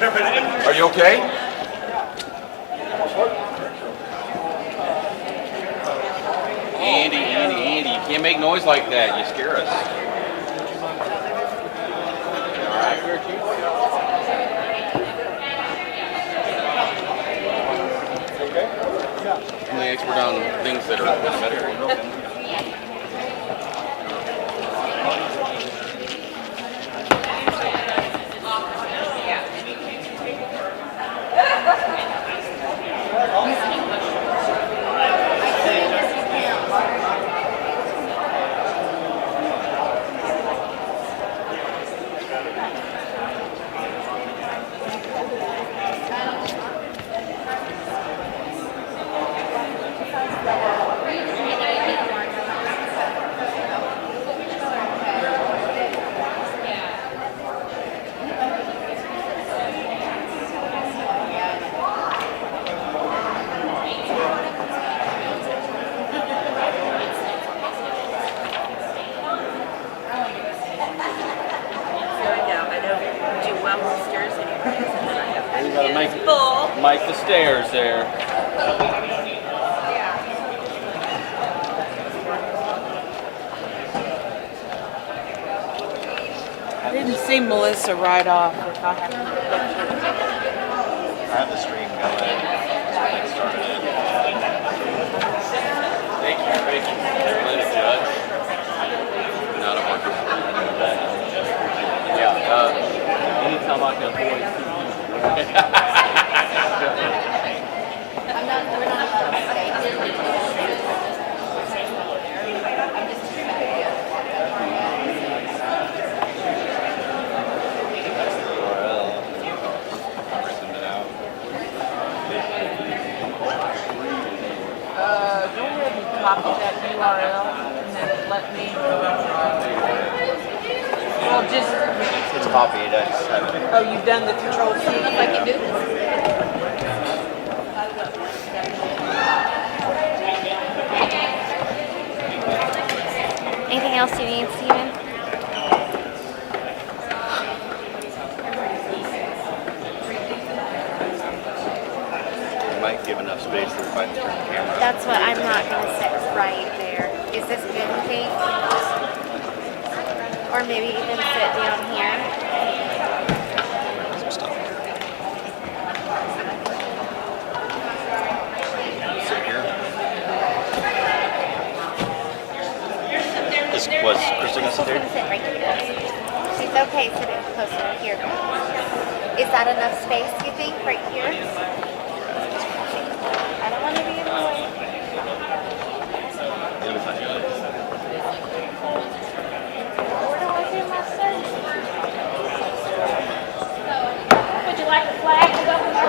Are you okay? Andy, you can't make noise like that. You scare us. I'm the expert on things that are better. Mike the stairs there. I didn't see Melissa right off. I have the stream going. It started it. Thank you. Not a market. Yeah. Anytime I can avoid. Go ahead and copy that URL and then let me. Well, just. It's copied. I just haven't. Oh, you've done the control C. I can do this. Anything else you need, Steven? You might give enough space to find the camera. That's what I'm not going to sit right there. Is this good, Kate? Or maybe even sit down here. Some stuff. Sit here. Was Crystal gonna sit She's there? going to sit right here. She's okay sitting closer to here. Is that enough space, you think, right here? I don't want to be in the way. It'll be fine. Where do I do my search? Would you like a flag to go with your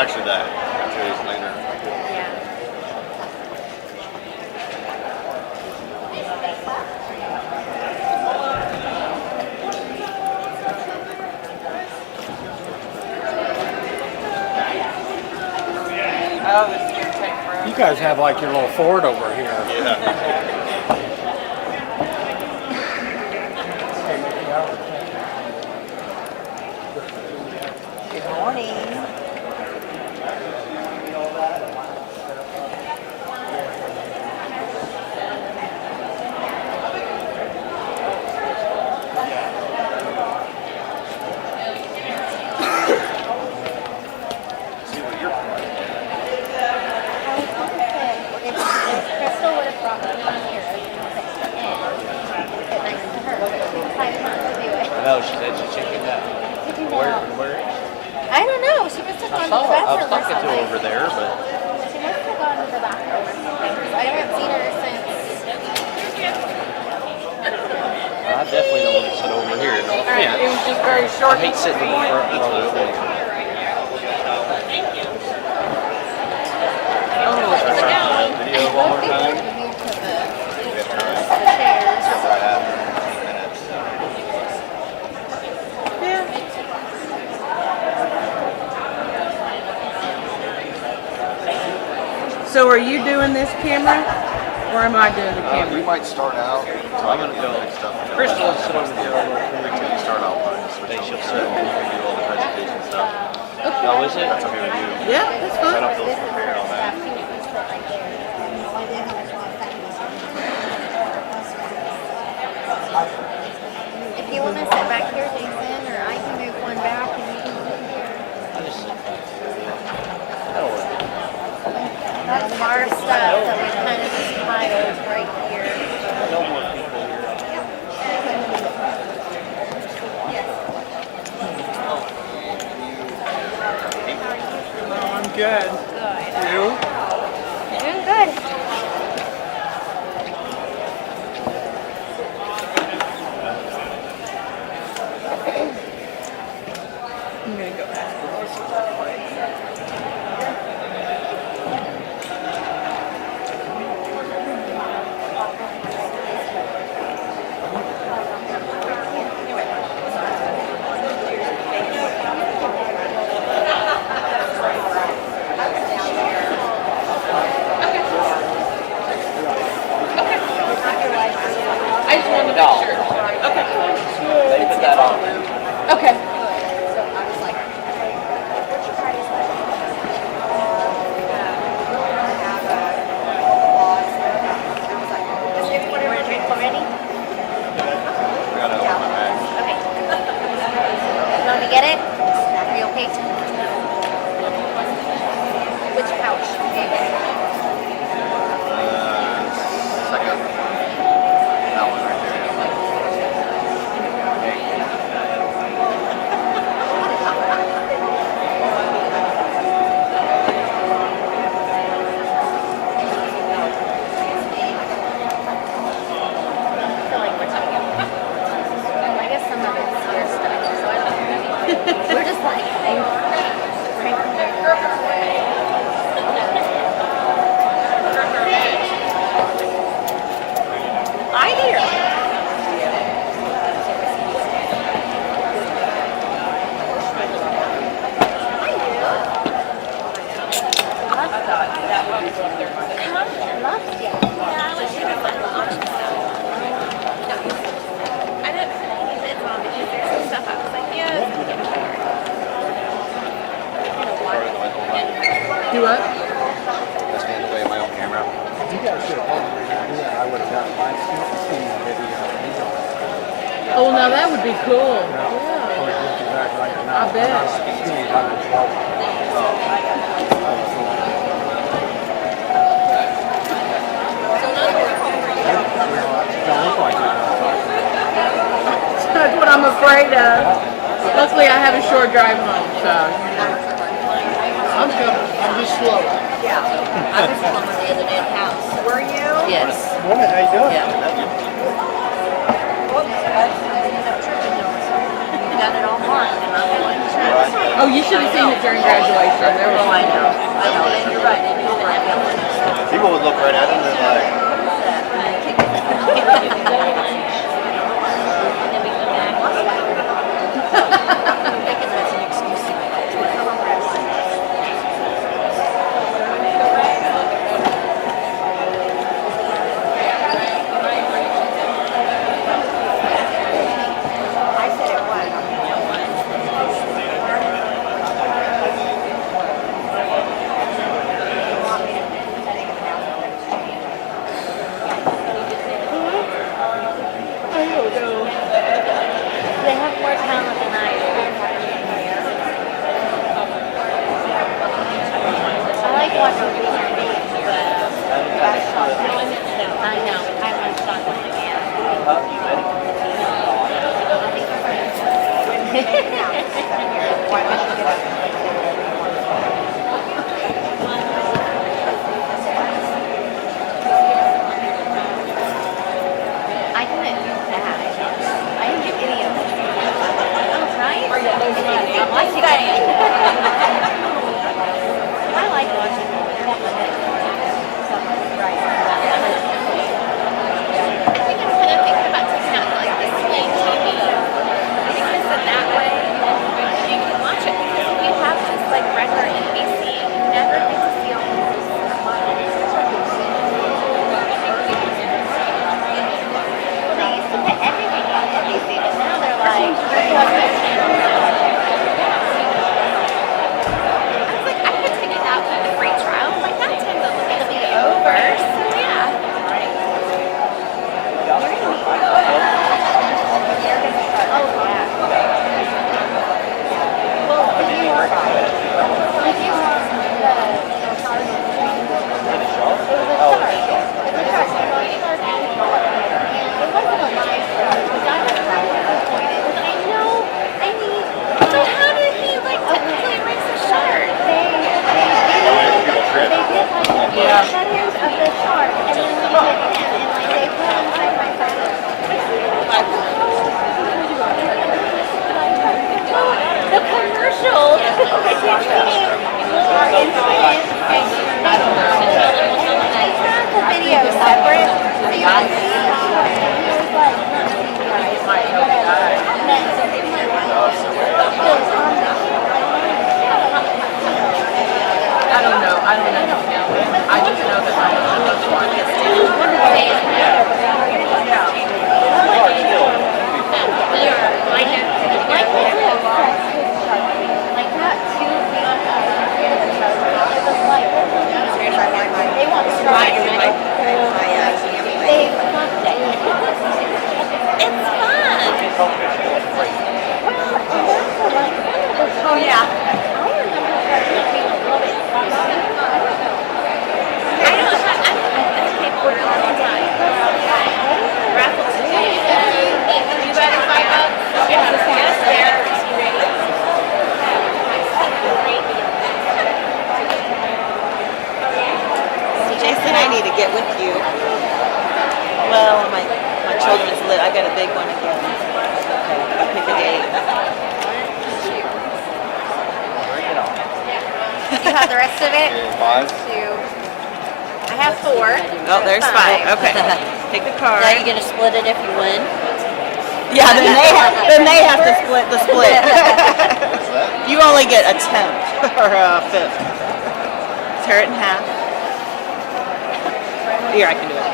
Actually, that 2 days later. Oh, this is going to take forever. You guys have like your little fort over here. Yeah. Good morning. was talking to her over there, but She must have gone to the bathroom or something. 'Cause I haven't seen her since. I definitely don't want to sit over here. No All right, offense. it was just very I short. hate sitting in the front row. Oh, Video one more time. So are you doing this camera, or am I doing the We camera? might start out. So I'm gonna go stuff. Crystal will sit over here. Wait till you start out. Then she'll sit and you can do all the presentation stuff. Okay. Is it? That's okay with you. Yeah, that's I fine. don't feel prepared on that. If you want to sit back here, Jason, or I can move one back and you can sit here. I just sit back here. That'll work. That's our stuff that we kind of just piled right here. No more people here. I'm good. Good. You? Doing good. I'm gonna go back. I just wanted to make sure. Okay. They put that on. Okay. Does everyone want to drink already? We gotta open my bag. Okay. You want me to get it? Are you okay? Which pouch? Second. That one right there. I feel like we're talking. I guess some of it's your stuff, so I don't know. We're just like, I hear. Loved you. Yeah, I wish you could find the auction stuff. I didn't put any bids on because there's some stuff I was like, yeah. Do what? I stand away my own camera. You guys should have told me to do that. I would have gotten my scene video. Oh, now that would be cool. I bet. Don't look like it. That's what I'm afraid of. Luckily, I have a short drive home, so. I'm good. I'm just slow. Yeah. I was home the other day at the house. Were you? Yes. Morning, how you doing? Yeah. Whoops. I ended up tripping over something. You got it all marked and I'm going to trip. Oh, you should have seen it during graduation. There was. I know. And you're right. It is an ambulance. People would look right at him and like, They have more talent than I do. I like watching B&B. I know. I went shopping again. watching it. I like watching it. We can kind of think about taking out like the swing TV. Because in that way, you can watch it. Because if you have just like regular NBC, you never get to see all the news. They used to put everything on NBC, but now they're like, I could take it out with the free trial. Like that time it'll be over. So yeah. Oh yeah. Shutters of the shark, and then we went in, and like they put them side by side. The commercials, if you've seen, are insane. I have the video separate, so you can see how he was like, I don't know. I just know that my husband loves watching like that 2 weeks. It was like they want to try. They loved it. It's fun. Oh yeah. I remember that being a little bit. I don't have people for a long time. Raffle tickets. You got $5? Yes, there. Jason, I need to get with you. Well, my children's lit. I got a big one again. Okay, pick a date. You have the rest of it? 5. 2. I have 4. Oh, there's 5. Okay. Pick a card. Now you're gonna split it if you win. Yeah, then they have to split the split. You only get a tenth or a fifth. Tear it in half. Here, I can do it.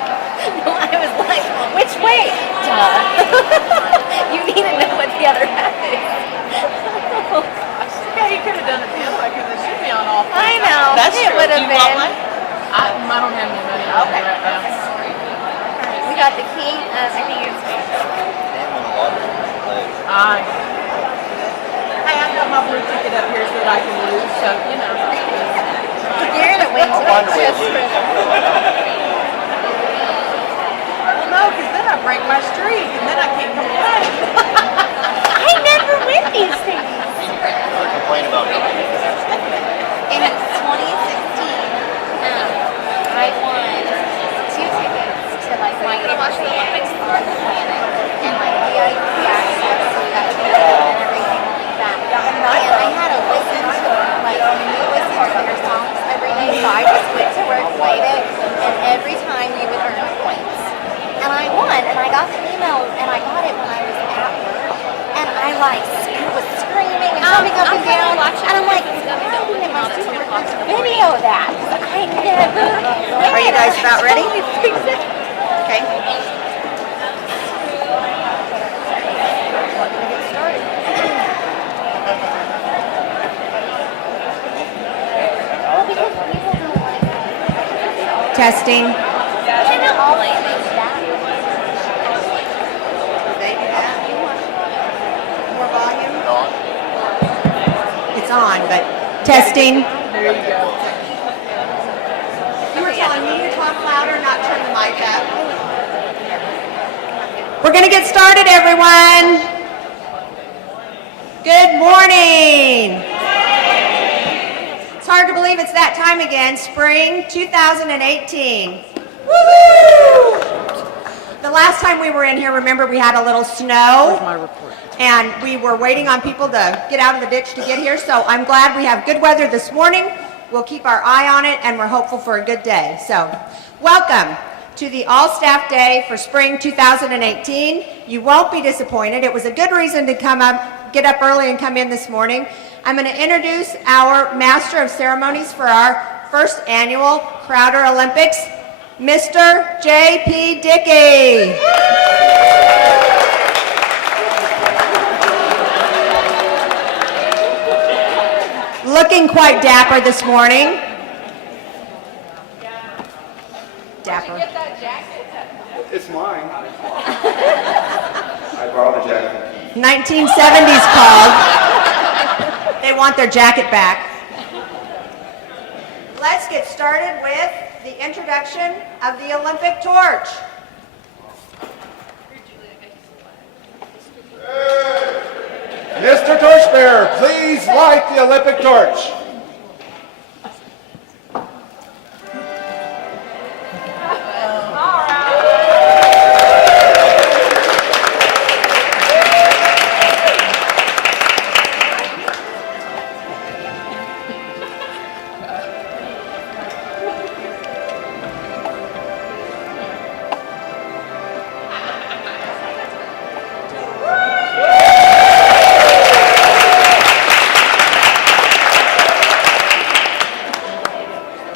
I was like, which way? Duh. You need to know what the other half is. Oh, gosh. Yeah, you could have done it the other way because it should be on all four. I know. That's it true. would have Do you been. want one? I don't have any money on me right now. We got the king of Kings. I have got my blue ticket up here so that I can lose, so, you know. You're going to win tonight. Well, no, because then I break my streak, and then I can't come back. I never win these things. Never complain about it. In 2016, I won 2 tickets to like my favorite band on the planet, and like VIP access to that tour and everything like that. And I had to listen to their songs every day, so I just went to work, played it, and every time you would earn points. And I won, and I got the email, and I got it when I was at work, and I like was screaming and jumping up and down, and I'm like, why didn't my supervisor video that? I never. Are you guys about ready? Okay. Testing. More volume? It's on, but testing. There you go. You were telling me to talk louder, not turn the mic up. We're going to get started, everyone. Good morning. It's hard to believe it's that time again, spring 2018. Woo! The last time we were in here, remember we had a little snow? My report. And we were waiting on people to get out of the ditch to get here, so I'm glad we have good weather this morning. We'll keep our eye on it, and we're hopeful for a good day. So, welcome to the All-Staff Day for Spring 2018. You won't be disappointed. It was a good reason to get up early and come in this morning. I'm going to introduce our Master of Ceremonies for our first annual Crowder Olympics, Mr. J.P. Dickey. Looking quite dapper this morning. Dapper. It's mine. I borrowed the jacket. 1970s called. They want their jacket back. Let's get started with the introduction of the Olympic torch. Mr. Torchbearer, please light the Olympic torch.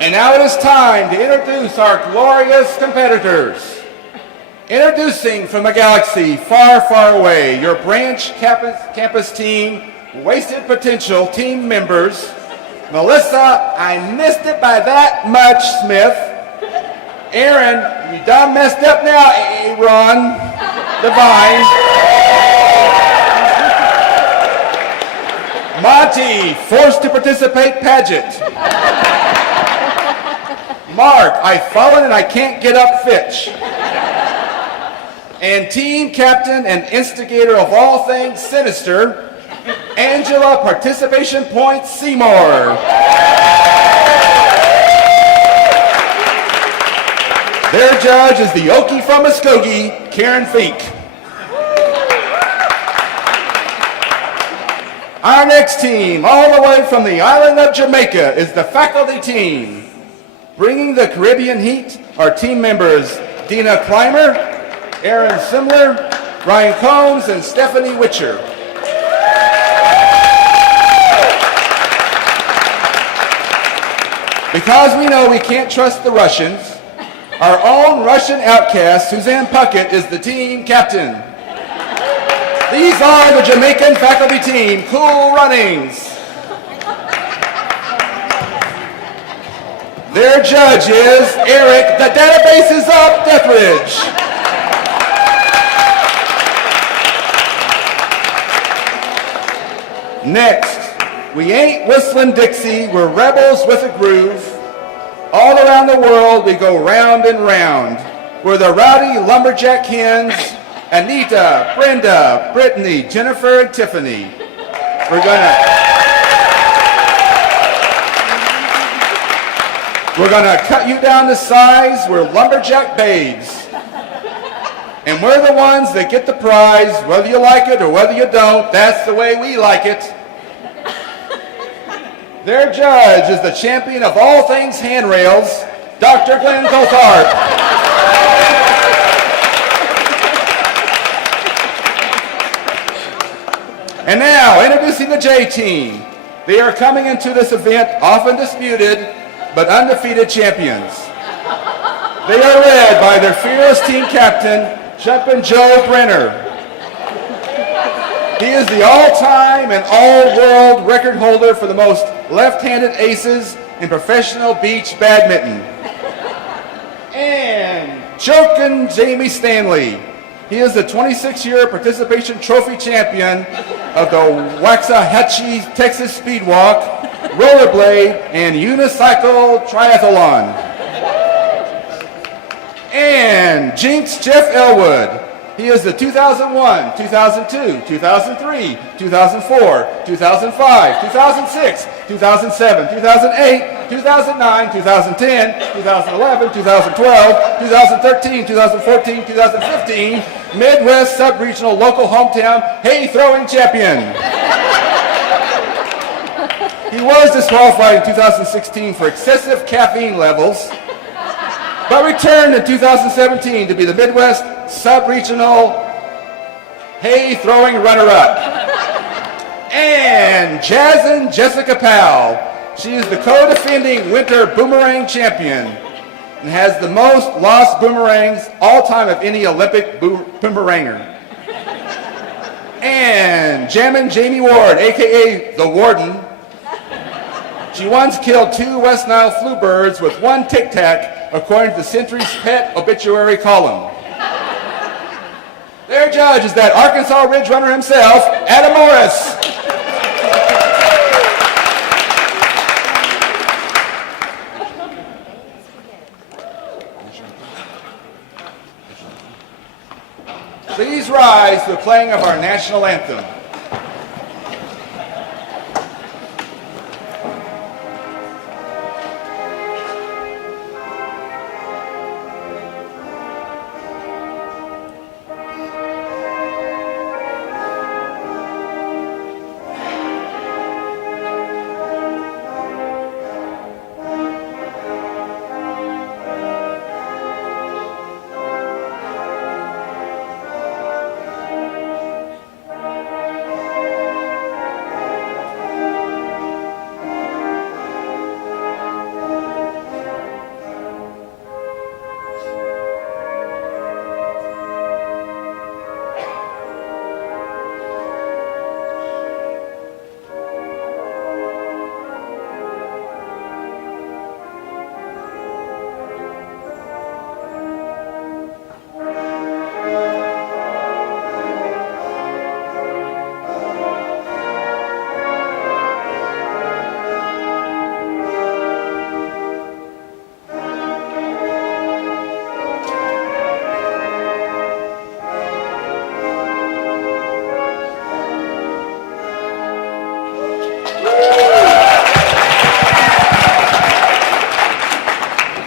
And now it is time to introduce our glorious competitors. Introducing from a galaxy far, far away, your branch campus team, Wasted Potential team members, Melissa, I missed it by that much, Smith. Aaron, you done messed up now, Aaron Devine. Monty, forced to participate pageant. Mark, I've fallen and I can't get up Fitch. And team captain and instigator of all things sinister, Angela Participation Point Seymour. Their judge is the Okie from Muskogee, Karen Feek. Our next team, all the way from the island of Jamaica, is the faculty team. Bringing the Caribbean heat are team members Dina Clymer, Aaron Simler, Ryan Combs, and Stephanie Witcher. Because we know we can't trust the Russians, our own Russian outcast, Suzanne Puckett, is the team captain. These are the Jamaican faculty team, Cool Runnings. Their judge is Eric, the database is up, Deathridge. Next, we ain't whistling Dixie, we're rebels with a groove. All around the world we go round and round. We're the rowdy lumberjack hens, Anita, Brenda, Brittany, Jennifer, and Tiffany. We're gonna cut you down to size. We're lumberjack babes. And we're the ones that get the prize, whether you like it or whether you don't. That's the way we like it. Their judge is the champion of all things handrails, Dr. Glenn Coulthard. And now, introducing the J team. They are coming into this event often disputed, but undefeated champions. They are led by their fearless team captain, Jumpin' Joe Brenner. He is the all-time and all-world record holder for the most left-handed aces in professional beach badminton. And Chokin' Jamie Stanley. He is the 26-year participation trophy champion of the Waxahachie Texas Speedwalk, rollerblade, and unicycle triathlon. And Jinx Jeff Elwood. He is the 2001, 2002, 2003, 2004, 2005, 2006, 2007, 2008, 2009, 2010, 2011, 2012, 2013, 2014, 2015 Midwest Sub-Regional Local Hometown Hay Throwing Champion. He was disqualified in 2016 for excessive caffeine levels, but returned in 2017 to be the Midwest Sub-Regional Hay Throwing runner-up. And Jasmine Jessica Powell. She is the co-defending Winter Boomerang Champion and has the most lost boomerangs all time of any Olympic boomeranger. And Jammin' Jamie Ward, aka the Warden. She once killed 2 West Nile flu birds with 1 Tic Tac, according to the Century's Pet obituary column. Their judge is that Arkansas Ridge runner himself, Adam Morris. Please rise to the playing of our national anthem.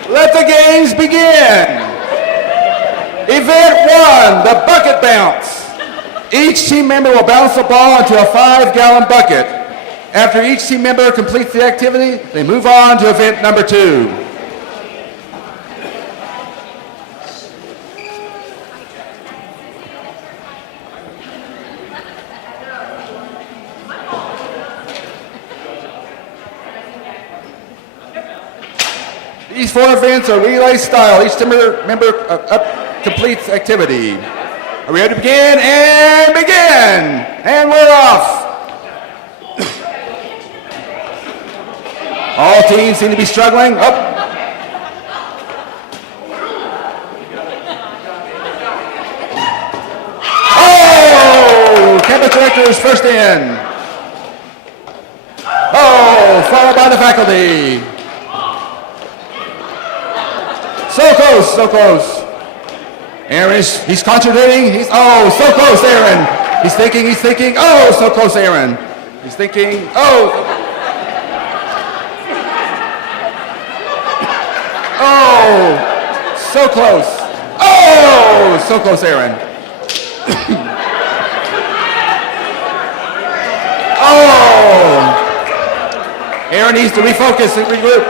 Let the games begin. Event 1, the bucket bounce. Each team member will bounce the ball into a 5-gallon bucket. After each team member completes the activity, they move on to event number 2. These 4 events are relay style. Each member completes activity. Are we ready to begin? And begin! And we're off. All teams seem to be struggling. Up. Oh! Campus director is first in. Oh! Followed by the faculty. So close, so close. Aaron, he's concentrating. Oh, so close, Aaron. He's thinking. Oh, so close, Aaron. He's thinking, oh. Oh, so close. Oh, so close, Aaron. Oh. Aaron needs to refocus and regroup.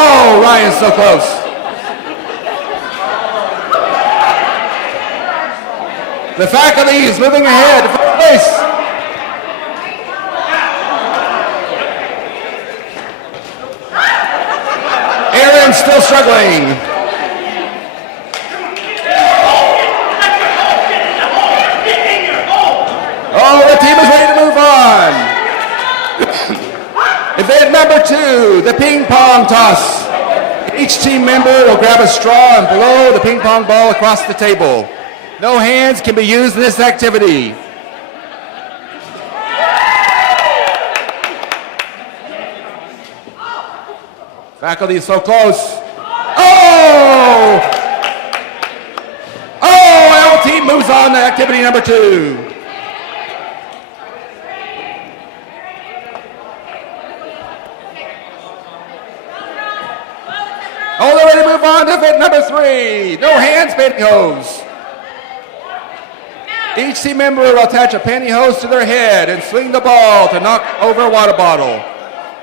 Oh, Ryan's so close. The faculty is moving ahead to first place. Aaron's still struggling. Oh, the team is ready to move on. Event number 2, the ping pong toss. Each team member will grab a straw and blow the ping pong ball across the table. No hands can be used in this activity. Faculty is so close. Oh! Oh, our team moves on to activity number 2. event number 3, no hands pantyhose. Each team member will attach a pantyhose to their head and swing the ball to knock over a water bottle.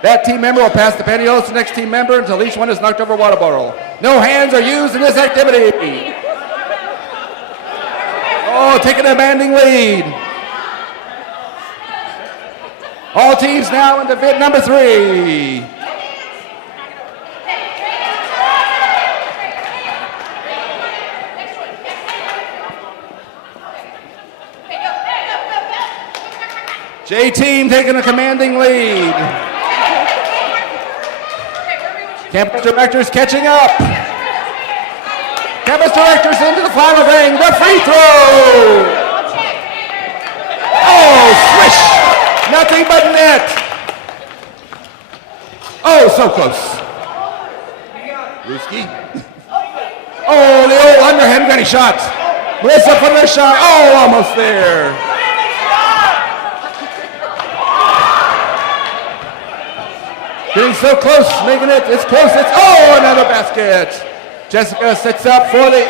That team member will pass the pantyhose to the next team member until each one has knocked over a water bottle. No hands are used in this activity. Oh, taking a commanding lead. All teams now into event number 3. J team taking a commanding lead. Campus directors catching up. Campus directors into the final ring. The free throw. Oh, swish. Nothing but net. Oh, so close. Ruski. Oh, the old underhand granny shot. Melissa from the shot. Oh, almost there. Getting so close, making it. It's close. It's another basket. Jessica sets up for the.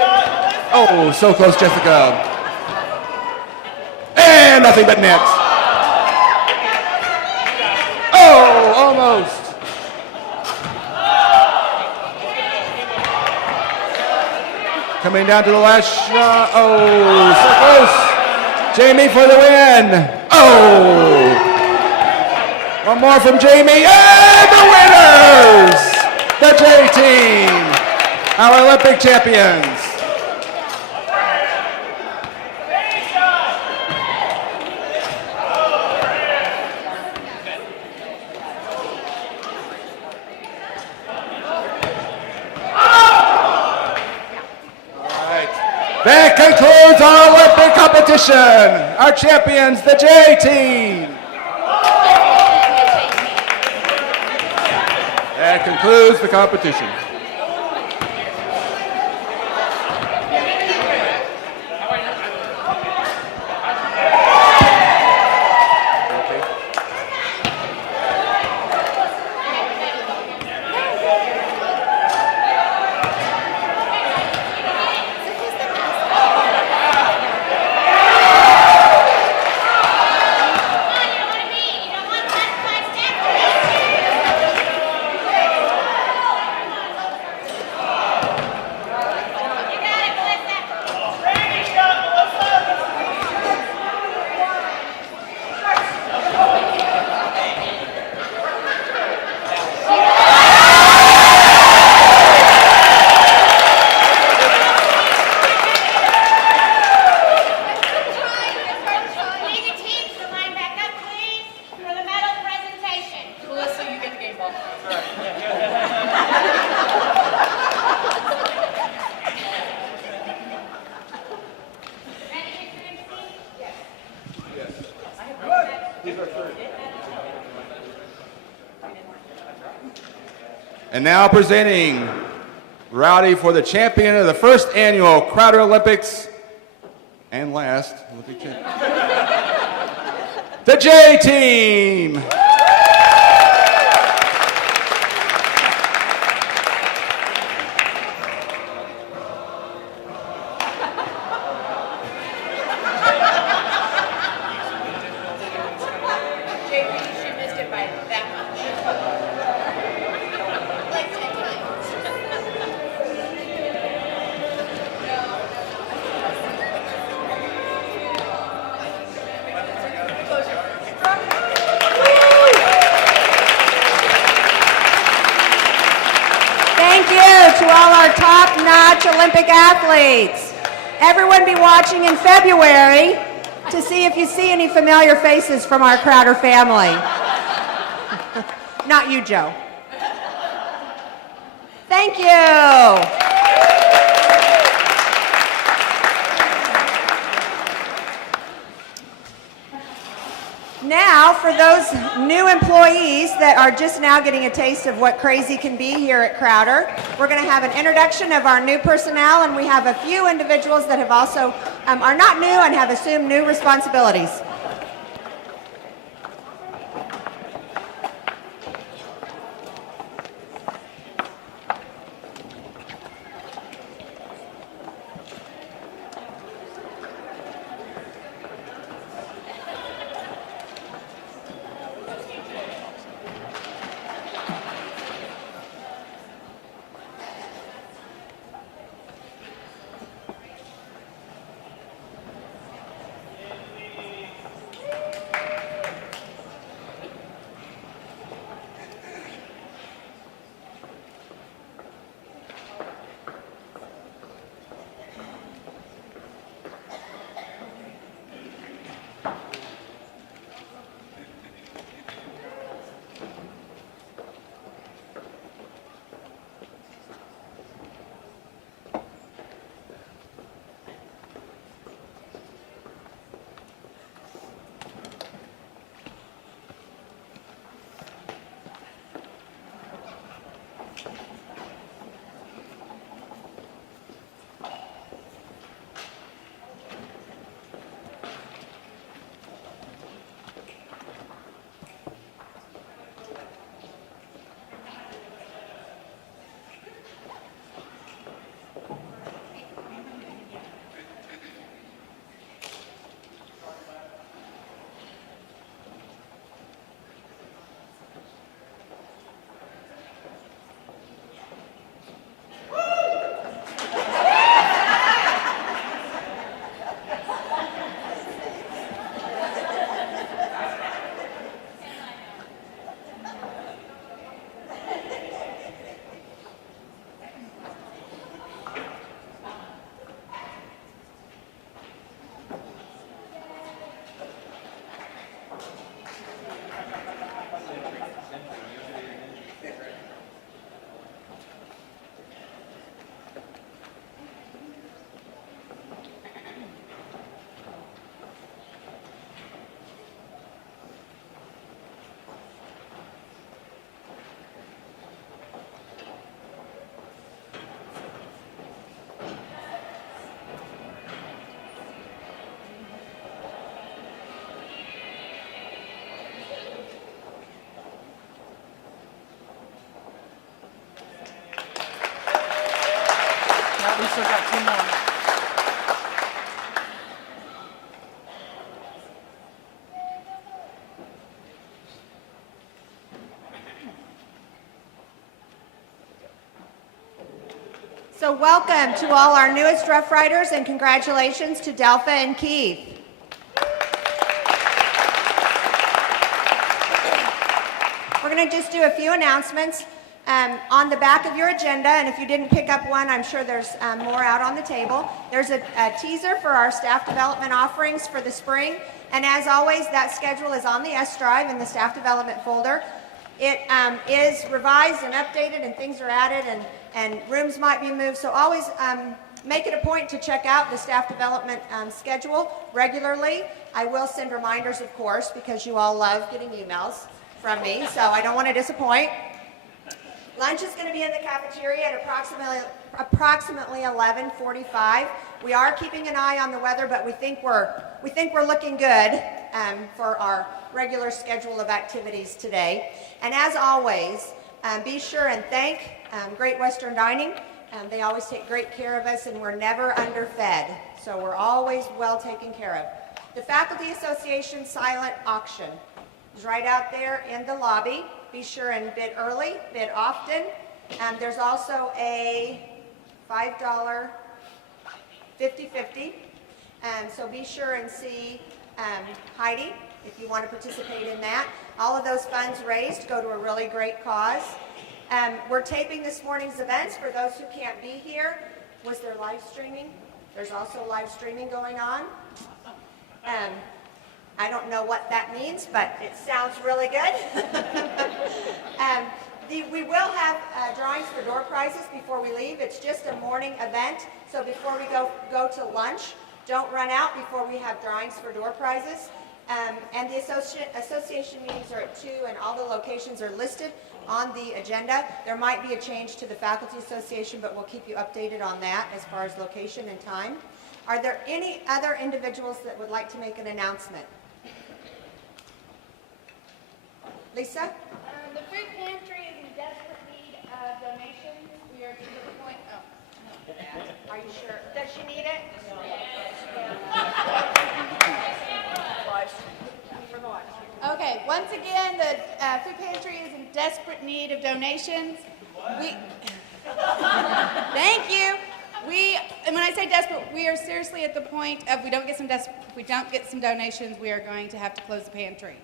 Oh, so close, Jessica. And nothing but net. Oh, almost. Coming down to the last shot. Oh, so close. Jamie for the win. Oh. One more from Jamie, and the winners! The J team, our Olympic champions. All right. That concludes our Olympic competition. Our champions, the J team. That concludes the competition. And now presenting Rowdy for the champion of the first annual Crowder Olympics and last Olympic champion. The J team. To all our top-notch Olympic athletes. Everyone be watching in February to see if you see any familiar faces from our Crowder family. Not you, Joe. Thank you. Now, for those new employees that are just now getting a taste of what crazy can be here at Crowder, we're going to have an introduction of our new personnel, and we have a few individuals that have also are not new and have assumed new responsibilities. So welcome to all our newest Rough Riders and congratulations to Delpha and Keith. We're going to just do a few announcements on the back of your agenda, and if you didn't pick up one, I'm sure there's more out on the table. There's a teaser for our staff development offerings for the spring, and as always, that schedule is on the S drive in the staff development folder. It is revised and updated, and things are added, and rooms might be moved, so always make it a point to check out the staff development schedule regularly. I will send reminders, of course, because you all love getting emails from me, so I don't want to disappoint. Lunch is going to be in the cafeteria at approximately 11:45. We are keeping an eye on the weather, but we think we're looking good for our regular schedule of activities today. And as always, be sure and thank Great Western Dining. They always take great care of us, and we're never underfed, so we're always well taken care of. The Faculty Association silent auction is right out there in the lobby. Be sure and bid early, bid often. There's also a $5 50-50. So be sure and see Heidi if you want to participate in that. All of those funds raised go to a really great cause. We're taping this morning's events for those who can't be here. Was there live streaming? There's also live streaming going on. I don't know what that means, but it sounds really good. We will have drawings for door prizes before we leave. It's just a morning event, so before we go to lunch, don't run out before we have drawings for door prizes. And the association meetings are at 2, and all the locations are listed on the agenda. There might be a change to the Faculty Association, but we'll keep you updated on that as far as location and time. Are there any other individuals that would like to make an announcement? Lisa? The food pantry is in desperate need of donations. We are to the point. Oh, Are you sure? Does she need it? okay. Once again, the food pantry is in desperate need of donations. Thank you. And when I say desperate, we are seriously at the point of if we don't get some donations, we are going to have to close the pantry.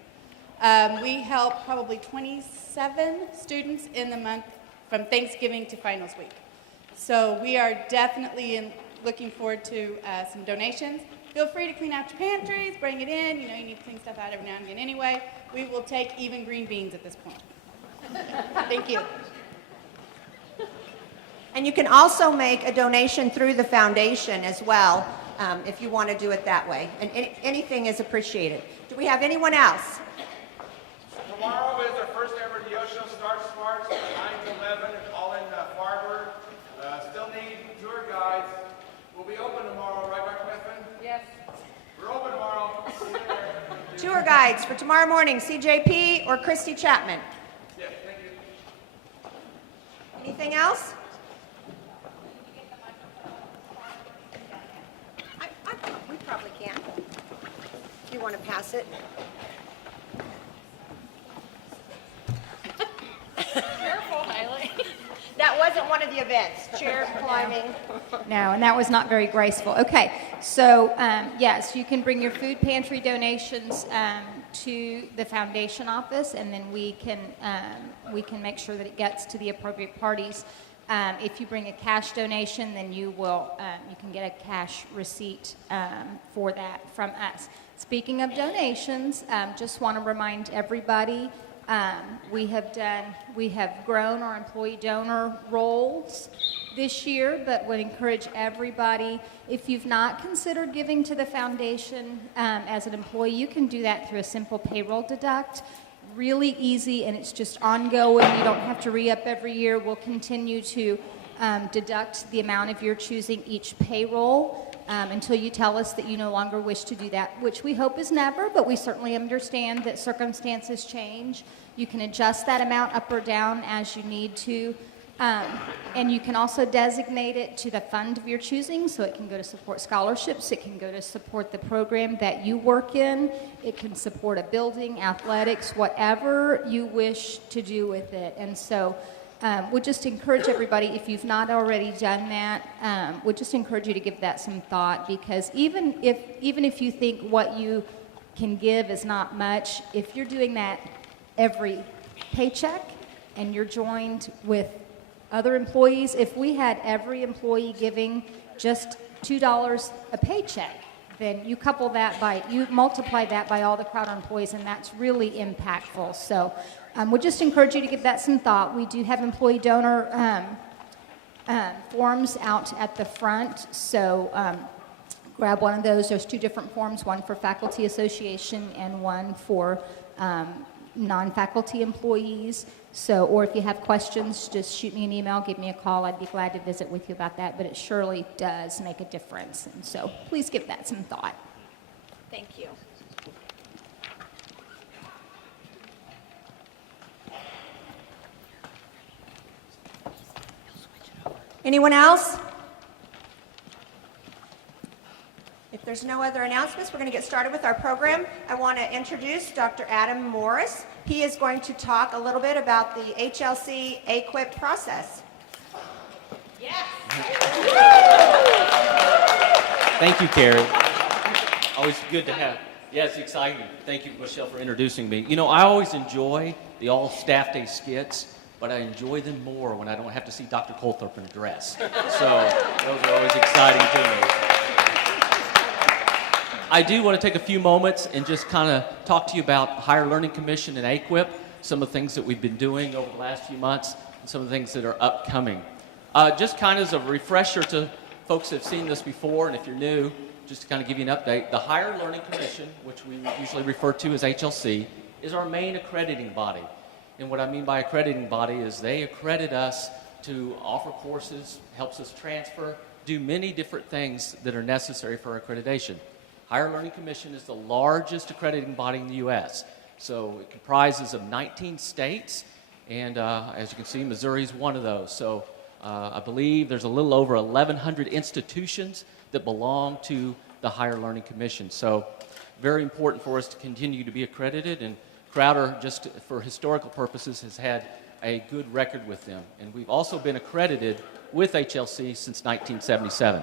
We help probably 27 students in the month from Thanksgiving to finals week. So we are definitely looking forward to some donations. Feel free to clean out your pantries, bring it in. You know, you need to clean stuff out every now and again anyway. We will take even green beans at this point. Thank you. And you can also make a donation through the foundation as well, if you want to do it that way. And anything is appreciated. Do we have anyone else? Tomorrow is our first ever Neosho Start Smarts, 9 to 11, all in Farber. Still need tour guides. We'll be open tomorrow, right, Dr. Smithman? Yes. We're open tomorrow. See you there. Tour guides for tomorrow morning, CJP or Christy Chapman. Yes, thank you. Anything else? We probably can. If you want to pass it. Careful, Hailey. That wasn't one of the events, chair climbing. No, and that was not very graceful. Okay, so yes, you can bring your food pantry donations to the foundation office, and then we can make sure that it gets to the appropriate parties. If you bring a cash donation, then you can get a cash receipt for that from us. Speaking of donations, just want to remind everybody. We have grown our employee donor roles this year, but would encourage everybody, if you've not considered giving to the foundation as an employee, you can do that through a simple payroll deduct. Really easy, and it's just ongoing. You don't have to re-up every year. We'll continue to deduct the amount of your choosing each payroll until you tell us that you no longer wish to do that, which we hope is never, but we certainly understand that circumstances change. You can adjust that amount up or down as you need to, and you can also designate it to the fund of your choosing, so it can go to support scholarships, it can go to support the program that you work in, it can support a building, athletics, whatever you wish to do with it. And so would just encourage everybody, if you've not already done that, would just encourage you to give that some thought, because even if you think what you can give is not much, if you're doing that every paycheck and you're joined with other employees, if we had every employee giving just $2 a paycheck, then you multiply that by all the Crowder employees, and that's really impactful. So we'll just encourage you to give that some thought. We do have employee donor forms out at the front, so grab one of those. There's 2 different forms, one for faculty association and one for non-faculty employees. So, or if you have questions, just shoot me an email, give me a call. I'd be glad to visit with you about that, but it surely does make a difference. And so please give that some thought. Thank you. Anyone else? If there's no other announcements, we're going to get started with our program. I want to introduce Dr. Adam Morris. He is going to talk a little bit about the HLC AQUIP process. Thank you, Carrie. Always good to have. Yeah, it's exciting. Thank you, Michelle, for introducing me. You know, I always enjoy the all-staff day skits, but I enjoy them more when I don't have to see Dr. Colthorpe in a dress. So those are always exciting to me. I do want to take a few moments and just kind of talk to you about Higher Learning Commission and AQUIP, some of the things that we've been doing over the last few months, and some of the things that are upcoming. Just kind of as a refresher to folks that have seen this before, and if you're new, just to kind of give you an update, the Higher Learning Commission, which we usually refer to as HLC, is our main accrediting body. And what I mean by accrediting body is they accredit us to offer courses, helps us transfer, do many different things that are necessary for accreditation. Higher Learning Commission is the largest accrediting body in the U.S. So it comprises of 19 states, and as you can see, Missouri is one of those. So I believe there's a little over 1,100 institutions that belong to the Higher Learning Commission. So very important for us to continue to be accredited, and Crowder, just for historical purposes, has had a good record with them. And we've also been accredited with HLC since 1977.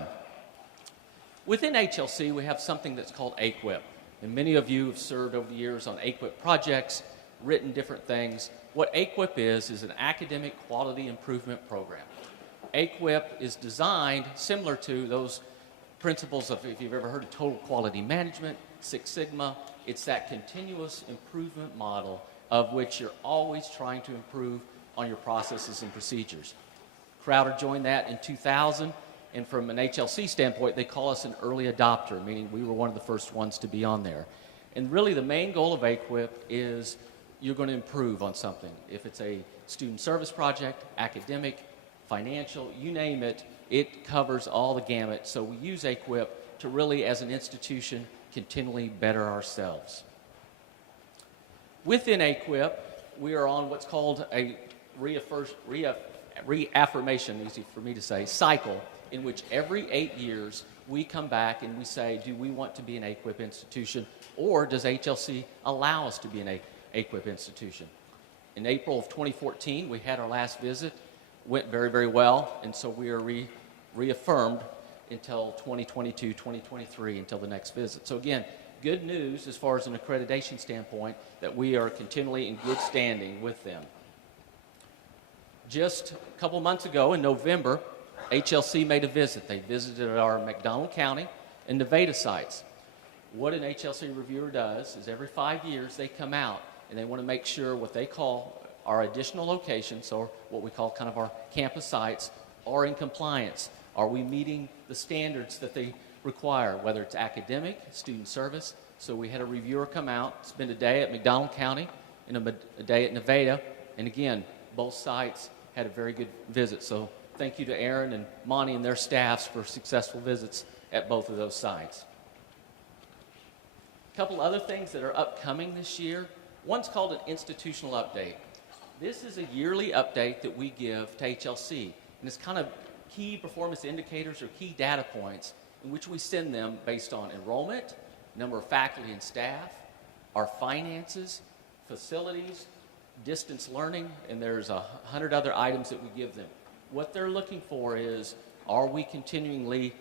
Within HLC, we have something that's called AQUIP. And many of you have served over the years on AQUIP projects, written different things. What AQUIP is an academic quality improvement program. AQUIP is designed similar to those principles of, if you've ever heard of total quality management, Six Sigma, it's that continuous improvement model of which you're always trying to improve on your processes and procedures. Crowder joined that in 2000. And from an HLC standpoint, they call us an early adopter, meaning we were one of the first ones to be on there. And really the main goal of AQUIP is you're going to improve on something. If it's a student service project, academic, financial, you name it, it covers all the gamut. So we use AQUIP to really, as an institution, continually better ourselves. Within AQUIP, we are on what's called a reaffirmation, easy for me to say, cycle, in which every 8 years we come back and we say, do we want to be an AQUIP institution, or does HLC allow us to be an AQUIP institution? In April of 2014, we had our last visit, went very, very well, and so we are reaffirmed until 2022, 2023, until the next visit. So again, good news as far as an accreditation standpoint that we are continually in good standing with them. Just a couple months ago in November, HLC made a visit. They visited our McDonald County and Nevada sites. What an HLC reviewer does is every 5 years they come out and they want to make sure what they call our additional locations, or what we call kind of our campus sites, are in compliance. Are we meeting the standards that they require, whether it's academic, student service? So we had a reviewer come out, spend a day at McDonald County and a day at Nevada, and again, both sites had a very good visit. So thank you to Aaron and Monty and their staffs for successful visits at both of those sites. A couple other things that are upcoming this year. One's called an institutional update. This is a yearly update that we give to HLC, and it's kind of key performance indicators or key data points in which we send them based on enrollment, number of faculty and staff, our finances, facilities, distance learning, and there's 100 other items that we give them. What they're looking for is, are we continually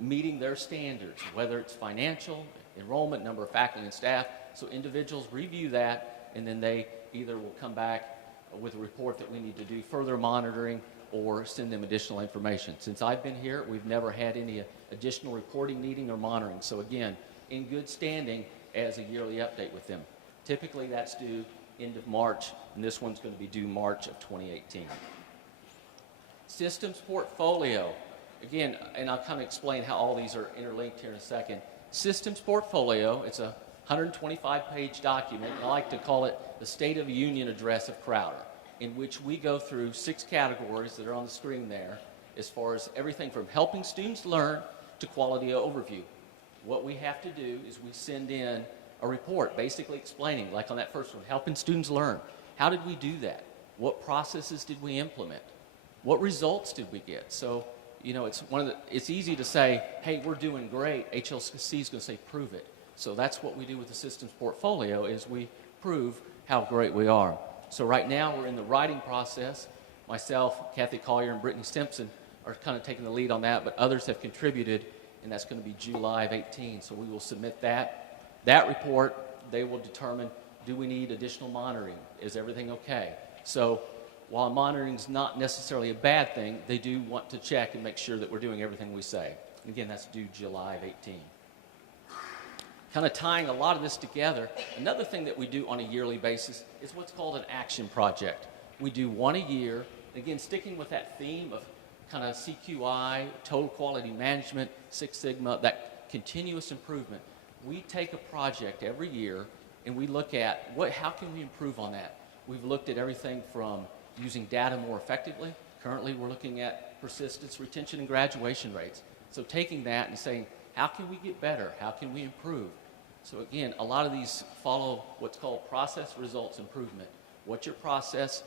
meeting their standards, whether it's financial, enrollment, number of faculty and staff. So individuals review that, and then they either will come back with a report that we need to do further monitoring or send them additional information. Since I've been here, we've never had any additional reporting needing or monitoring. So again, in good standing as a yearly update with them. Typically that's due end of March, and this one's going to be due March of 2018. Systems portfolio. Again, and I'll kind of explain how all these are interlinked here in a second. Systems portfolio, it's a 125-page document, and I like to call it the State of the Union Address of Crowder, in which we go through 6 categories that are on the screen there, as far as everything from helping students learn to quality overview. What we have to do is we send in a report basically explaining, like on that first one, helping students learn. How did we do that? What processes did we implement? What results did we get? So, you know, it's easy to say, hey, we're doing great. HLC is going to say, prove it. So that's what we do with the systems portfolio, is we prove how great we are. So right now we're in the writing process. Myself, Kathy Collier, and Brittany Simpson are kind of taking the lead on that, but others have contributed, and that's going to be July of 18. So we will submit that. That report, they will determine, do we need additional monitoring? Is everything okay? So while monitoring is not necessarily a bad thing, they do want to check and make sure that we're doing everything we say. And again, that's due July of 18. Kind of tying a lot of this together, another thing that we do on a yearly basis is what's called an action project. We do one a year, again, sticking with that theme of kind of CQI, total quality management, Six Sigma, that continuous improvement. We take a project every year and we look at how can we improve on that. We've looked at everything from using data more effectively. Currently, we're looking at persistence, retention, and graduation rates. So taking that and saying, how can we get better? How can we improve? So again, a lot of these follow what's called process results improvement. What's your process?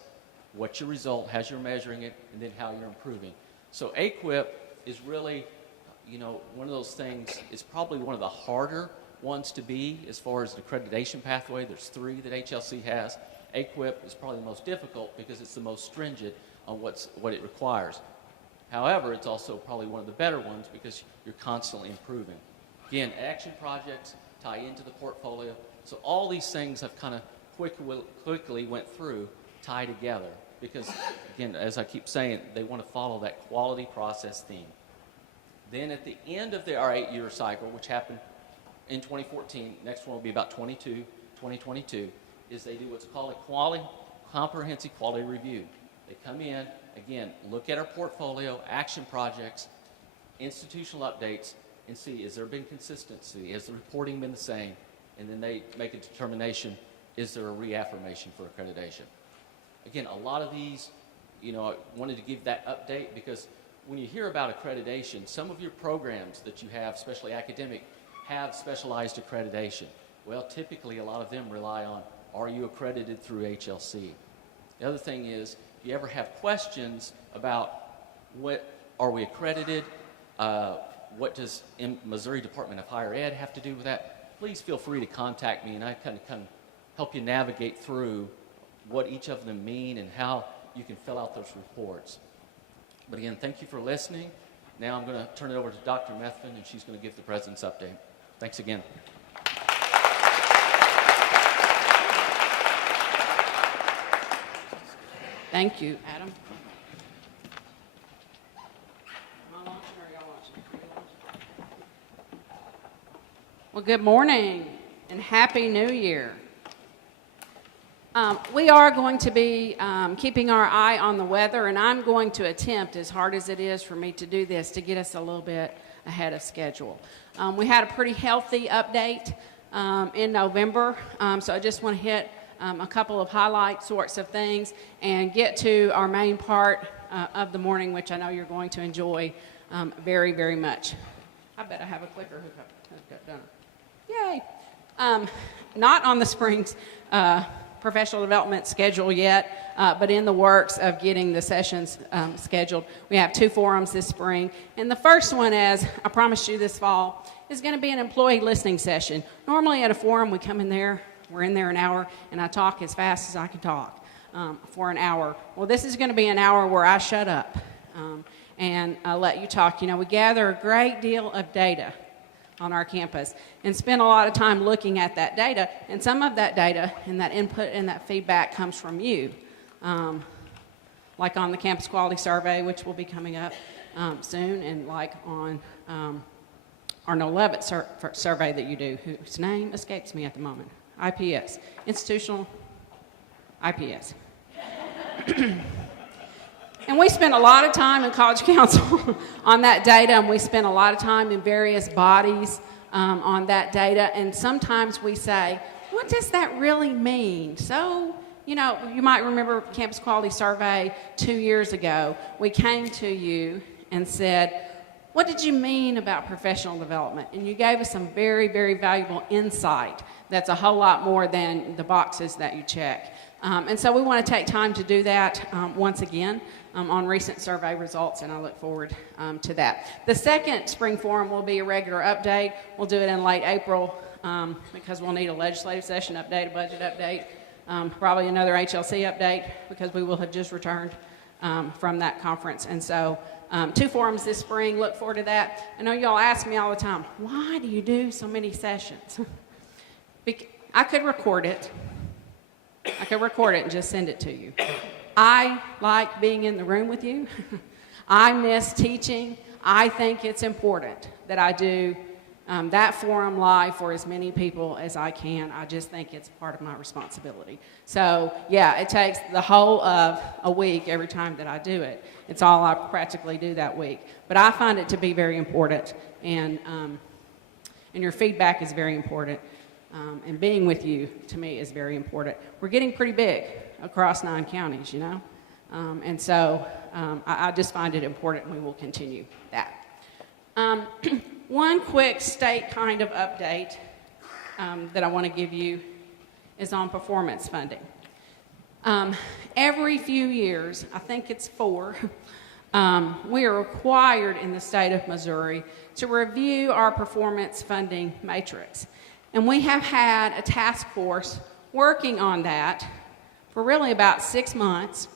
What's your result? How you're measuring it? And then how you're improving. So AQUIP is really, you know, one of those things. It's probably one of the harder ones to be as far as the accreditation pathway. There's 3 that HLC has. AQUIP is probably the most difficult because it's the most stringent on what it requires. However, it's also probably one of the better ones because you're constantly improving. Again, action projects tie into the portfolio. So all these things I've kind of quickly went through tie together because, again, as I keep saying, they want to follow that quality process theme. Then at the end of our 8-year cycle, which happened in 2014, next one will be about 2022, is they do what's called a comprehensive quality review. They come in, again, look at our portfolio, action projects, institutional updates, and see, has there been consistency? Has the reporting been the same? And then they make a determination, is there a reaffirmation for accreditation? Again, a lot of these, you know, I wanted to give that update because when you hear about accreditation, some of your programs that you have, especially academic, have specialized accreditation. Well, typically a lot of them rely on, are you accredited through HLC? The other thing is, if you ever have questions about what are we accredited, what does Missouri Department of Higher Ed have to do with that, please feel free to contact me and I can help you navigate through what each of them mean and how you can fill out those reports. But again, thank you for listening. Now I'm going to turn it over to Dr. Methvin and she's going to give the President's update. Thanks again. Thank you, Adam. Well, good morning and Happy New Year. We are going to be keeping our eye on the weather, and I'm going to attempt, as hard as it is for me to do this, to get us a little bit ahead of schedule. We had a pretty healthy update in November, so I just want to hit a couple of highlight sorts of things and get to our main part of the morning, which I know you're going to enjoy very, very much. I bet I have a clicker hookup done. Yay! Not on the spring's professional development schedule yet, but in the works of getting the sessions scheduled. We have 2 forums this spring, and the first one, as I promised you this fall, is going to be an employee listening session. Normally at a forum, we come in there, we're in there an hour, and I talk as fast as I can talk. for an hour. Well, this is going to be an hour where I shut up and let you talk. You know, we gather a great deal of data on our campus and spend a lot of time looking at that data, and some of that data and that input and that feedback comes from you, like on the campus quality survey, which will be coming up soon, and like on our No Levitt survey that you do, whose name escapes me at the moment. IPS, Institutional IPS. And we spend a lot of time in College Council on that data, and we spend a lot of time in various bodies on that data, and sometimes we say, what does that really mean? So, you know, you might remember Campus Quality Survey 2 years ago. We came to you and said, what did you mean about professional development? And you gave us some very, very valuable insight that's a whole lot more than the boxes that you check. And so we want to take time to do that once again on recent survey results, and I look forward to that. The second spring forum will be a regular update. We'll do it in late April because we'll need a legislative session update, a budget update, probably another HLC update because we will have just returned from that conference. And so 2 forums this spring, look forward to that. I know y'all ask me all the time, why do you do so many sessions? I could record it. I could record it and just send it to you. I like being in the room with you. I miss teaching. I think it's important that I do that forum live for as many people as I can. I just think it's part of my responsibility. So, yeah, it takes the whole of a week every time that I do it. It's all I practically do that week. But I find it to be very important, and your feedback is very important. And being with you, to me, is very important. We're getting pretty big across 9 counties, you know? And so I just find it important, and we will continue that. One quick state kind of update that I want to give you is on performance funding. Every few years, I think it's 4, we are required in the state of Missouri to review our performance funding matrix. And we have had a task force working on that for really about 6 months.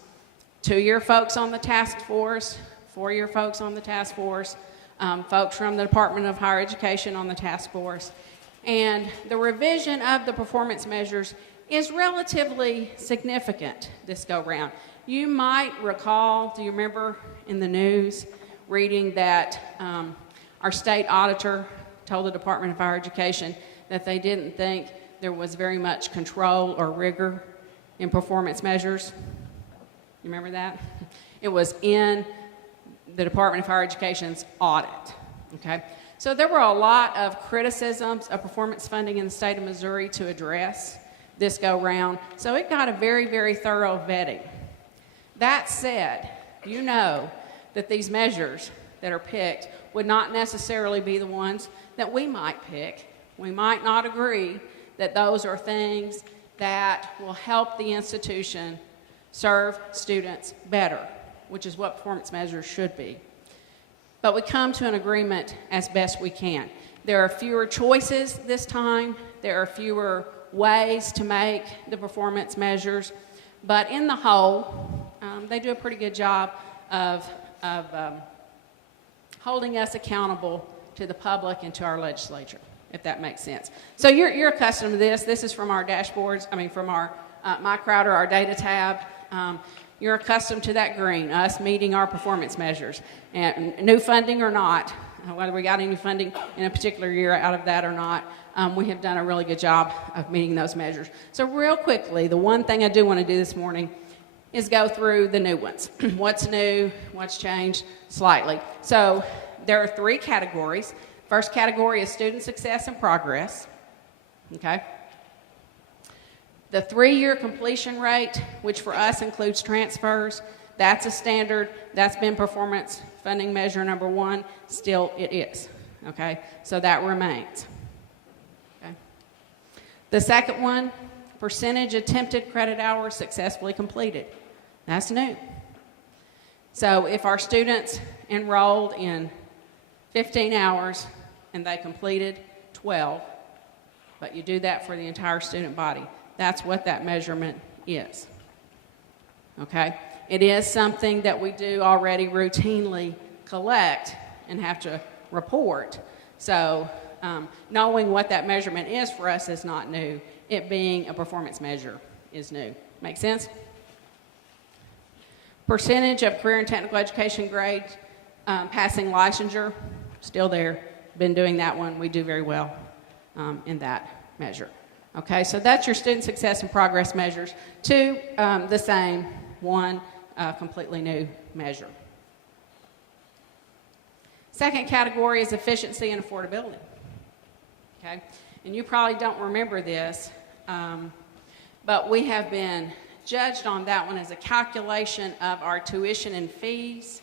2-year folks on the task force, 4-year folks on the task force, folks from the Department of Higher Education on the task force. And the revision of the performance measures is relatively significant this go-round. You might recall, do you remember in the news, reading that our state auditor told the Department of Higher Education that they didn't think there was very much control or rigor in performance measures? You remember that? It was in the Department of Higher Education's audit, okay? So there were a lot of criticisms of performance funding in the state of Missouri to address this go-round, so it got a very, very thorough vetting. That said, you know that these measures that are picked would not necessarily be the ones that we might pick. We might not agree that those are things that will help the institution serve students better, which is what performance measures should be. But we come to an agreement as best we can. There are fewer choices this time. There are fewer ways to make the performance measures. But in the whole, they do a pretty good job of holding us accountable to the public and to our legislature, if that makes sense. So you're accustomed to this. This is from our dashboards, from our My Crowder, our data tab. You're accustomed to that green, us meeting our performance measures. And new funding or not, whether we got any funding in a particular year out of that or not, we have done a really good job of meeting those measures. So real quickly, the one thing I do want to do this morning is go through the new ones. What's new, what's changed slightly. So there are 3 categories. First category is student success and progress, okay? The 3-year completion rate, which for us includes transfers, that's a standard. That's been performance funding measure number 1. Still, it is, okay? So that remains, okay? The second one, percentage attempted credit hours successfully completed. That's new. So if our students enrolled in 15 hours and they completed 12, but you do that for the entire student body, that's what that measurement is. okay? It is something that we do already routinely collect and have to report. So knowing what that measurement is for us is not new. It being a performance measure is new. Make sense? Percentage of career and technical education grades passing licensure, still there. Been doing that one. We do very well in that measure. Okay, so that's your student success and progress measures. Two, the same. One, completely new measure. Second category is efficiency and affordability. Okay, and you probably don't remember this, but we have been judged on that one as a calculation of our tuition and fees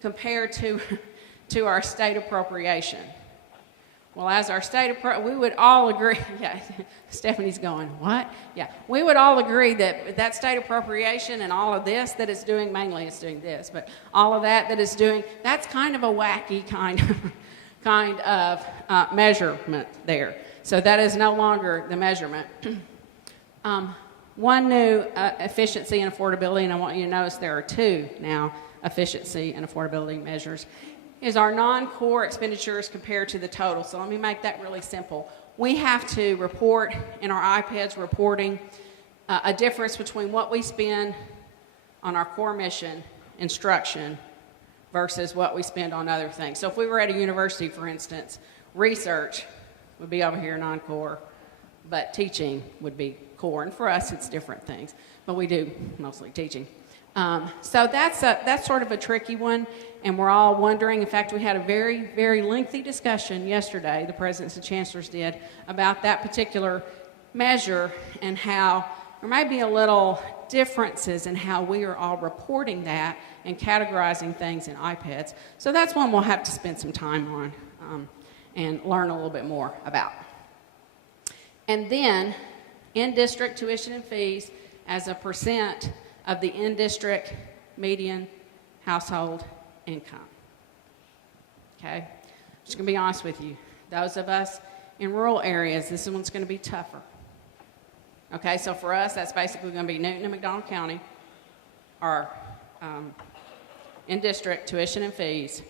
compared to our state appropriation. Well, as our state, we would all agree, yeah, Stephanie's going, what? Yeah, we would all agree that that state appropriation and all of this that it's doing, mainly it's doing this, but all of that it's doing, that's kind of a wacky kind of measurement there. So that is no longer the measurement. One new efficiency and affordability, and I want you to notice there are two now efficiency and affordability measures, is our non-core expenditures compared to the total. So let me make that really simple. We have to report in our iPads reporting a difference between what we spend on our core mission, instruction, versus what we spend on other things. So if we were at a university, for instance, research would be over here non-core, but teaching would be core. And for us, it's different things, but we do mostly teaching. So that's sort of a tricky one, and we're all wondering. In fact, we had a very, very lengthy discussion yesterday, the presidents and chancellors did, about that particular measure and how there might be a little differences in how we are all reporting that and categorizing things in iPads. So that's one we'll have to spend some time on and learn a little bit more about. And then in-district tuition and fees as a percent of the in-district median household income. Okay? I'm just going to be honest with you. Those of us in rural areas, this one's going to be tougher. Okay, so for us, that's basically going to be Newton and McDonald County, our in-district tuition and fees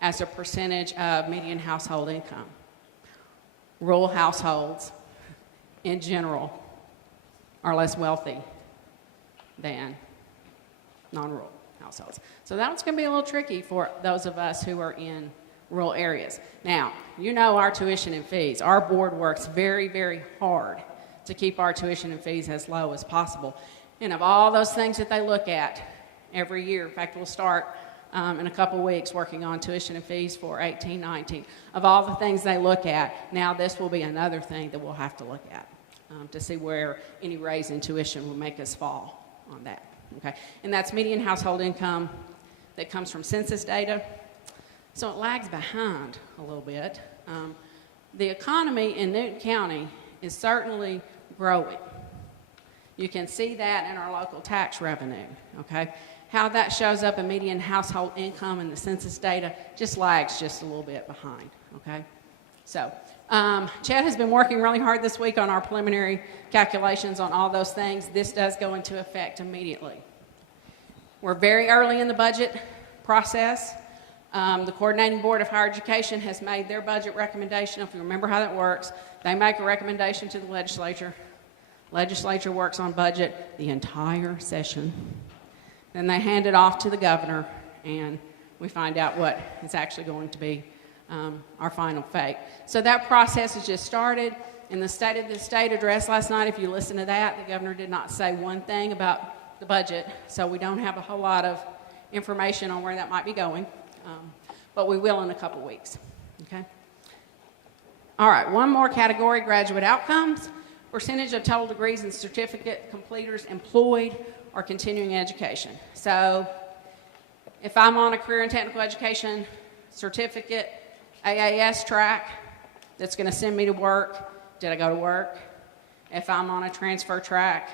as a percentage of median household income. Rural households, in general, are less wealthy than non-rural households. So that one's going to be a little tricky for those of us who are in rural areas. Now, you know our tuition and fees. Our board works very, very hard to keep our tuition and fees as low as possible. And of all those things that they look at every year, in fact, we'll start in a couple weeks working on tuition and fees for 18-19. Of all the things they look at, now this will be another thing that we'll have to look at to see where any raise in tuition will make us fall on that, okay? And that's median household income that comes from census data. So it lags behind a little bit. The economy in Newton County is certainly growing. You can see that in our local tax revenue, okay? How that shows up in median household income and the census data just lags just a little bit behind, okay? So Chad has been working really hard this week on our preliminary calculations on all those things. This does go into effect immediately. We're very early in the budget process. The Coordinating Board of Higher Education has made their budget recommendation. If you remember how that works, they make a recommendation to the legislature. Legislature works on budget the entire session. Then they hand it off to the governor, and we find out what is actually going to be our final fate. So that process has just started. In the State of the State address last night, if you listen to that, the governor did not say one thing about the budget, so we don't have a whole lot of information on where that might be going, but we will in a couple weeks, okay? All right, one more category, graduate outcomes. Percentage of total degrees and certificate completers employed or continuing education. So if I'm on a career and technical education certificate AAS track that's going to send me to work, did I go to work? If I'm on a transfer track,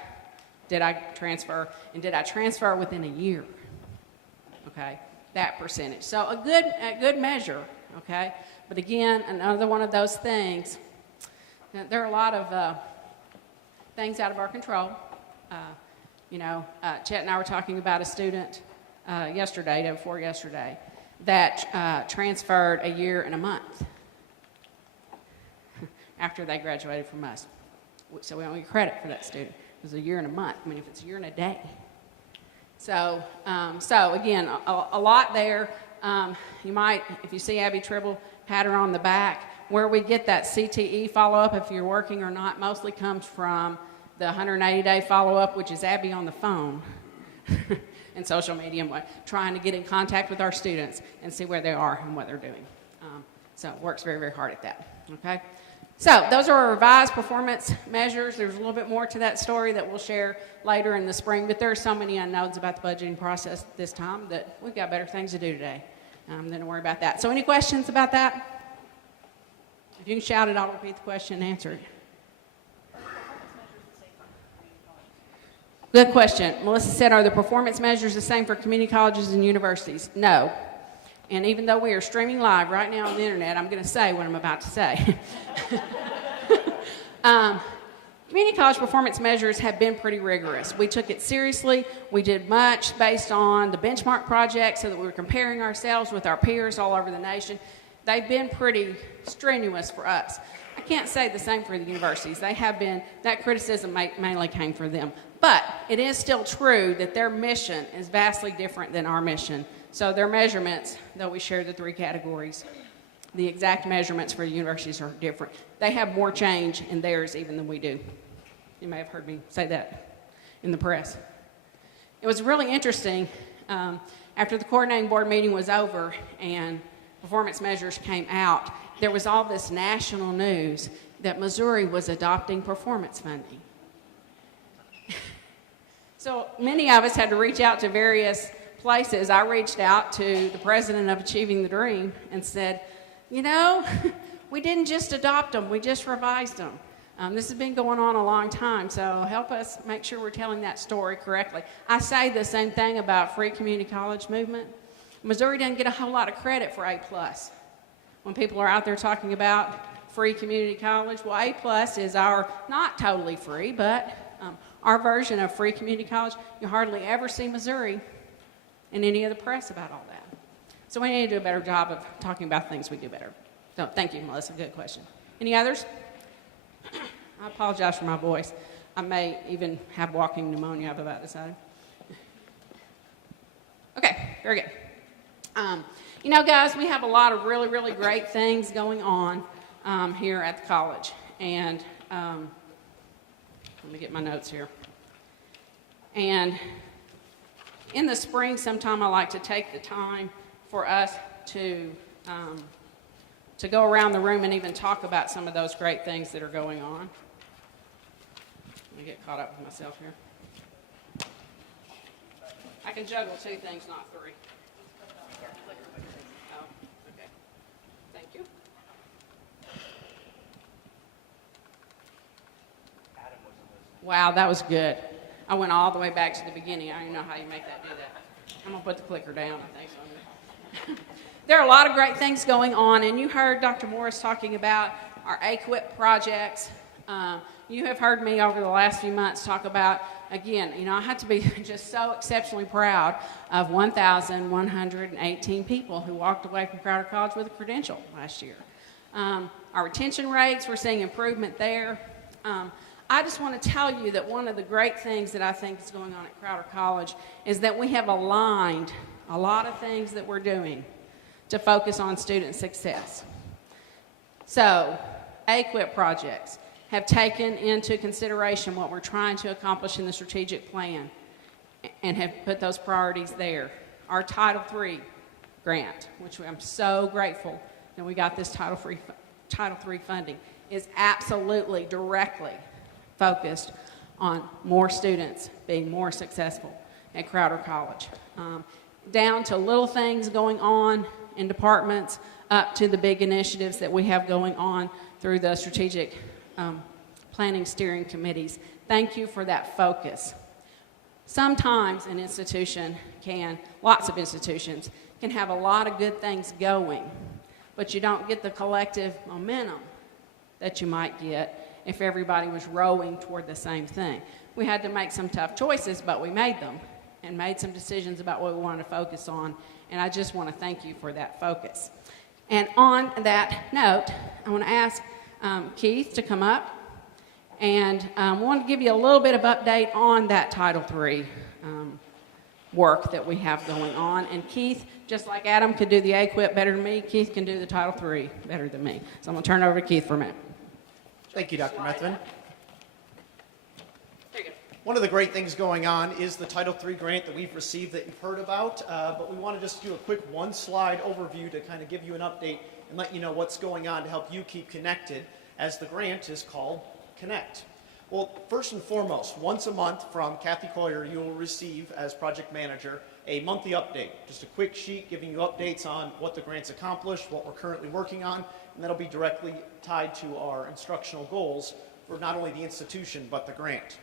did I transfer? And did I transfer within a year? Okay, that percentage. So a good measure, okay? But again, another one of those things, there are a lot of things out of our control, Chet and I were talking about a student day before yesterday, that transferred a year and a month after they graduated from us. So we don't get credit for that student. It was a year and a month. I mean, if it's a year and a day. So again, a lot there. You might, if you see Abby Tribble, pat her on the back. Where we get that CTE follow-up, if you're working or not, mostly comes from the 180-day follow-up, which is Abby on the phone and social media, and trying to get in contact with our students and see where they are and what they're doing. So it works very, very hard at that, okay? So those are our revised performance measures. There's a little bit more to that story that we'll share later in the spring, but there are so many unknowns about the budgeting process this time that we've got better things to do today than to worry about that. So any questions about that? If you can shout it, I'll repeat the question and answer it. Good question. Melissa said, are the performance measures the same for community colleges and universities? No. And even though we are streaming live right now on the internet, I'm going to say what I'm about to say. Community college performance measures have been pretty rigorous. We took it seriously. We did much based on the benchmark project so that we were comparing ourselves with our peers all over the nation. They've been pretty strenuous for us. I can't say the same for the universities. They have been, that criticism mainly came from them. But it is still true that their mission is vastly different than our mission. So their measurements, though we share the 3 categories, the exact measurements for the universities are different. They have more change in theirs even than we do. You may have heard me say that in the press. It was really interesting. After the coordinating board meeting was over and performance measures came out, there was all this national news that Missouri was adopting performance funding. So many of us had to reach out to various places. I reached out to the president of Achieving the Dream and said, we didn't just adopt them, we just revised them. This has been going on a long time, so help us make sure we're telling that story correctly. I say the same thing about free community college movement. Missouri doesn't get a whole lot of credit for A+. When people are out there talking about free community college, well, A+ is our, not totally free, but our version of free community college. You hardly ever see Missouri in any of the press about all that. So we need to do a better job of talking about things we do better. So thank you, Melissa. Good question. Any others? I apologize for my voice. I may even have walking pneumonia, I've about decided. Okay, very good. Guys, we have a lot of really, really great things going on here at the college. And let me get my notes here. And in the spring, sometime I like to take the time for us to go around the room and even talk about some of those great things that are going on. Let me get caught up with myself here. I can juggle 2 things, not 3. Oh, okay. Thank you. Wow, that was good. I went all the way back to the beginning. I don't even know how you make that do that. I'm going to put the clicker down, I think. So there are a lot of great things going on, and you heard Dr. Morris talking about our AQUIP projects. You have heard me over the last few months talk about, again, I have to be just so exceptionally proud of 1,118 people who walked away from Crowder College with a credential last year. Our retention rates, we're seeing improvement there. I just want to tell you that one of the great things that I think is going on at Crowder College is that we have aligned a lot of things that we're doing to focus on student success. So, AQUIP projects have taken into consideration what we're trying to accomplish in the strategic plan and have put those priorities there. Our Title III grant, which I'm so grateful that we got this Title III funding, is absolutely directly focused on more students being more successful at Crowder College. Down to little things going on in departments, up to the big initiatives that we have going on through the strategic planning steering committees. Thank you for that focus. Sometimes an institution lots of institutions can have a lot of good things going, but you don't get the collective momentum that you might get if everybody was rowing toward the same thing. We had to make some tough choices, but we made them and made some decisions about what we wanted to focus on, and I just want to thank you for that focus. And on that note, I want to ask Keith to come up, and I want to give you a little bit of update on that Title III work that we have going on. And Keith, just like Adam could do the AQUIP better than me, Keith can do the Title III better than me. So I'm going to turn it over to Keith for a minute. Thank you, Dr. Methvin. One of the great things going on is the Title III grant that we've received that you've heard about, but we want to just do a quick one-slide overview to kind of give you an update and let you know what's going on to help you keep connected, as the grant is called Connect. Well, first and foremost, once a month from Kathy Coyer, you will receive, as project manager, a monthly update. Just a quick sheet giving you updates on what the grant's accomplished, what we're currently working on, and that'll be directly tied to our instructional goals for not only the institution, but the grant.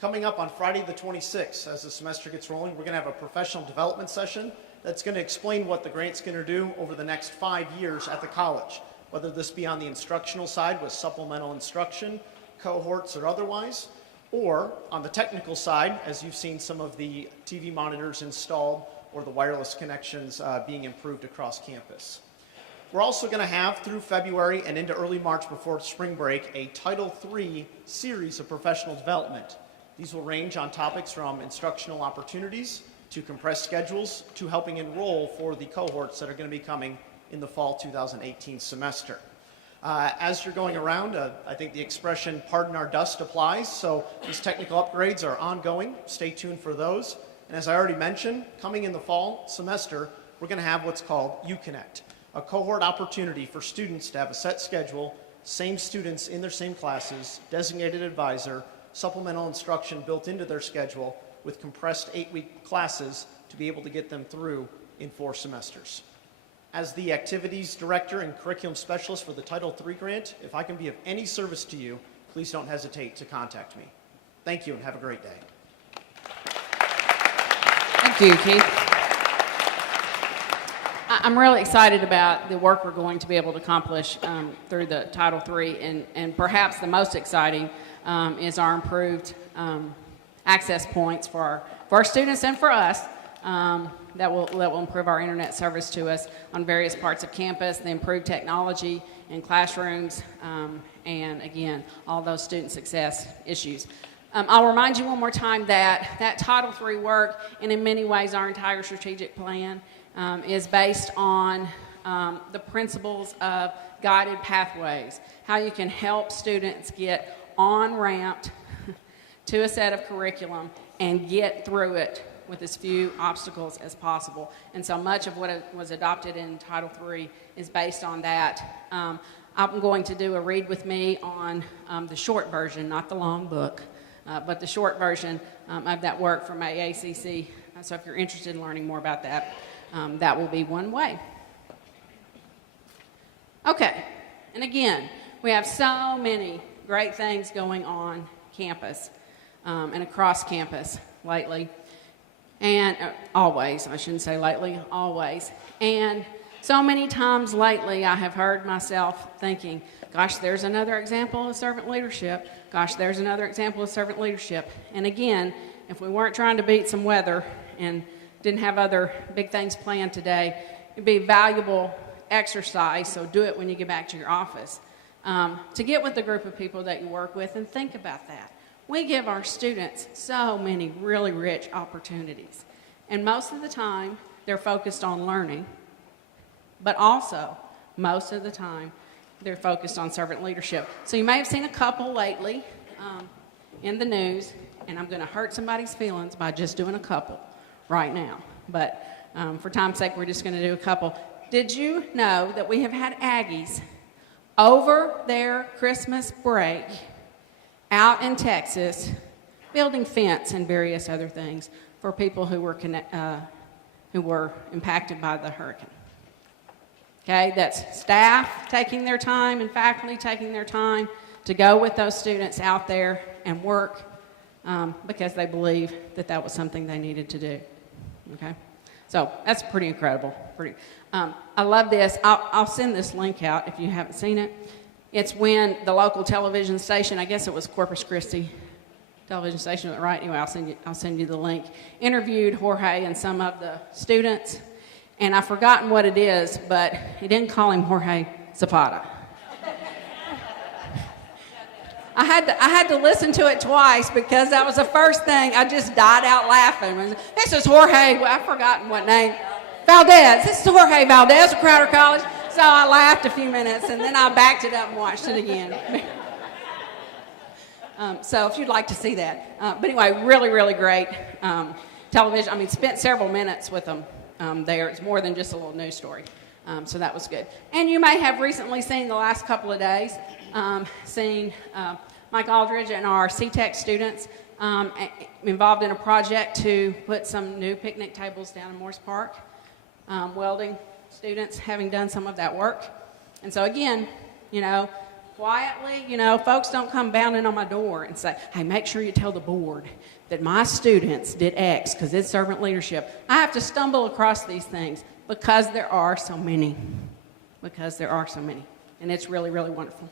Coming up on Friday the 26th, as the semester gets rolling, we're going to have a professional development session that's going to explain what the grant's going to do over the next 5 years at the college, whether this be on the instructional side with supplemental instruction, cohorts, or otherwise, or on the technical side, as you've seen some of the TV monitors installed or the wireless connections being improved across campus. We're also going to have, through February and into early March before spring break, a Title III series of professional development. These will range on topics from instructional opportunities to compressed schedules to helping enroll for the cohorts that are going to be coming in the fall 2018 semester. As you're going around, I think the expression "pardon our dust" applies, so these technical upgrades are ongoing. Stay tuned for those. And as I already mentioned, coming in the fall semester, we're going to have what's called UConnect, a cohort opportunity for students to have a set schedule, same students in their same classes, designated advisor, supplemental instruction built into their schedule with compressed 8-week classes to be able to get them through in 4 semesters. As the activities director and curriculum specialist for the Title III grant, if I can be of any service to you, please don't hesitate to contact me. Thank you and have a great day. Thank you, Keith. I'm really excited about the work we're going to be able to accomplish through the Title III, and perhaps the most exciting is our improved access points for our students and for us. That will improve our internet service to us on various parts of campus, the improved technology in classrooms, and again, all those student success issues. I'll remind you one more time that Title III work, and in many ways our entire strategic plan, is based on the principles of guided pathways, how you can help students get on-ramped to a set of curriculum and get through it with as few obstacles as possible. And so much of what was adopted in Title III is based on that. I'm going to do a read with me on the short version, not the long book, but the short version of that work from AACC. So if you're interested in learning more about that, that will be one way. Okay, and again, we have so many great things going on campus and across campus lately. And always, I shouldn't say lately, always. And so many times lately I have heard myself thinking, gosh, there's another example of servant leadership. Gosh, there's another example of servant leadership. And again, if we weren't trying to beat some weather and didn't have other big things planned today, it'd be a valuable exercise, so do it when you get back to your office, to get with the group of people that you work with and think about that. We give our students so many really rich opportunities. And most of the time, they're focused on learning, but also, most of the time, they're focused on servant leadership. So you may have seen a couple lately in the news, and I'm going to hurt somebody's feelings by just doing a couple right now. But for time's sake, we're just going to do a couple. Did you know that we have had Aggies over their Christmas break out in Texas, building fence and various other things for people who were impacted by the hurricane? Okay, that's staff taking their time and faculty taking their time to go with those students out there and work because they believe that that was something they needed to do. Okay, so that's pretty incredible. I love this. I'll send this link out if you haven't seen it. It's when the local television station, I guess it was Corpus Christi television station, right? Anyway, I'll send you the link. Interviewed Jorge and some of the students, and I've forgotten what it is, but he didn't call him Jorge Zapata. I had to listen to it twice because that was the first thing. I just died out laughing. This is Jorge. Well, I've forgotten what name. Valdez. This is Jorge Valdez of Crowder College. So I laughed a few minutes, and then I backed it up and watched it again. So if you'd like to see that. But anyway, really, really great television. I mean, spent several minutes with them there. It's more than just a little news story. So that was good. And you may have recently seen the last couple of days, seen Mike Aldridge and our CTech students involved in a project to put some new picnic tables down in Morris Park. Welding students having done some of that work. And so again, you know, quietly, you know, folks don't come bounding on my door and say, hey, make sure you tell the board that my students did X because it's servant leadership. I have to stumble across these things because there are so many. Because there are so many. And it's really, really wonderful.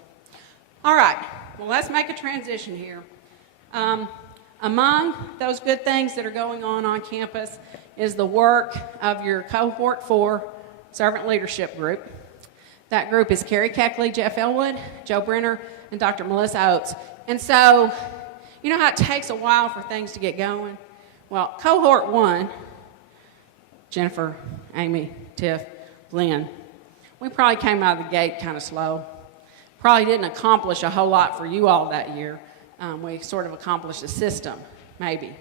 All right, well, let's make a transition here. Among those good things that are going on campus is the work of your Cohort 4 Servant Leadership Group. That group is Carrie Keckley, Jeff Elwood, Joe Brenner, and Dr. Melissa Oates. And so, you know how it takes a while for things to get going? Well, Cohort 1, Jennifer, Amy, Tiff, Lynn, we probably came out of the gate kind of slow. Probably didn't accomplish a whole lot for you all that year. We sort of accomplished a system, maybe.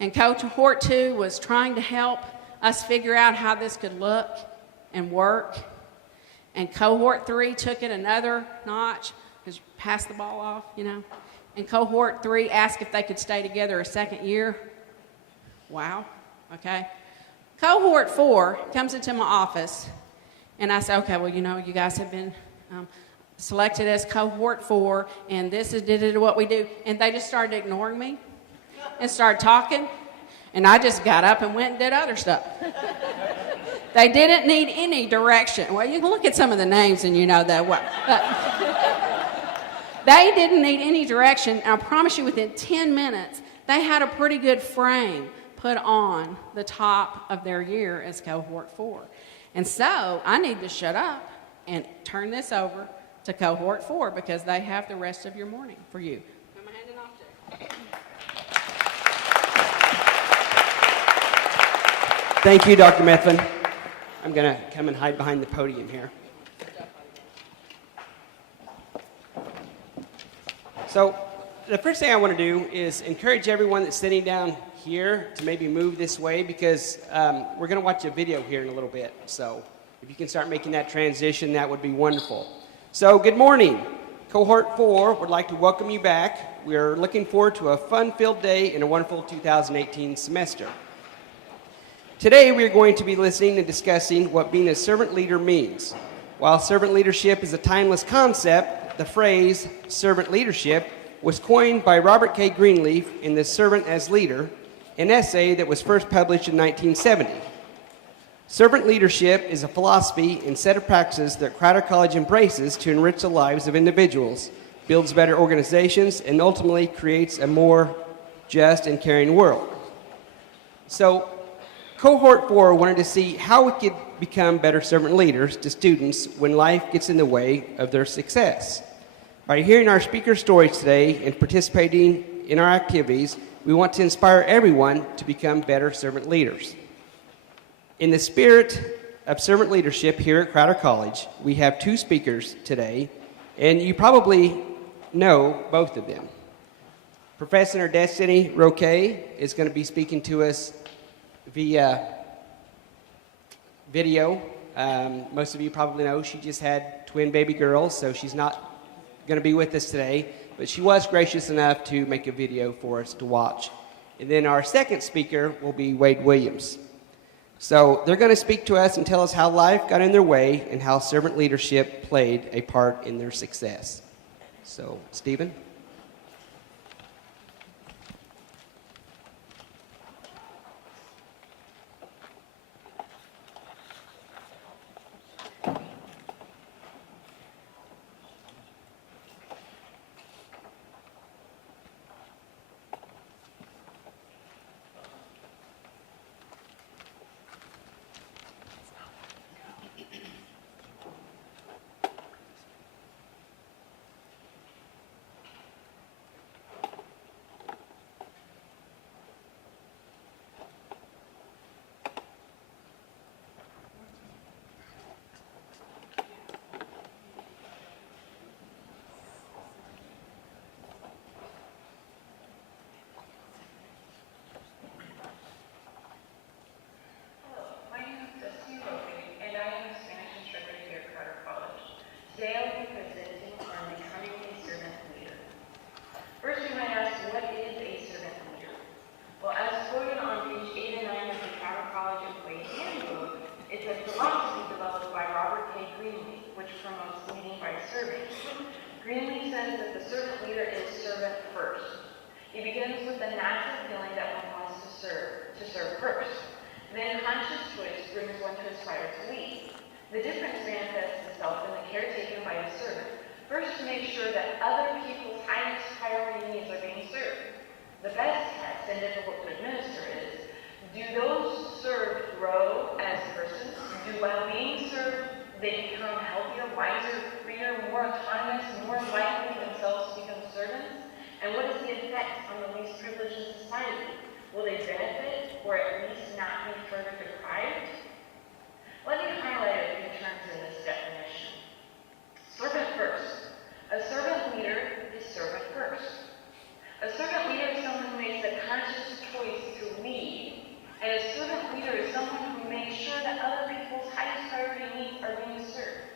And Cohort 2 was trying to help us figure out how this could look and work. And Cohort 3 took it another notch, because passed the ball off, you know. And Cohort 3 asked if they could stay together a second year. Wow, okay. Cohort 4 comes into my office, and I say, okay, well, you know, you guys have been selected as Cohort 4, and this is what we do. And they just started ignoring me and started talking, and I just got up and went and did other stuff. They didn't need any direction. Well, you can look at some of the names and you know that. They didn't need any direction. And I promise you, within 10 minutes, they had a pretty good frame put on the top of their year as Cohort 4. And so I need to shut up and turn this over to Cohort 4 because they have the rest of your morning for you. I'm going to hand it off to you. Thank you, Dr. Methvin. I'm going to come and hide behind the podium here. So the first thing I want to do is encourage everyone that's sitting down here to maybe move this way because we're going to watch a video here in a little bit. So if you can start making that transition, that would be wonderful. So good morning. Cohort 4 would like to welcome you back. We're looking forward to a fun-filled day and a wonderful 2018 semester. Today we are going to be listening and discussing what being a servant leader means. While servant leadership is a timeless concept, the phrase servant leadership was coined by Robert K. Greenleaf in The Servant as Leader, an essay that was first published in 1970. Servant leadership is a philosophy and set of practices that Crowder College embraces to enrich the lives of individuals, builds better organizations, and ultimately creates a more just and caring world. So, Cohort 4 wanted to see how we could become better servant leaders to students when life gets in the way of their success. By hearing our speaker stories today and participating in our activities, we want to inspire everyone to become better servant leaders. In the spirit of servant leadership here at Crowder College, we have two speakers today, and you probably know both of them. Professor Destiny Roque is going to be speaking to us via video. Most of you probably know she just had twin baby girls, so she's not going to be with us today, but she was gracious enough to make a video for us to watch. And then our second speaker will be Wade Williams. So they're going to speak to us and tell us how life got in their way and how servant leadership played a part in their success. So, Stephen? says that the servant leader is servant first. He begins with the natural feeling that one wants to serve first. Then conscious choice brings one to aspire to lead. The difference manifests itself in the care taken by a servant, first to make sure that other people's highest priority needs are being served. The best test and difficult to administer is, do those served grow as persons? Do while being served, they become healthier, wiser, freer, more autonomous, more likely themselves to become servants? And what is the effect on the least privileged in society? Will they benefit, or at least not be further deprived? Let me highlight a few terms in this definition. Servant first. A servant leader is servant first. A servant leader is someone who makes a conscious choice to lead, and a servant leader is someone who makes sure that other people's highest priority needs are being served.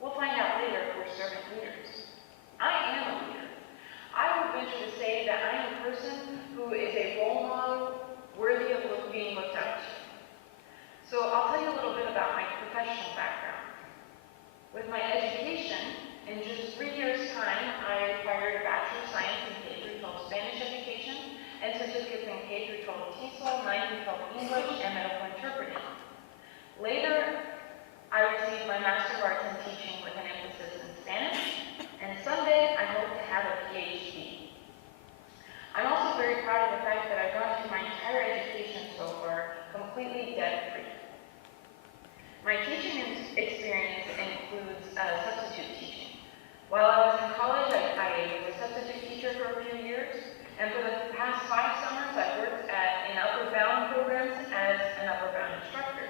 We'll find out later if we're servant leaders. I am a leader. I would venture to say that I am a person who is a role model worthy of being looked up to. So I'll tell you a little bit about my professional background. With my education, in just 3 years' time, I acquired a Bachelor of Science in K-12 Spanish education and certificates in K-12 TESOL, 9-12 English, and medical interpreting. Later, I received my Master of Arts in Teaching with an emphasis in Spanish, and someday I hope to have a PhD. I'm also very proud of the fact that I've gone through my entire education so far completely debt-free. My teaching experience includes substitute teaching. While I was in college, I was a substitute teacher for a few years, and for the past 5 summers, I've worked in Upward Bound programs as an Upward Bound instructor.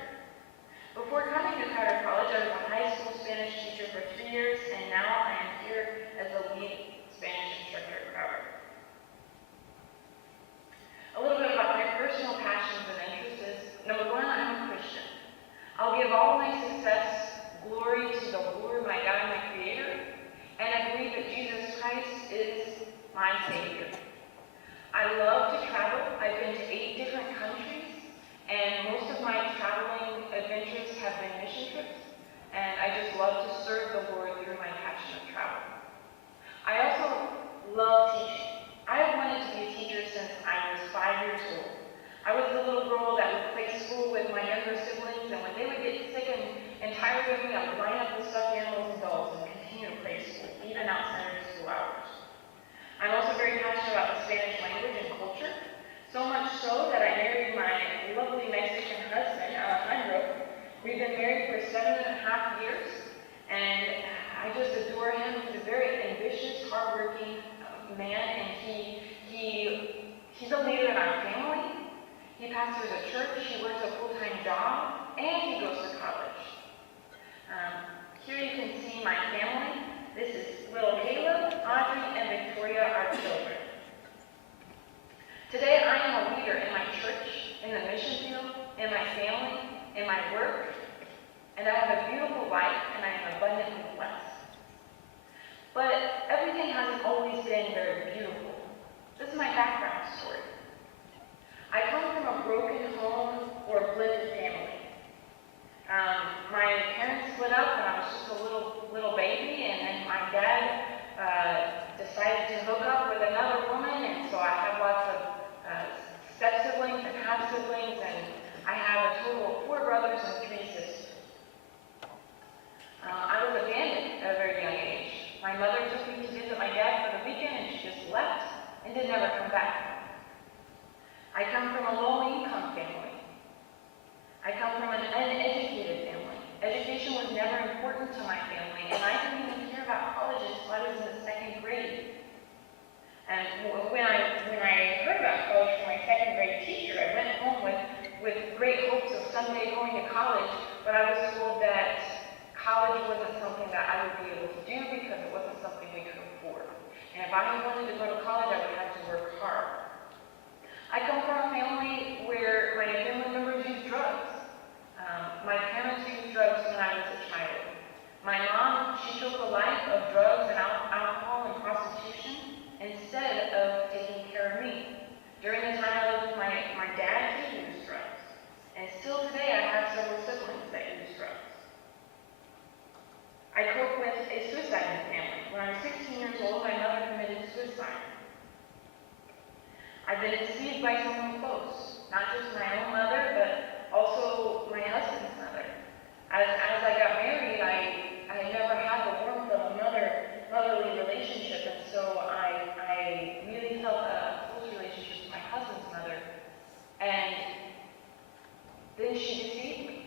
Before coming to Crowder College, I was a high school Spanish teacher for 3 years, and now I am here as the lead Spanish instructor at Crowder. A little bit about my personal passions and interests is, number one, I'm a Christian. I'll give all my success glory to the Lord, my God, my Creator, and I believe that Jesus Christ is my Savior. I love to travel. I've been to 8 different countries, and most of my traveling adventures have been mission trips, and I just love to serve the Lord through my passion of travel. I also love teaching. I've wanted to be a teacher since I was 5 years old. I was the little girl that would play school with my younger siblings, and when they would get sick and tired of me, I would line up with stuffed animals and dolls and continue to play school, even outside of school hours. I'm also very passionate about the Spanish language and culture, so much so that I married my lovely Mexican husband, Alejandro. We've been married for 7.5 years, and I just adore him. He's a very ambitious, hardworking man, and he's a leader in our family. He pastors a church, he works a full-time job, and he goes to college. Here you can see my family. This is little Caleb, Audrey, and Victoria, our children. Today I am a leader in my church, in the mission field, in my family, in my work, and I have a beautiful life, and I am abundantly blessed. But everything hasn't always been very beautiful. This is my background story. I come from a broken home or a blended family. My parents split up when I was just a little baby, and then my dad decided to hook up with another woman, and so I have lots of step-siblings and half-siblings, and I have a total of 4 brothers and 3 sisters. I was abandoned at a very young age. My mother took me to visit my dad for the weekend, and she just left and did never come back. I come from a low-income family. I come from an uneducated family. Education was never important to my family, and I didn't even hear about college until I was in the 2nd grade. And when I heard about college from my 2nd grade teacher, I went home with great hopes of someday going to college, but I was told that college wasn't something that I would be able to do because it wasn't something we could afford. And if I wanted to go to college, I would have to work hard. I come from a family where my family members use drugs. My parents used drugs when I was a child. My mom, she took a life of drugs and alcohol and prostitution instead of taking care of me. During the time I lived with my dad, he used drugs. And still today, I have several siblings that use drugs. I coped with a suicide in the family. When I was 16 years old, I've been deceived by someone close, not just my own mother, but also my husband's mother. As I got married, I never had the warmth of a motherly relationship, and so I really felt a close relationship to my husband's mother. And then she deceived me.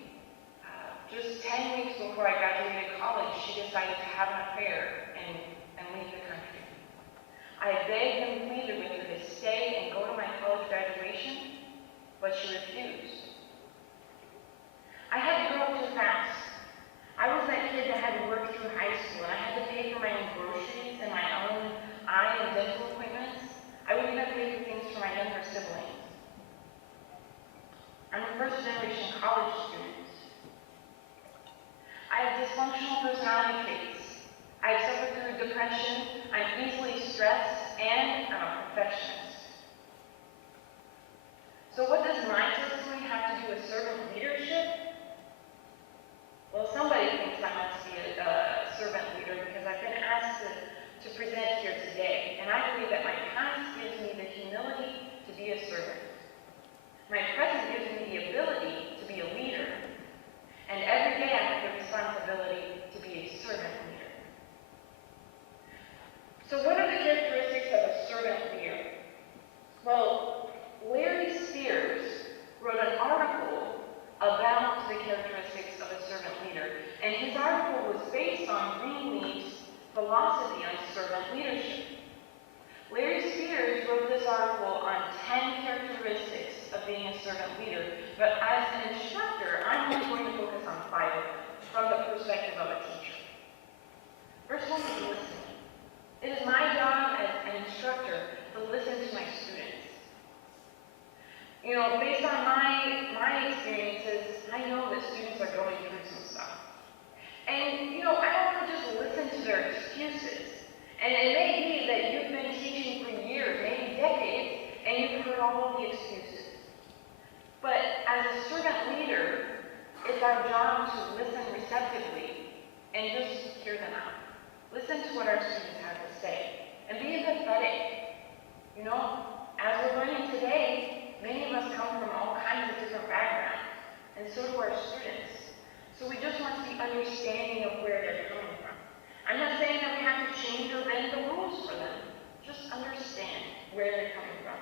Just 10 weeks before I graduated college, she decided to have an affair and leave the country. I begged and pleaded with her to stay and go to my college graduation, but she refused. I had to grow up too fast. I was that kid that had to work through high school, and I had to pay for my own groceries and my own eye and dental appointments. I wouldn't even pay for things for my younger siblings. I'm a first-generation college student. I have dysfunctional personality traits. I've suffered through depression, I'm easily stressed, and I'm a perfectionist. So what does my testimony have to do with servant leadership? Well, somebody thinks I must be a servant leader because I've been asked to present here today, and I believe that my past gives me the humility to be a servant. My present gives me the ability to be a leader, and every day I have the responsibility to be a servant leader. So what are the characteristics of a servant leader? Well, Larry Spears wrote an article about the characteristics of a servant leader, and his article was based on Greenleaf's philosophy on servant leadership. Larry Spears wrote this article on 10 characteristics of being a servant leader, but as an instructor, I'm only going to focus on 5 of them from the perspective of a teacher. First one is listening. It is my job as an instructor to listen to my students. You know, based on my experiences, I know that students are going through some stuff. And, you know, I don't want to just listen to their excuses. And it may be that you've been teaching for years, maybe decades, and you've heard all of the excuses. But as a servant leader, it's our job to listen receptively and just hear them out. Listen to what our students have to say. And be empathetic. You know, as we're learning today, many of us come from all kinds of different backgrounds, and so do our students. So we just want to be understanding of where they're coming from. I'm not saying that we have to change or bend the rules for them. Just understand where they're coming from.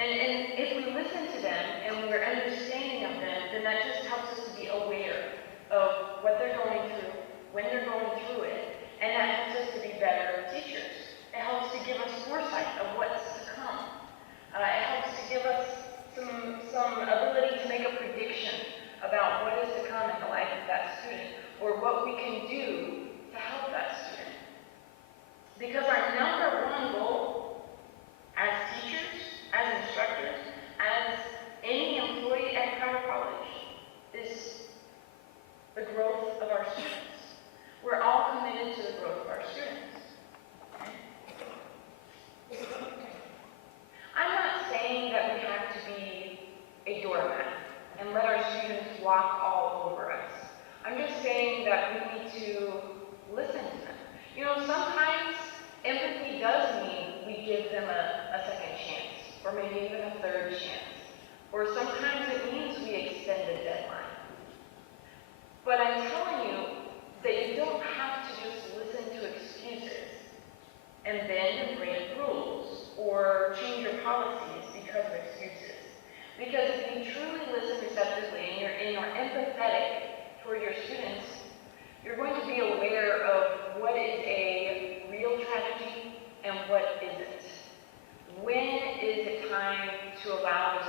And if we listen to them and we're understanding of them, then that just helps us to be aware of what they're going through, when they're going through it, and that helps us to be better teachers. It helps to give us foresight of what's to come. It helps to give us some ability to make a prediction about what is to come in the life of that student, or what we can do to help that student. Because our number one goal as teachers, as instructors, as any employee at Crowder College is the growth of our students. We're all committed to the growth of our students. I'm not saying that we have to be a doormat and let our students walk all over us. I'm just saying that we need to listen to them. You know, sometimes empathy does mean we give them a second chance, or maybe even a third chance. Or sometimes it means we extend a deadline. But I'm telling you that you don't have to just listen to excuses and bend and break rules or change your policies because of excuses. Because if you truly listen receptively and you're empathetic toward your students, you're going to be aware of what is a real tragedy and what isn't. When is it time to allow the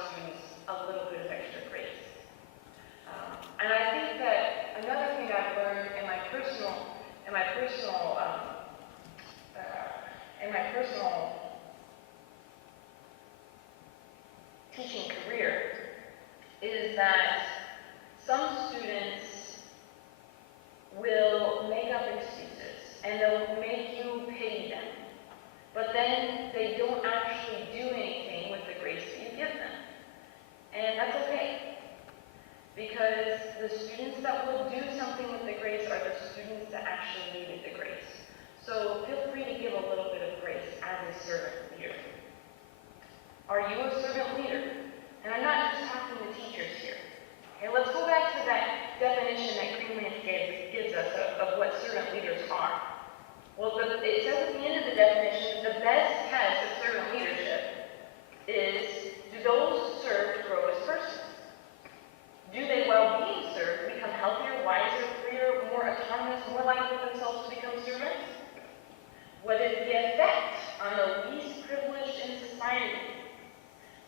it be effect on the least privileged in society?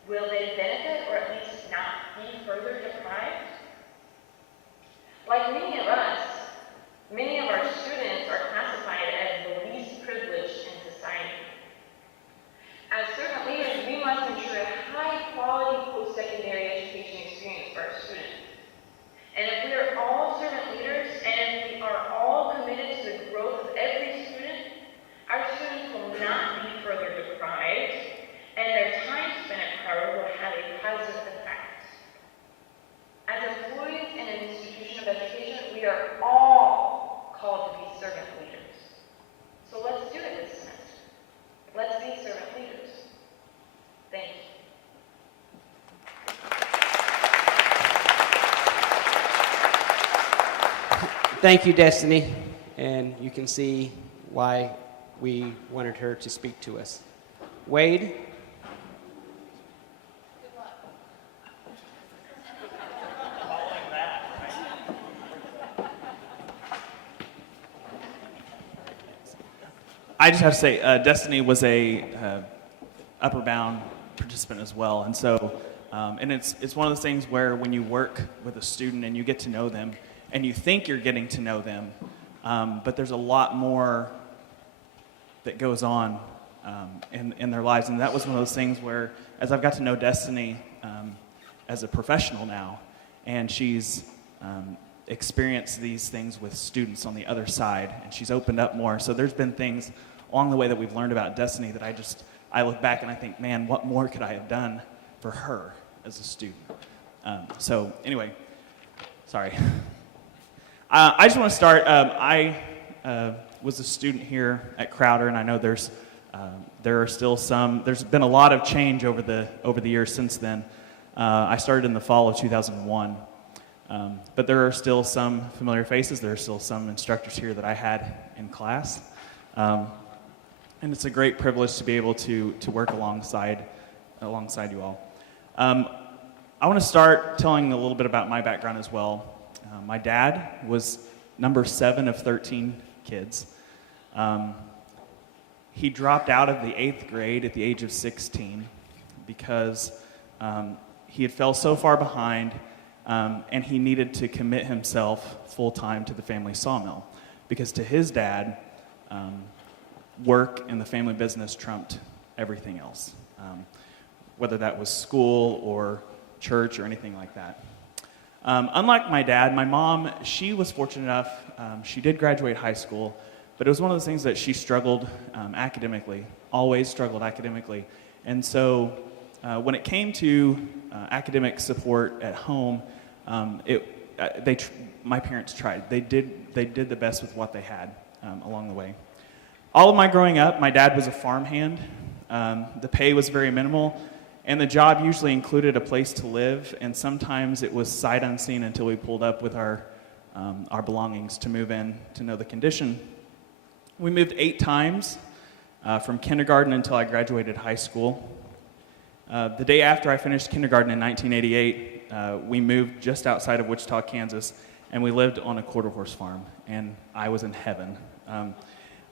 Will they benefit or at least not be further deprived? Like many of us, many of our students are classified as the least privileged in society. As servant leaders, we must ensure a high-quality post-secondary education experience for our students. And if we are all servant leaders, and if we are all committed to the growth of every student, our students will not be further deprived, and their time spent at Crowder will have a positive effect. As employees in an institution of education, we are all called to be servant leaders. So let's do it this semester. Let's be servant leaders. Thank you. Thank you, Destiny. And you can see why we wanted her to speak to us. Wade? I just have to say, Destiny was a upper bound participant as well, and so, and it's one of those things where when you work with a student and you get to know them, and you think you're getting to know them, but there's a lot more that goes on in their lives, and that was one of those things where, as I've got to know Destiny as a professional now, and she's experienced these things with students on the other side, and she's opened up more. So there's been things along the way that we've learned about Destiny that I look back and I think, man, what more could I have done for her as a student? So anyway, sorry. I just want to start. I was a student here at Crowder, and I know there are still some. There's been a lot of change over the years since then. I started in the fall of 2001. But there are still some familiar faces. There are still some instructors here that I had in class. And it's a great privilege to be able to work alongside you all. I want to start telling a little bit about my background as well. My dad was number 7 of 13 kids. He dropped out of the 8th grade at the age of 16 because he had fell so far behind. And he needed to commit himself full-time to the family sawmill because to his dad, work in the family business trumped everything else, whether that was school or church or anything like that. Unlike my dad, my mom, she was fortunate enough, she did graduate high school, but it was one of those things that she struggled academically, always struggled academically. And so when it came to academic support at home, my parents tried. They did the best with what they had along the way. All of my growing up, my dad was a farmhand. The pay was very minimal, and the job usually included a place to live, and sometimes it was sight unseen until we pulled up with our belongings to move in to know the condition. We moved 8 times from kindergarten until I graduated high school. The day after I finished kindergarten in 1988, we moved just outside of Wichita, Kansas, and we lived on a quarter-horse farm, and I was in heaven.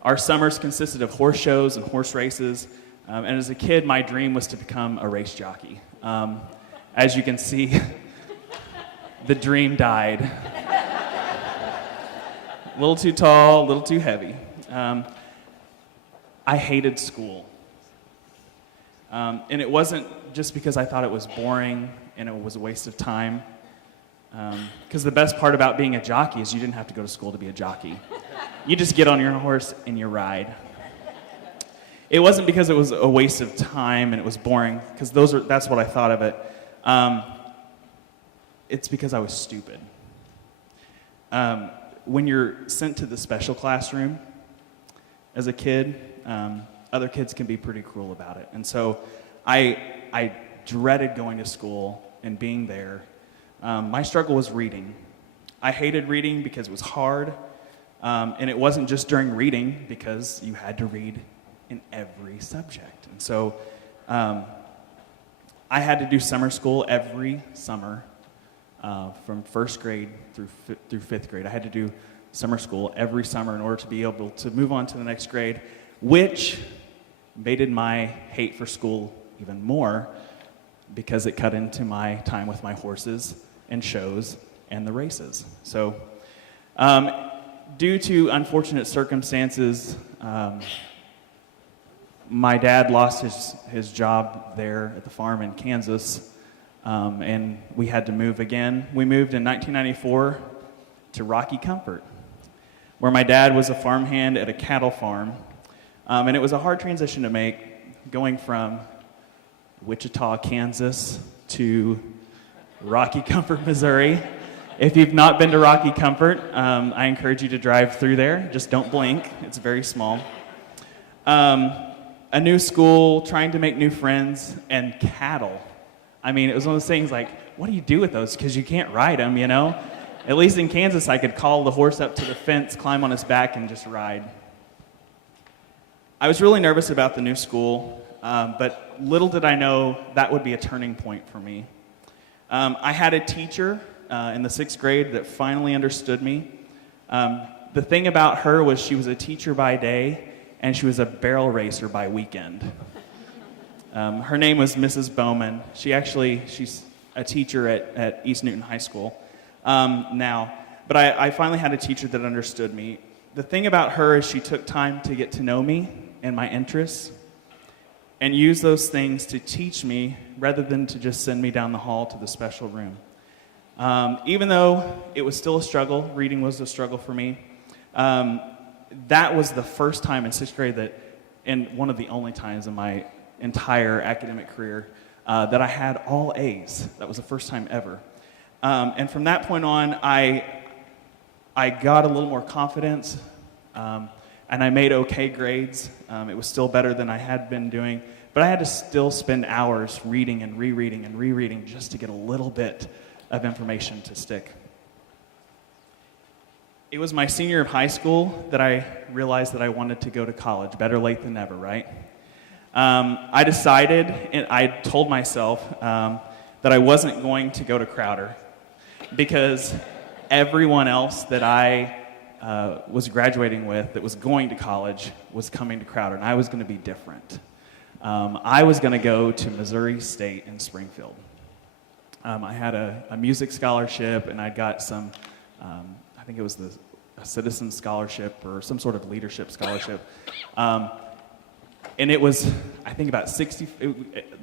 Our summers consisted of horse shows and horse races, and as a kid, my dream was to become a race jockey. As you can see, the dream died. A little too tall, a little too heavy. I hated school. And it wasn't just because I thought it was boring and it was a waste of time. Because the best part about being a jockey is you didn't have to go to school to be a jockey. You just get on your horse and you ride. It wasn't because it was a waste of time and it was boring, because that's what I thought of it. It's because I was stupid. When you're sent to the special classroom as a kid, other kids can be pretty cruel about it. And so I dreaded going to school and being there. My struggle was reading. I hated reading because it was hard. And it wasn't just during reading, because you had to read in every subject. And so I had to do summer school every summer from first grade through fifth grade. I had to do summer school every summer in order to be able to move on to the next grade. which mated my hate for school even more because it cut into my time with my horses and shows and the races. So due to unfortunate circumstances, my dad lost his job there at the farm in Kansas, and we had to move again. We moved in 1994 to Rocky Comfort, where my dad was a farmhand at a cattle farm. And it was a hard transition to make, going from Wichita, Kansas to Rocky Comfort, Missouri. If you've not been to Rocky Comfort, I encourage you to drive through there. Just don't blink. It's very small. A new school, trying to make new friends, and cattle. I mean, it was one of those things like, what do you do with those? Because you can't ride them, you know? At least in Kansas, I could call the horse up to the fence, climb on his back, and just ride. I was really nervous about the new school, but little did I know that would be a turning point for me. I had a teacher in the 6th grade that finally understood me. The thing about her was she was a teacher by day, and she was a barrel racer by weekend. Her name was Mrs. Bowman. She's a teacher at East Newton High School now. But I finally had a teacher that understood me. The thing about her is she took time to get to know me and my interests and use those things to teach me rather than to just send me down the hall to the special room. Even though it was still a struggle, reading was a struggle for me, that was the first time in 6th grade and one of the only times in my entire academic career, that I had all A's. That was the first time ever. And from that point on, I got a little more confidence, and I made okay grades. It was still better than I had been doing, but I had to still spend hours reading and rereading just to get a little bit of information to stick. It was my senior year of high school that I realized that I wanted to go to college. Better late than never, right? I decided, and I told myself that I wasn't going to go to Crowder because everyone else that I was graduating with that was going to college was coming to Crowder, and I was going to be different. I was going to go to Missouri State in Springfield. I had a music scholarship, and I got some, I think it was a citizen scholarship or some sort of leadership scholarship. And it was, I think, about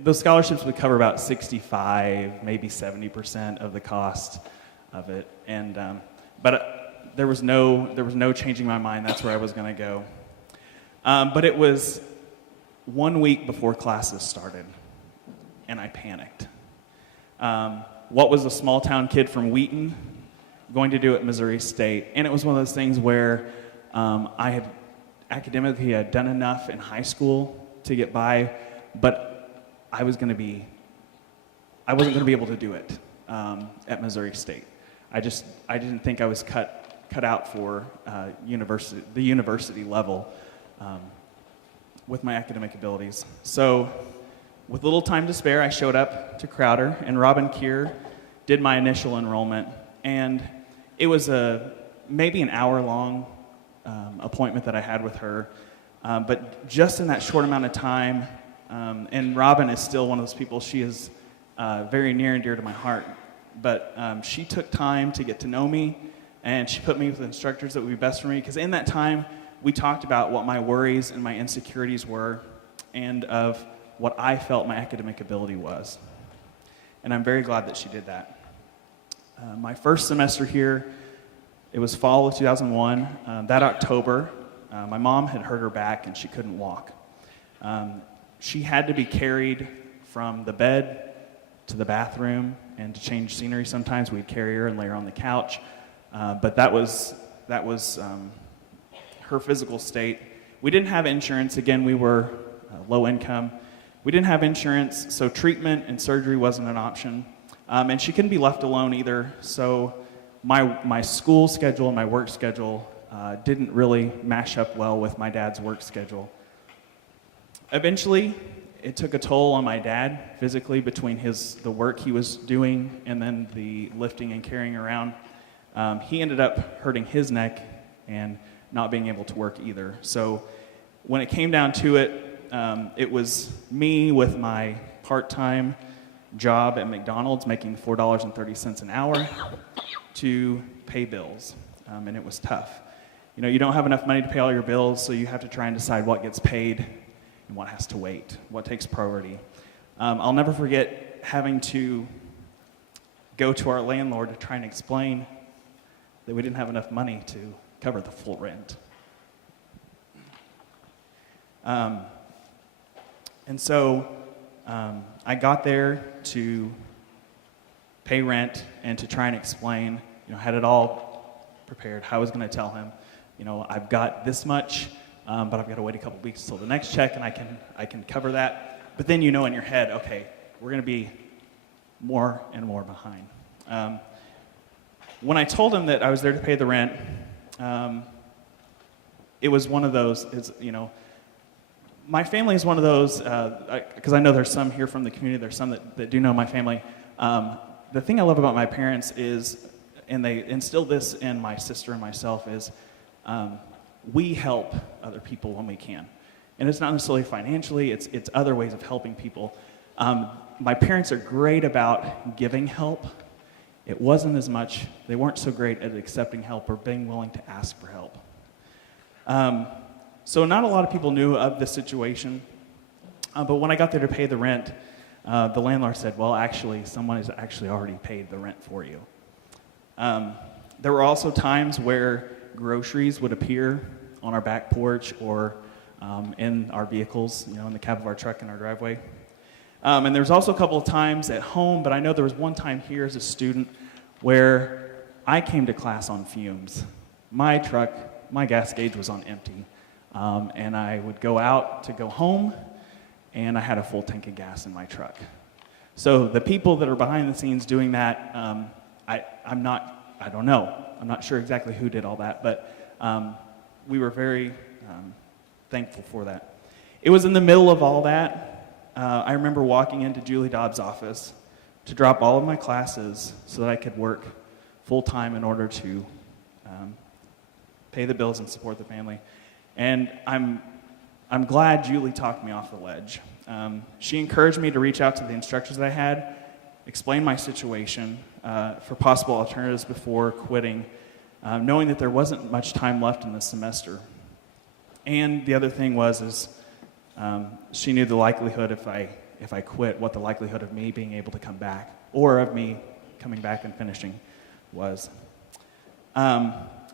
those scholarships would cover about 65, maybe 70% of the cost of it. And but there was no changing my mind. That's where I was going to go. But it was 1 week before classes started, and I panicked. What was a small town kid from Wheaton going to do at Missouri State? And it was one of those things where I had academically had done enough in high school to get by, but I wasn't going to be able to do it at Missouri State. I didn't think I was cut out for the university level with my academic abilities. So with little time to spare, I showed up to Crowder, and Robin Keir did my initial enrollment, and it was maybe an hour-long appointment that I had with her, but just in that short amount of time, and Robin is still one of those people, she is very near and dear to my heart, but she took time to get to know me, and she put me with instructors that would be best for me, because in that time, we talked about what my worries and my insecurities were, and of what I felt my academic ability was. And I'm very glad that she did that. My first semester here, it was fall of 2001. That October, my mom had hurt her back and she couldn't walk. She had to be carried from the bed to the bathroom, and to change scenery sometimes we'd carry her and lay her on the couch. But that was her physical state. We didn't have insurance. Again, we were low income. We didn't have insurance, so treatment and surgery wasn't an option. And she couldn't be left alone either, so my school schedule and my work schedule didn't really mash up well with my dad's work schedule. Eventually, it took a toll on my dad physically between the work he was doing and then the lifting and carrying around. He ended up hurting his neck and not being able to work either. So when it came down to it, it was me with my part-time job at McDonald's making $4.30 an hour to pay bills, and it was tough. You know, you don't have enough money to pay all your bills, so you have to try and decide what gets paid and what has to wait, what takes priority. I'll never forget having to go to our landlord to try and explain that we didn't have enough money to cover the full rent. And so I got there to pay rent and to try and explain, had it all prepared, how I was going to tell him, I've got this much, but I've got to wait a couple weeks till the next check, and I can cover that. But then in your head, okay, we're going to be more and more behind. When I told him that I was there to pay the rent, it was one of those, my family is one of those, because I know there's some here from the community, there's some that do know my family. The thing I love about my parents is, and they instill this in my sister and myself, is we help other people when we can. And it's not necessarily financially, it's other ways of helping people. My parents are great about giving help. It wasn't as much, they weren't so great at accepting help or being willing to ask for help. So not a lot of people knew of this situation, but when I got there to pay the rent, the landlord said, well, actually, someone has actually already paid the rent for you. There were also times where groceries would appear on our back porch or in our vehicles, in the cab of our truck in our driveway. And there was also a couple of times at home, but I know there was one time here as a student where I came to class on fumes. My truck, my gas gauge was on empty. And I would go out to go home, and I had a full tank of gas in my truck. So the people that are behind the scenes doing that, I don't know. I'm not sure exactly who did all that, but we were very thankful for that. It was in the middle of all that. I remember walking into Julie Dobbs' office to drop all of my classes so that I could work full-time in order to pay the bills and support the family. And I'm glad Julie talked me off the ledge. She encouraged me to reach out to the instructors that I had, explain my situation for possible alternatives before quitting, knowing that there wasn't much time left in the semester. And the other thing was she knew the likelihood if I quit, what the likelihood of me being able to come back or of me coming back and finishing was.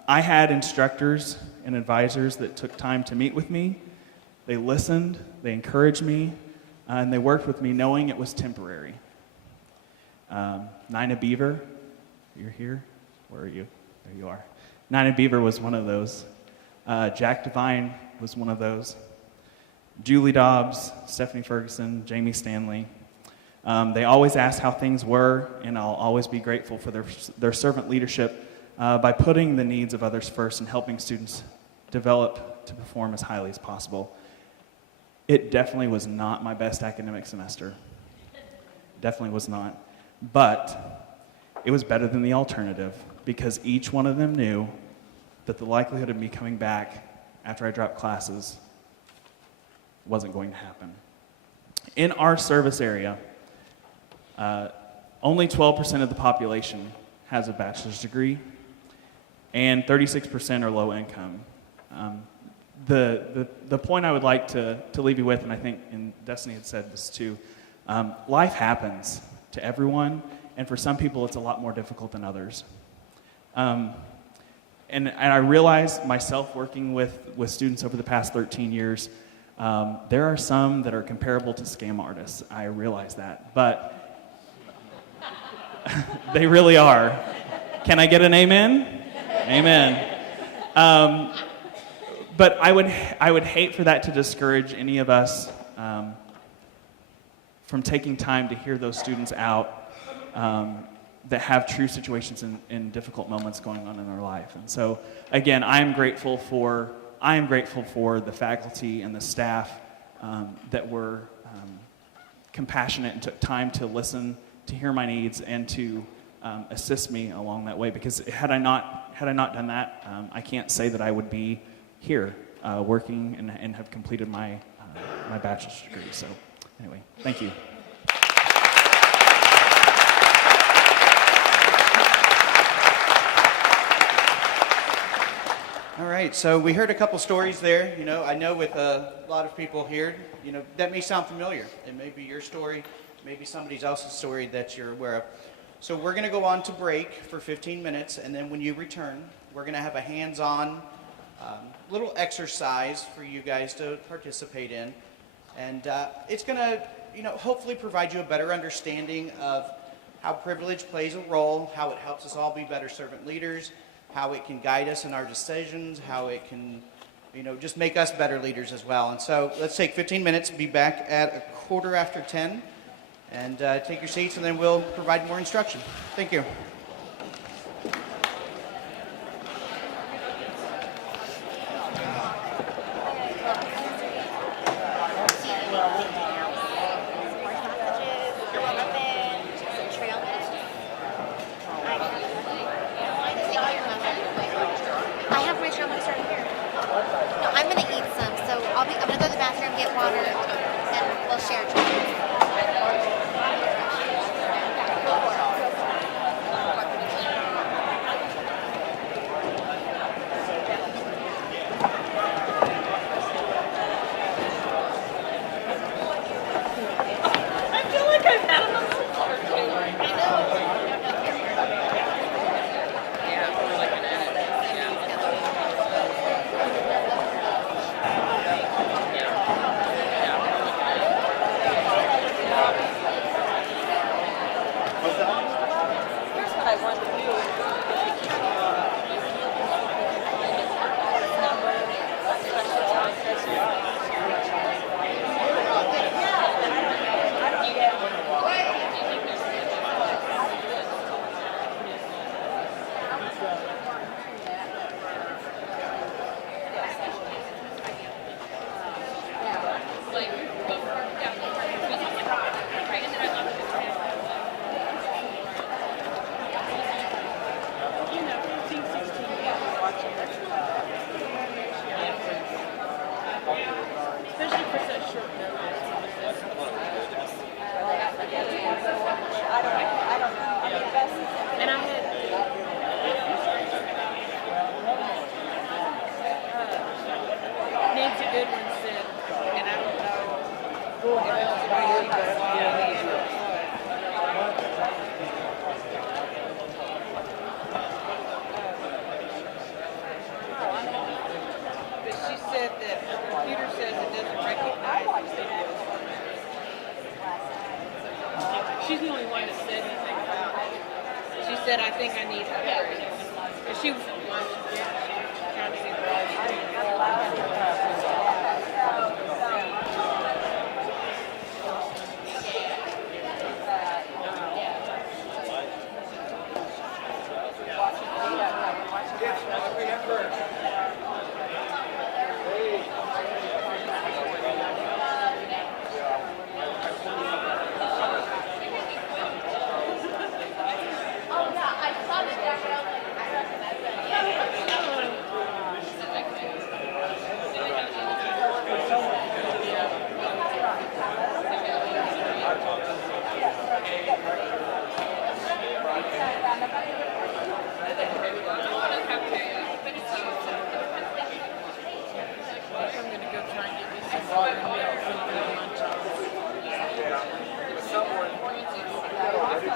I had instructors and advisors that took time to meet with me. They listened, they encouraged me, and they worked with me knowing it was temporary. Nina Beaver, you're here? Where are you? There you are. Nina Beaver was one of those. Jack Devine was one of those. Julie Dobbs, Stephanie Ferguson, Jamie Stanley. They always asked how things were, and I'll always be grateful for their servant leadership by putting the needs of others first and helping students develop to perform as highly as possible. It definitely was not my best academic semester. Definitely was not. But it was better than the alternative because each one of them knew that the likelihood of me coming back after I dropped classes wasn't going to happen. In our service area, only 12% of the population has a bachelor's degree, and 36% are low income. The point I would like to leave you with, and I think and Destiny had said this too, life happens to everyone, and for some people it's a lot more difficult than others. And I realize myself working with students over the past 13 years, there are some that are comparable to scam artists. I realize that, but they really are. Can I get an amen? Amen. But I would hate for that to discourage any of us from taking time to hear those students out that have true situations in difficult moments going on in their life. And so, again, I am grateful for the faculty and the staff that were compassionate and took time to listen, to hear my needs, and to assist me along that way. Because had I not done that, I can't say that I would be here working and have completed my my bachelor's degree. So anyway, thank you. All right, so we heard a couple stories there. You know, I know with a lot of people here, you know, that may sound familiar. It may be your story, maybe somebody else's story that you're aware of. So we're going to go on to break for 15 minutes, and then when you return, we're going to have a hands-on little exercise for you guys to participate in. And it's going to, you know, hopefully provide you a better understanding of how privilege plays a role, how it helps us all be better servant leaders, how it can guide us in our decisions, how it can, you know, just make us better leaders as well. And so let's take 15 minutes, be back at 10:15, and take your seats, and then we'll provide more instruction. Thank you. I have my show. I'm gonna start here. No, I'm gonna eat some. So I'm gonna go to the bathroom, get water, and we'll share. I feel like I've had enough. Here's what I want to do. Especially for such short notice. I don't know. I mean, and I had Nancy Goodwin said, and I don't know if it's the way she does but she said that her computer says it doesn't recognize executives. She's the only one that said anything about it. She said, I think I need upgrades. And she was watching it. She was trying to see the live stream.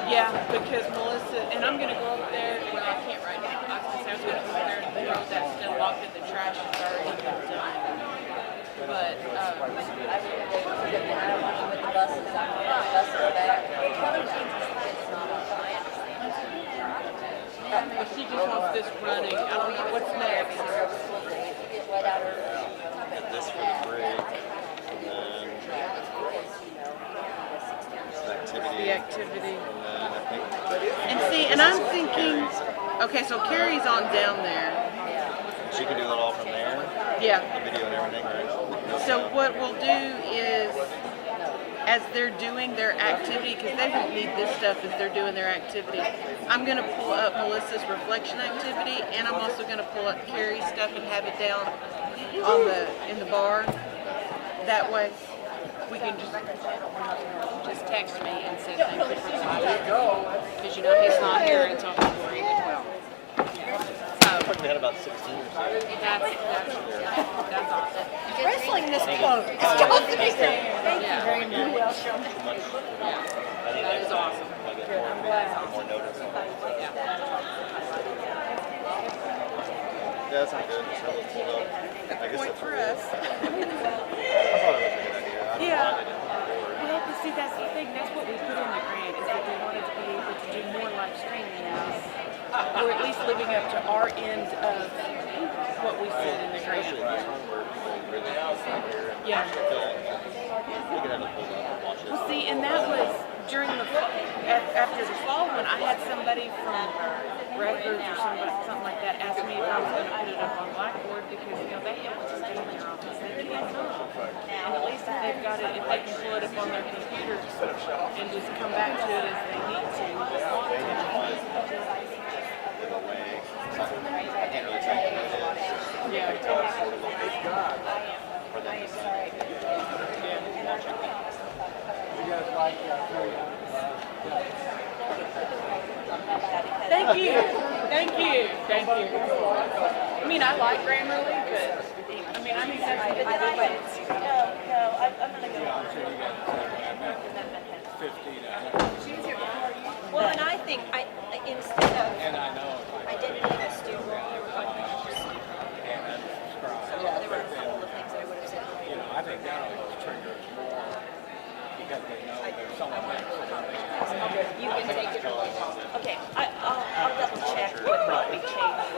Yeah, because Melissa, and I'm going to go up there, well, I can't right now. I was going to go up there and throw that stuff off in the trash. It's already been done. But, but she just wants this running. I don't know what's next. Get this for the break. The activity. And see, and I'm thinking, okay, so Carrie's on down there. she can do it all from there. Yeah. The video and everything, right? So what we'll do is, as they're doing their activity, because they don't need this stuff as they're doing their activity, I'm going to pull up Melissa's reflection activity, and I'm also going to pull up Carrie's stuff and have it down on in the bar. That way, we can just text me and say thank you for the because he's not here until February the 12th. They had about 16 or so. That's awesome. Wrestling this close. Thank you very much. That is awesome. I'm glad. Yeah, that's not good. So let's pull up. That's I a guess point that's for a us. I thought it was a good idea. I don't Yeah. know why they didn't do it. Well, but see, that's the thing. That's what we put in the grant, is that we wanted to be able to do more live streaming, or at least living up to our end of what we said in the grant. Especially this one where people really here and Yeah. actually feel like we could have it pulled up and watch it. Well, see, and that was during the after the fall when I had somebody from Rutgers or something like that ask me if I was going to put it up on Blackboard because they have to stay in their office. They can't come. And at least if they've got it, if they can pull it up on their computer and just come back to it as they need to. I can't really tell you what it is. Yeah. I can tell it's sort of a big for them to see. Thank you. Thank you. Thank you. I mean, I like Grammarly, but I mean, I think that's a good way. Well, and I think instead of identity of a student, they were talking about your student. So there were a couple of things that I would have said. I think that always triggers more because they know there's someone there. You can take it or leave it. Okay, I'll double check with what we changed.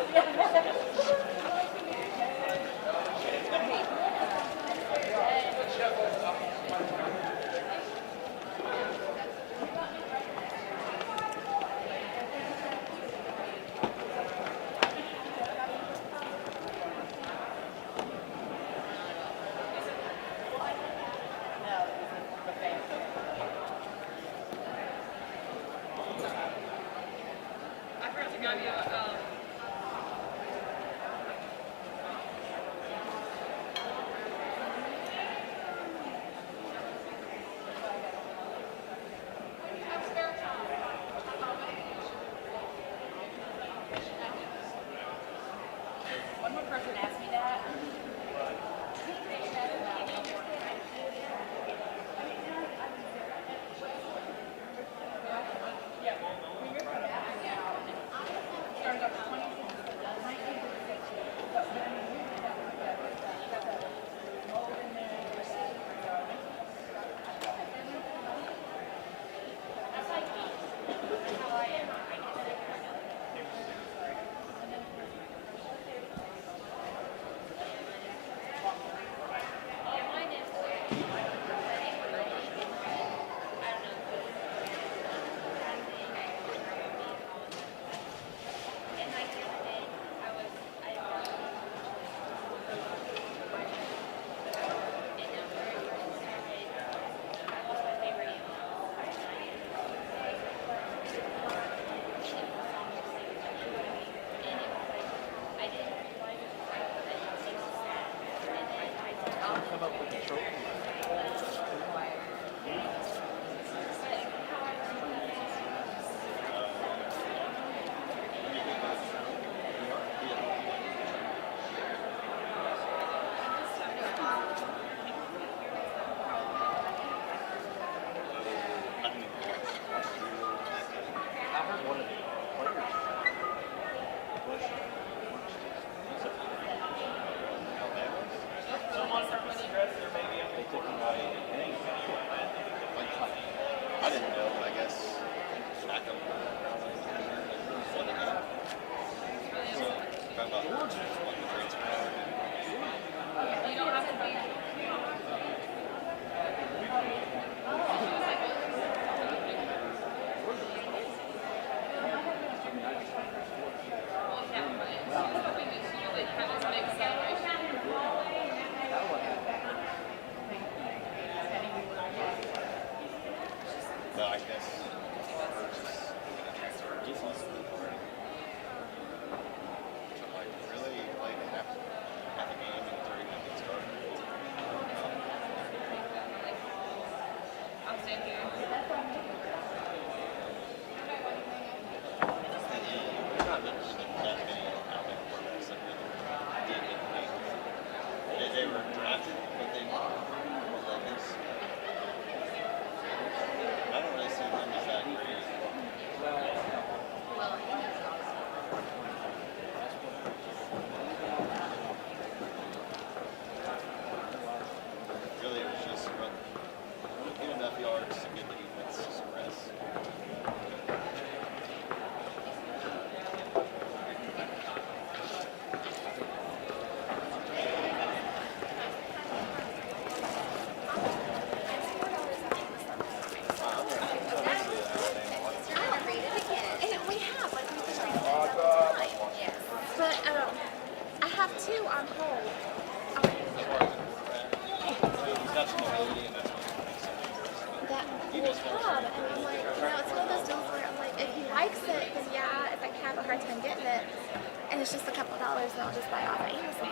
$5, then I'll just buy off at Amazon.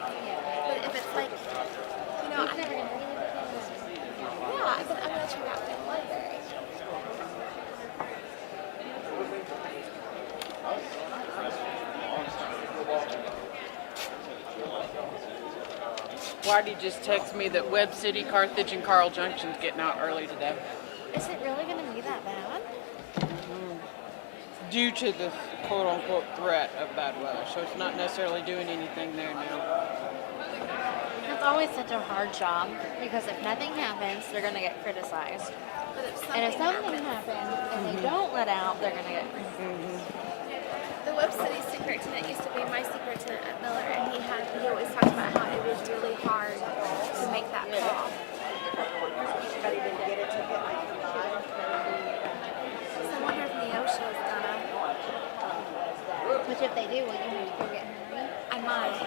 But if it's like, you know, I'm never gonna really yeah, I'm gonna check out the library. Whitey just texted me that Webb City, Carthage, and Carl Junction's getting out early today. Is it really gonna be that bad? Due to the quote-unquote threat of bad weather, so it's not necessarily doing anything there now. It's always such a hard job because if nothing happens, they're gonna get criticized. And if something happens and they don't let out, they're gonna get criticized. The Webb City superintendent used to be my superintendent at Miller, and he always talked about how it was really hard to make that call. Anybody didn't get a ticket like you live? So I wonder if Neosha is gonna. Which if they do, will you have to go get Henry? I might.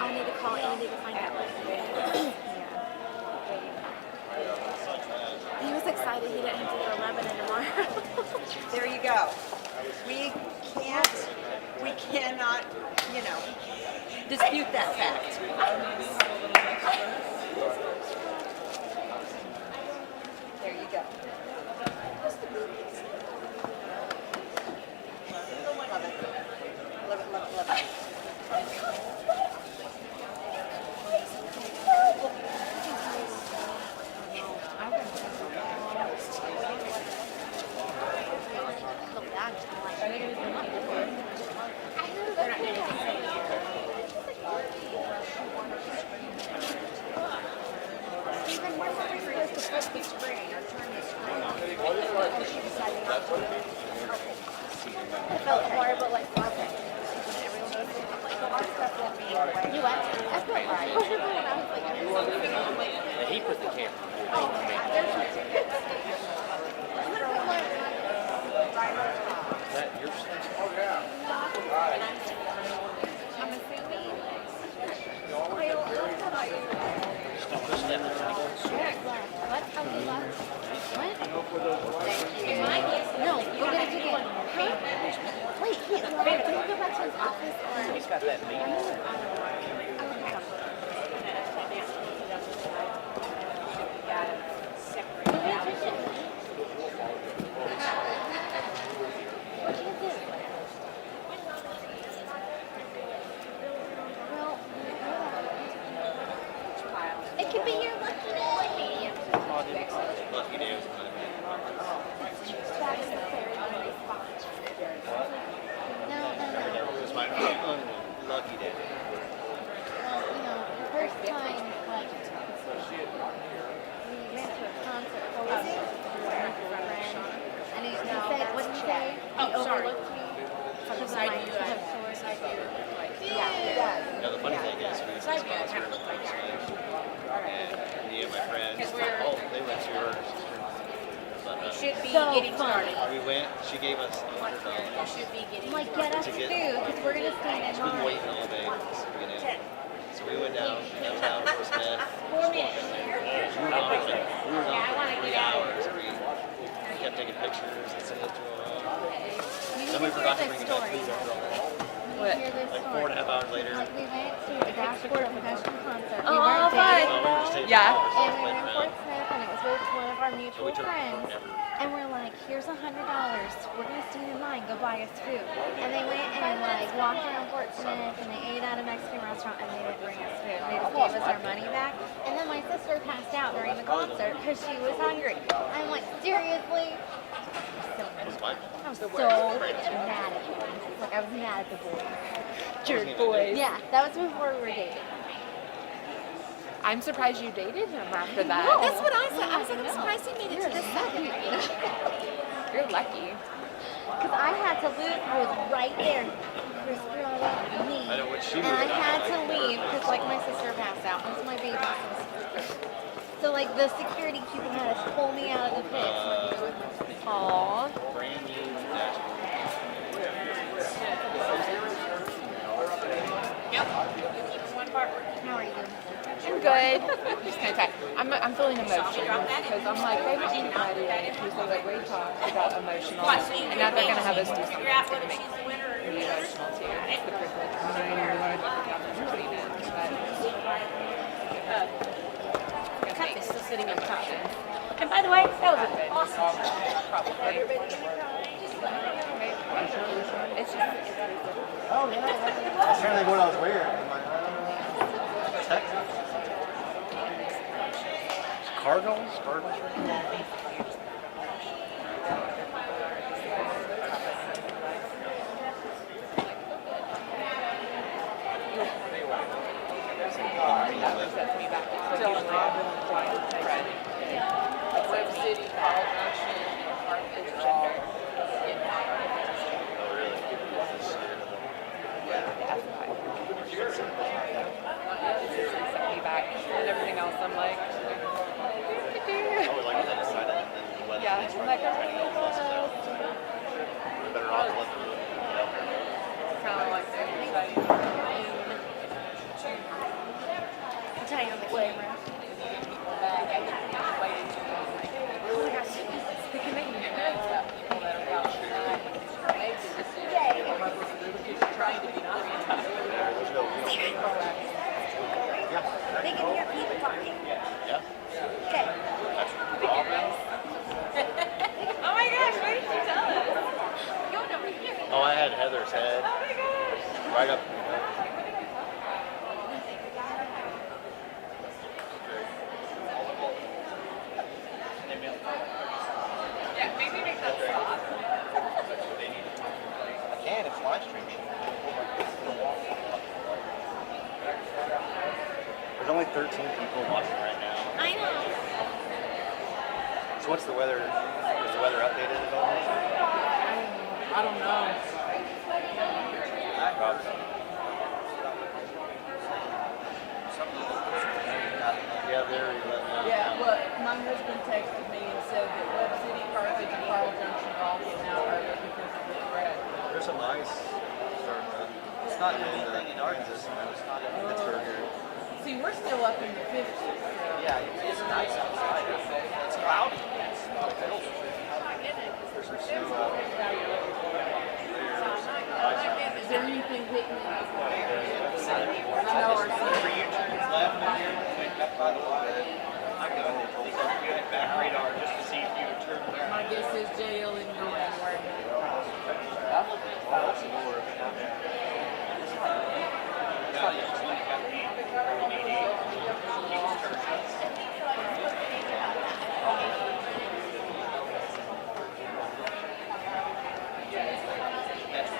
I'll need to call Andy to find out what he did. He was excited he didn't have to go to Lebanon tomorrow. There you go. We cannot, dispute that fact. There you go. Love it. Love it, love it, love it. I felt horrible, like, okay. You what? I felt horrible when I was like, He put the camera. Is that your stuff? Oh, yeah. I'm assuming. Just don't push that much. What? Oh, you left? What? No, go get a ticket. Huh? Wait, can you go back to his office or? He's got that meeting. It could be your lucky day. Lucky day was kind of That is a very nice spot. No. It was my lucky day. Well, the first time, like, we went to a concert. What was it? And he said, what did he say? He overlooked me. Because I have short. Yeah, the funny thing is, we was sponsored and me and my friends, they went to her sister. But, Should be getting started. We went, she gave us $100. Should be getting like, get us food, because we're going to stand in We've been line. waiting all day to get in. So we went down, for Smith. 4 minutes. We were on for 3 hours. We kept taking pictures and sending it to them. Then we forgot to bring it back food after all that. What? Like 4.5 hours later. Like, we went to the Dashboard Professional Concert. We Oh, weren't fun. dating, We were just taking Yeah. photos and and we were playing in around. Fort Smith, and it was with one of our So mutual we took friends. forever. And we're like, here's $100. We're gonna stand in line. Go buy us food. And they went and like walked around Fort Smith, and they ate at a Mexican restaurant, and they didn't bring us food. They just gave us our money back. And then my sister passed out during the concert because she was hungry. I'm like, seriously? I was so mad at you. Like, I was mad at the boys. Jerk boys. Yeah, that was before we were dating. I'm surprised you dated him after that. No. That's what I said. I was like, I'm surprised he made it to this second. You're lucky. Because I had to lose. I was right there. Chris Brother, me. I know what she And was I had like. to leave because, like, my sister passed out. Once my baby was so, like, the security people had to pull me out of the pit. Aww. Brand new dashboard. How are you doing? I'm good. Just gonna try. I'm feeling emotional because I'm like, they were anybody who's like, we talked about emotional, and now they're gonna have us do something that's gonna make be emotional too. It's the privilege of being here. Cup is still sitting on top. And by the way, that was an awesome shot. Probably. It's just. Oh, yeah. That's certainly what I was wearing. Texas. Cardinals? Cardinals? And everything else, I'm like, yeah, I'm like, Better off to let them kind of like the exciting. I'll tell you on the camera. Oh my gosh, they can make me nervous. They can hear people talking. Yeah. Okay. Oh my gosh, why didn't you tell us? Going over here. Oh, I had Heather's head. Oh my gosh. Right up. Yeah, maybe make that stop. I can, it's live stream. There's only 13 people watching right now. I know. So what's the weather? Is the weather updated at all? I don't know. Probably. Yeah, there you let me know. Yeah, look, my husband texted me and said that Web City, Carthage, and Carl Junction are all getting out early because of the threat. There's some ice starting to. It's not even in Arkansas. It's not in Pittsburgh here. See, we're still up in the 50s. Yeah, it's nice outside. It's cloudy. There's some snow out. Is there anything hitting it? I know our For you turns left in here, went up by the water. I go and take a good back radar just to see if you would turn there. My guess is jail isn't going anywhere. That's the door.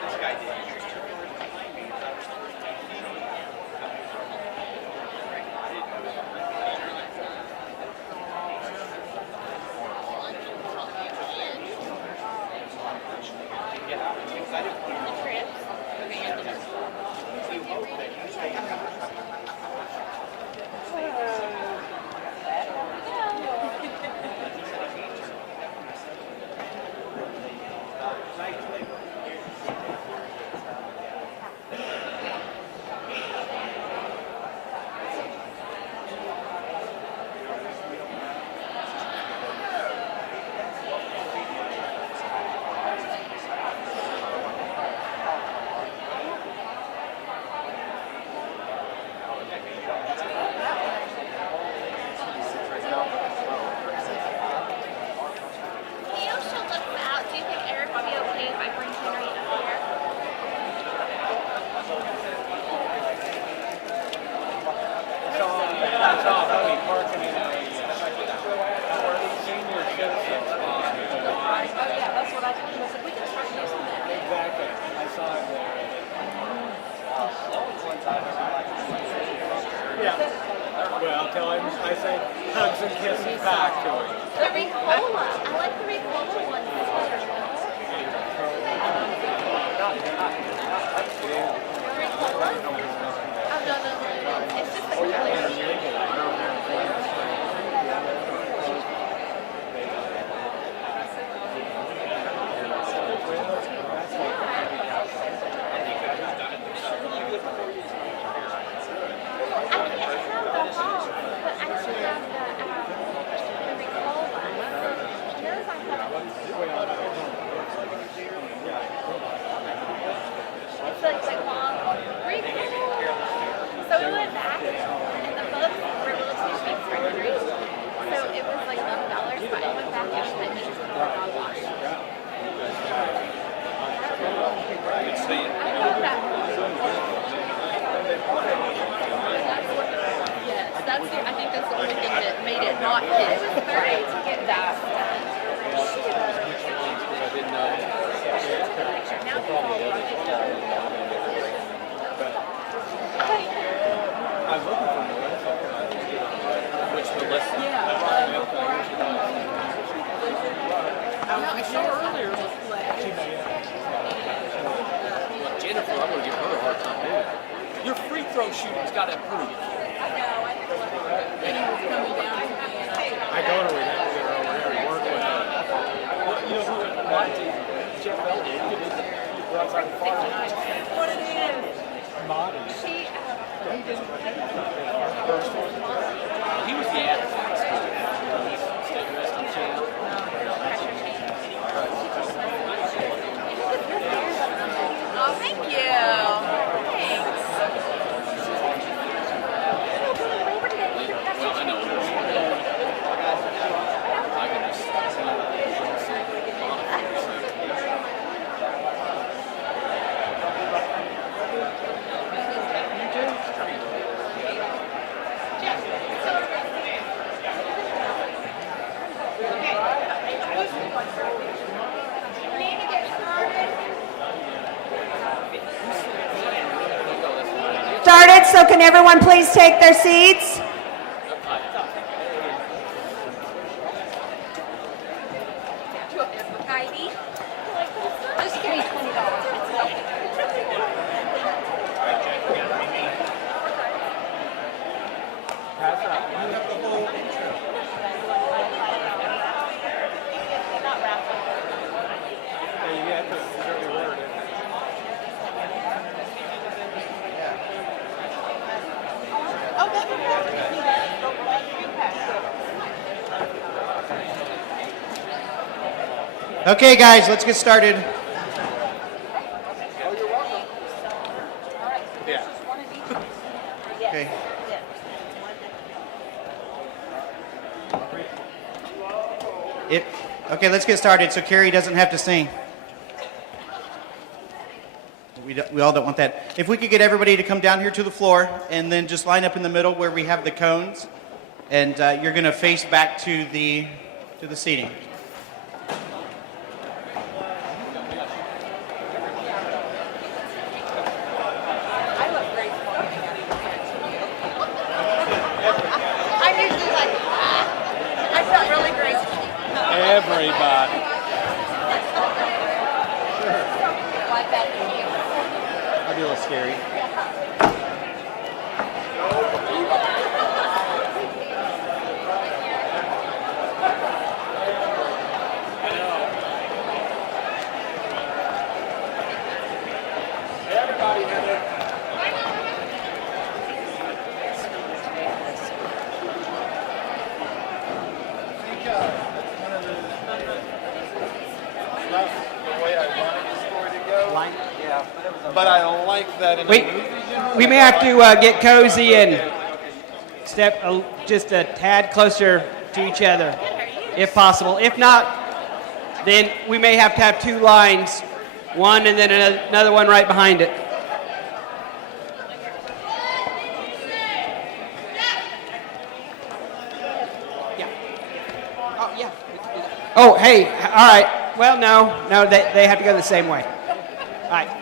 This guy did. He was turning around behind me as I was Yeah, I'm excited. I saw her earlier. Jennifer, I'm going to give her a hard time, too. Your free throw shooting's got to improve. I go to her now. Get her over here and work with her. You know who my team, Jeff Elder, he runs out the farm. What it is? Marty. She, He was the athlete. State wrestling champ. Oh, thank you. Thanks. I know. My goodness. Started, so can everyone please take their seats? Ivy, just give me $20. You have the whole intro. You have to really word it. Oh, that's Okay, guys, let's get started. Yeah. Okay. Okay, let's get started so Carrie doesn't have to sing. We all don't want that. If we could get everybody to come down here to the floor and then just line up in the middle where we have the cones, and you're going to face back to the seating. I'm usually like, I felt really great. Everybody. I'd be a little scary. But I like that in a movie. We may have to get cozy and step just a tad closer to each other, if possible. If not, then we may have to have two lines, one and then another one right behind it. Yeah. Oh, yeah. Oh, hey, all right. Well, no, they have to go the same way. All right.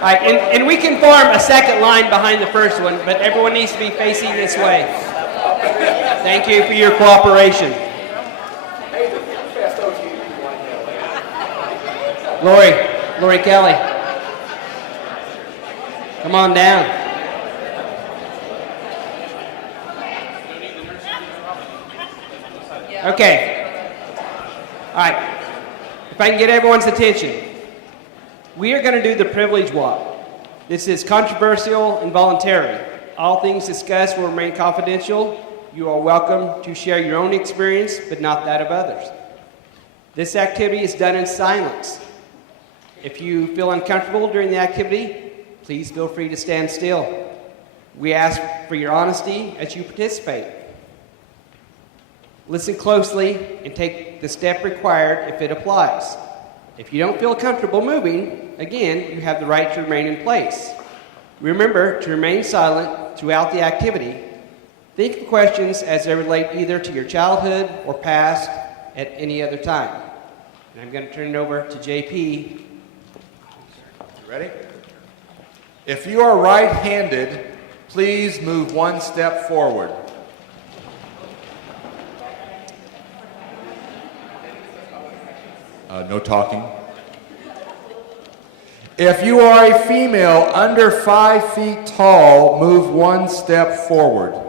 All right, and we can form a second line behind the first one, but everyone needs to be facing this way. Thank you for your cooperation. Lori Kelly. Come on down. Okay. All right. If I can get everyone's attention. We are going to do the privilege walk. This is controversial and voluntary. All things discussed will remain confidential. You are welcome to share your own experience, but not that of others. This activity is done in silence. If you feel uncomfortable during the activity, please feel free to stand still. We ask for your honesty as you participate. Listen closely and take the step required if it applies. If you don't feel comfortable moving, again, you have the right to remain in place. Remember to remain silent throughout the activity. Think of questions as they relate either to your childhood or past at any other time. And I'm going to turn it over to JP. You ready? If you are right-handed, please move one step forward. No talking. If you are a female under 5 feet tall, move one step forward.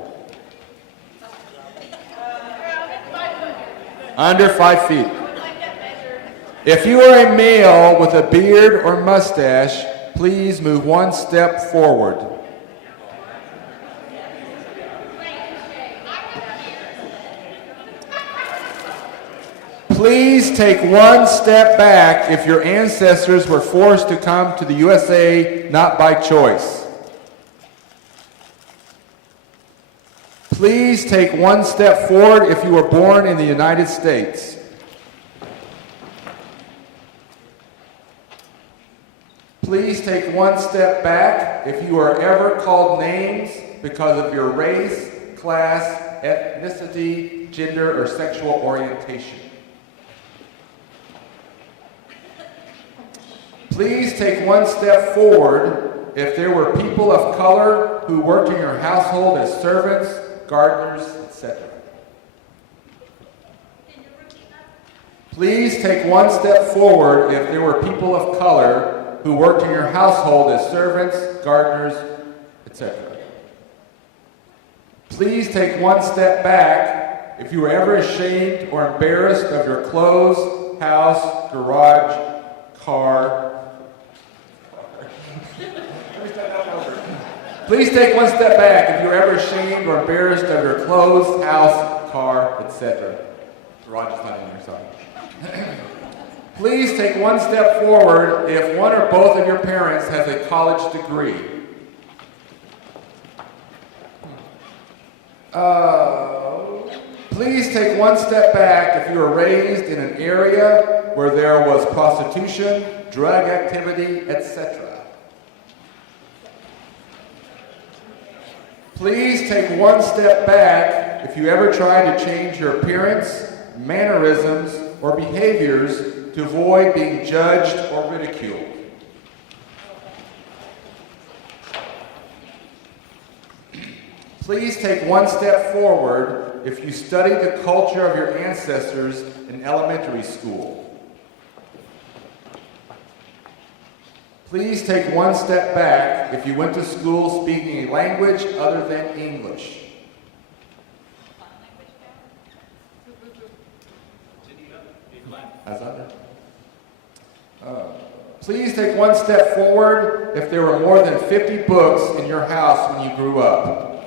Under 5 feet. If you are a male with a beard or mustache, please move one step forward. Please take one step back if your ancestors were forced to come to the USA not by choice. Please take one step forward if you were born in the United States. Please take one step back if you are ever called names because of your race, class, ethnicity, gender, or sexual orientation. Please take one step forward if there were people of color who worked in your household as servants, gardeners, etc. Please take one step forward if there were people of color who worked in your household as servants, gardeners, etc. Please take one step back if you were ever ashamed or embarrassed of your clothes, house, garage, car. Please take one step back if you're ever ashamed or embarrassed of your clothes, house, car, etc. Garage is not in there, sorry. Please take one step forward if one or both of your parents has a college degree. Please take one step back if you were raised in an area where there was prostitution, drug activity, etc. Please take one step back if you ever tried to change your appearance, mannerisms, or behaviors to avoid being judged or ridiculed. Please take one step forward if you studied the culture of your ancestors in elementary school. Please take one step back if you went to school speaking a language other than English. Please take one step forward if there were more than 50 books in your house when you grew up.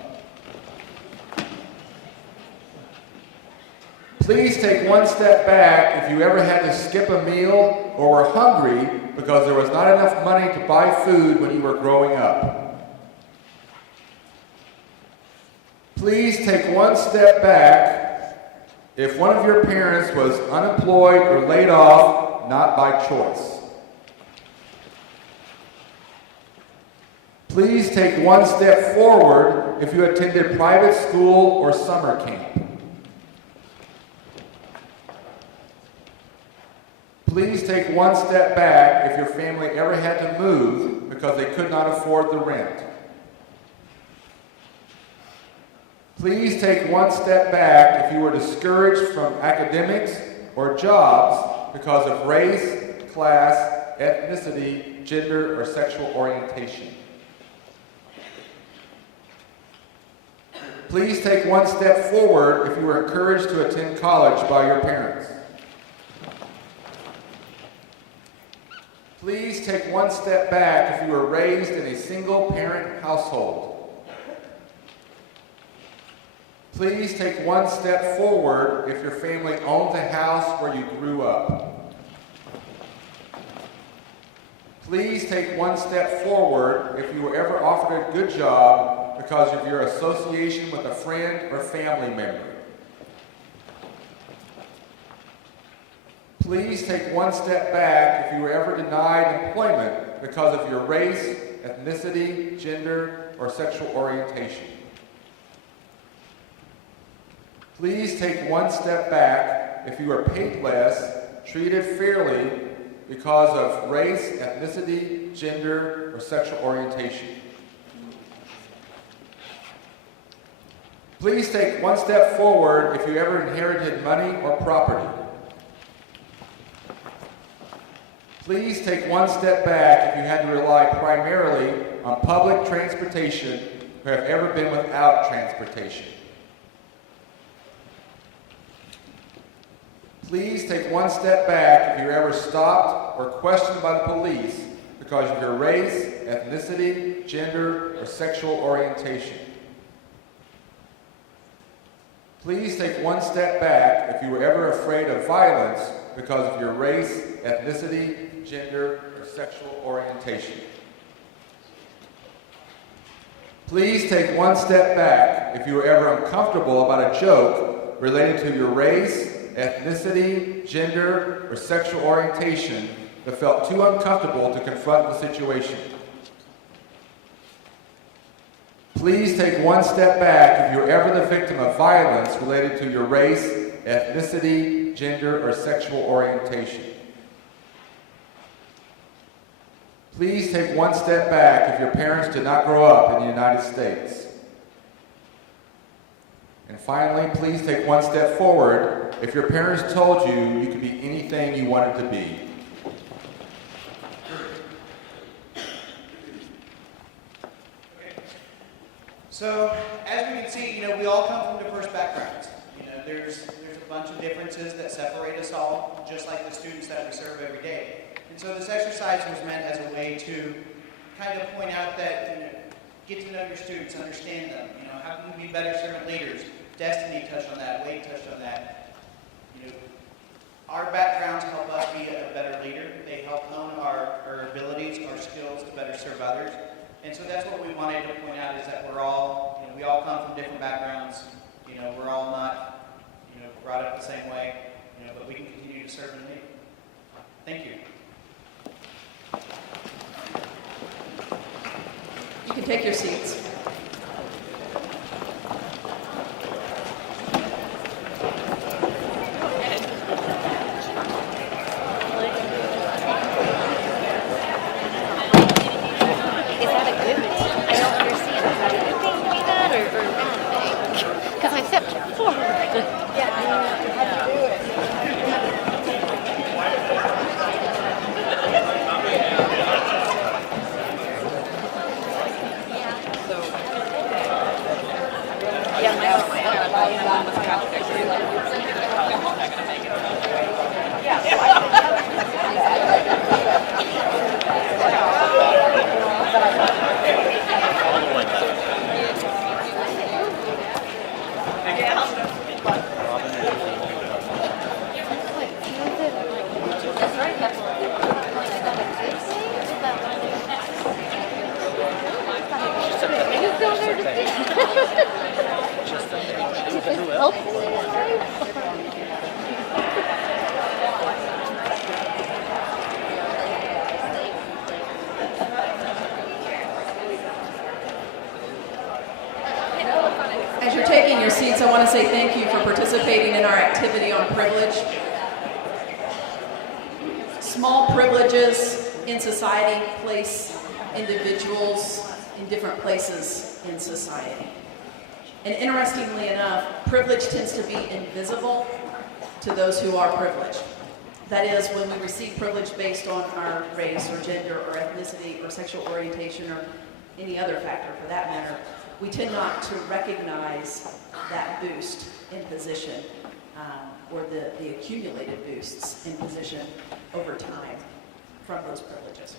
Please take one step back if you ever had to skip a meal or were hungry because there was not enough money to buy food when you were growing up. Please take one step back if one of your parents was unemployed or laid off, not by choice. Please take one step forward if you attended private school or summer camp. Please take one step back if your family ever had to move because they could not afford the rent. Please take one step back if you were discouraged from academics or jobs because of race, class, ethnicity, gender, or sexual orientation. Please take one step forward if you were encouraged to attend college by your parents. Please take one step back if you were raised in a single-parent household. Please take one step forward if your family owned the house where you grew up. Please take one step forward if you were ever offered a good job because of your association with a friend or family member. Please take one step back if you were ever denied employment because of your race, ethnicity, gender, or sexual orientation. Please take one step back if you were paid less, treated fairly, because of race, ethnicity, gender, or sexual orientation. Please take one step forward if you ever inherited money or property. Please take one step back if you had to rely primarily on public transportation or have ever been without transportation. Please take one step back if you were ever stopped or questioned by the police because of your race, ethnicity, gender, or sexual orientation. Please take one step back if you were ever afraid of violence because of your race, ethnicity, gender, or sexual orientation. Please take one step back if you were ever uncomfortable about a joke related to your race, ethnicity, gender, or sexual orientation but felt too uncomfortable to confront the situation. Please take one step back if you were ever the victim of violence related to your race, ethnicity, gender, or sexual orientation. Please take one step back if your parents did not grow up in the United States. And finally, please take one step forward if your parents told you you could be anything you wanted to be. So, as we can see, we all come from diverse backgrounds. There's a bunch of differences that separate us all, just like the students that we serve every day. And so this exercise was meant as a way to kind of point out that, get to know your students, understand them. How can we be better servant leaders? Destiny touched on that, Wade touched on that. Our backgrounds help us be a better leader. They help hone our abilities, our skills to better serve others. And so that's what we wanted to point out is that we all come from different backgrounds. We're all not, brought up the same way, but we can continue to serve and lead. Thank you. You can take your seats. Is that a good thing? I don't understand. Is that a good thing to be done or a bad thing? Because I stepped forward. Yeah, I mean, how to do it. As you're taking your seats, I want to say thank you for participating in our activity on privilege. Small privileges in society place individuals in different places in society. And interestingly enough, privilege tends to be invisible to those who are privileged. That is, when we receive privilege based on our race or gender or ethnicity or sexual orientation or any other factor for that matter, we tend not to recognize that boost in position or the accumulated boosts in position over time from those privileges.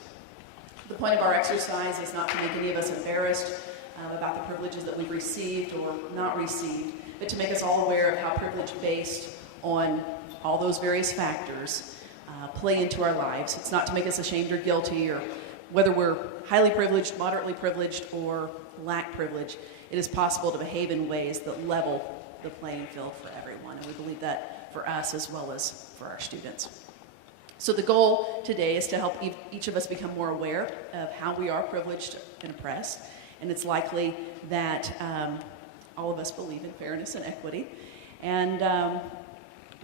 The point of our exercise is not to make any of us embarrassed about the privileges that we've received or not received, but to make us all aware of how privilege based on all those various factors play into our lives. It's not to make us ashamed or guilty or whether we're highly privileged, moderately privileged, or lack privilege. It is possible to behave in ways that level the playing field for everyone, and we believe that for us as well as for our students. So the goal today is to help each of us become more aware of how we are privileged and oppressed, and it's likely that all of us believe in fairness and equity, and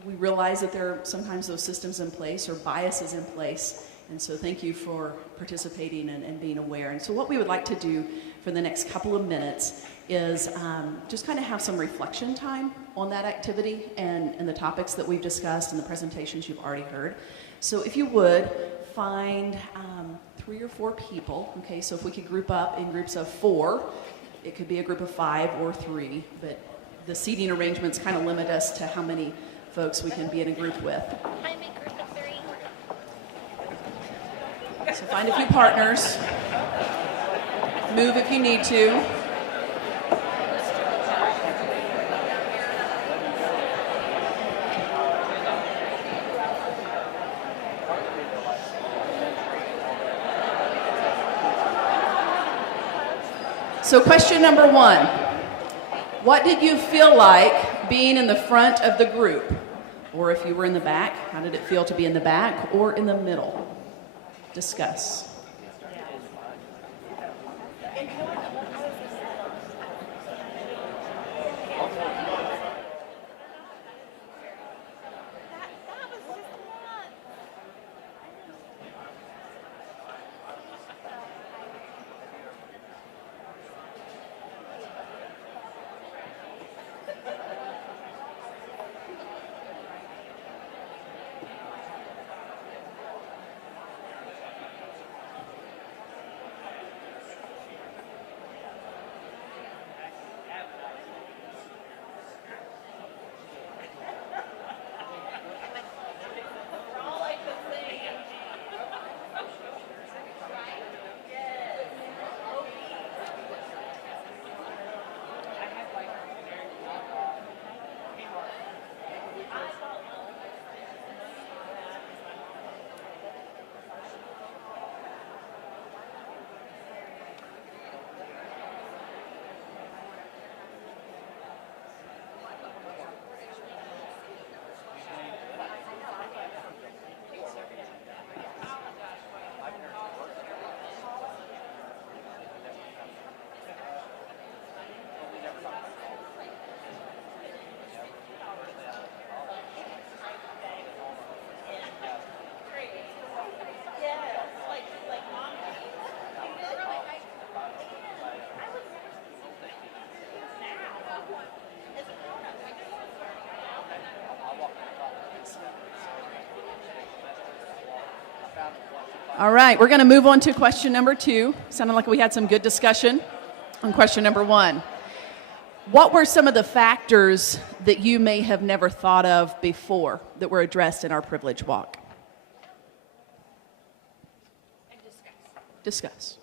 we realize that there are sometimes those systems in place or biases in place. And so thank you for participating and being aware. And so what we would like to do for the next couple of minutes is just kind of have some reflection time on that activity and the topics that we've discussed and the presentations you've already heard. So if you would, find 3 or 4 people, okay? So if we could group up in groups of 4, it could be a group of 5 or 3, but the seating arrangements kind of limit us to how many folks we can be in a group with. I'm a group of 3. So find a few partners. Move if you need to. So question number 1. What did you feel like being in the front of the group? Or if you were in the back, how did it feel to be in the back or in the middle? Discuss. All right, we're going to move on to question number 2. Sounded like we had some good discussion on question number 1. What were some of the factors that you may have never thought of before that were addressed in our privilege walk? Discuss.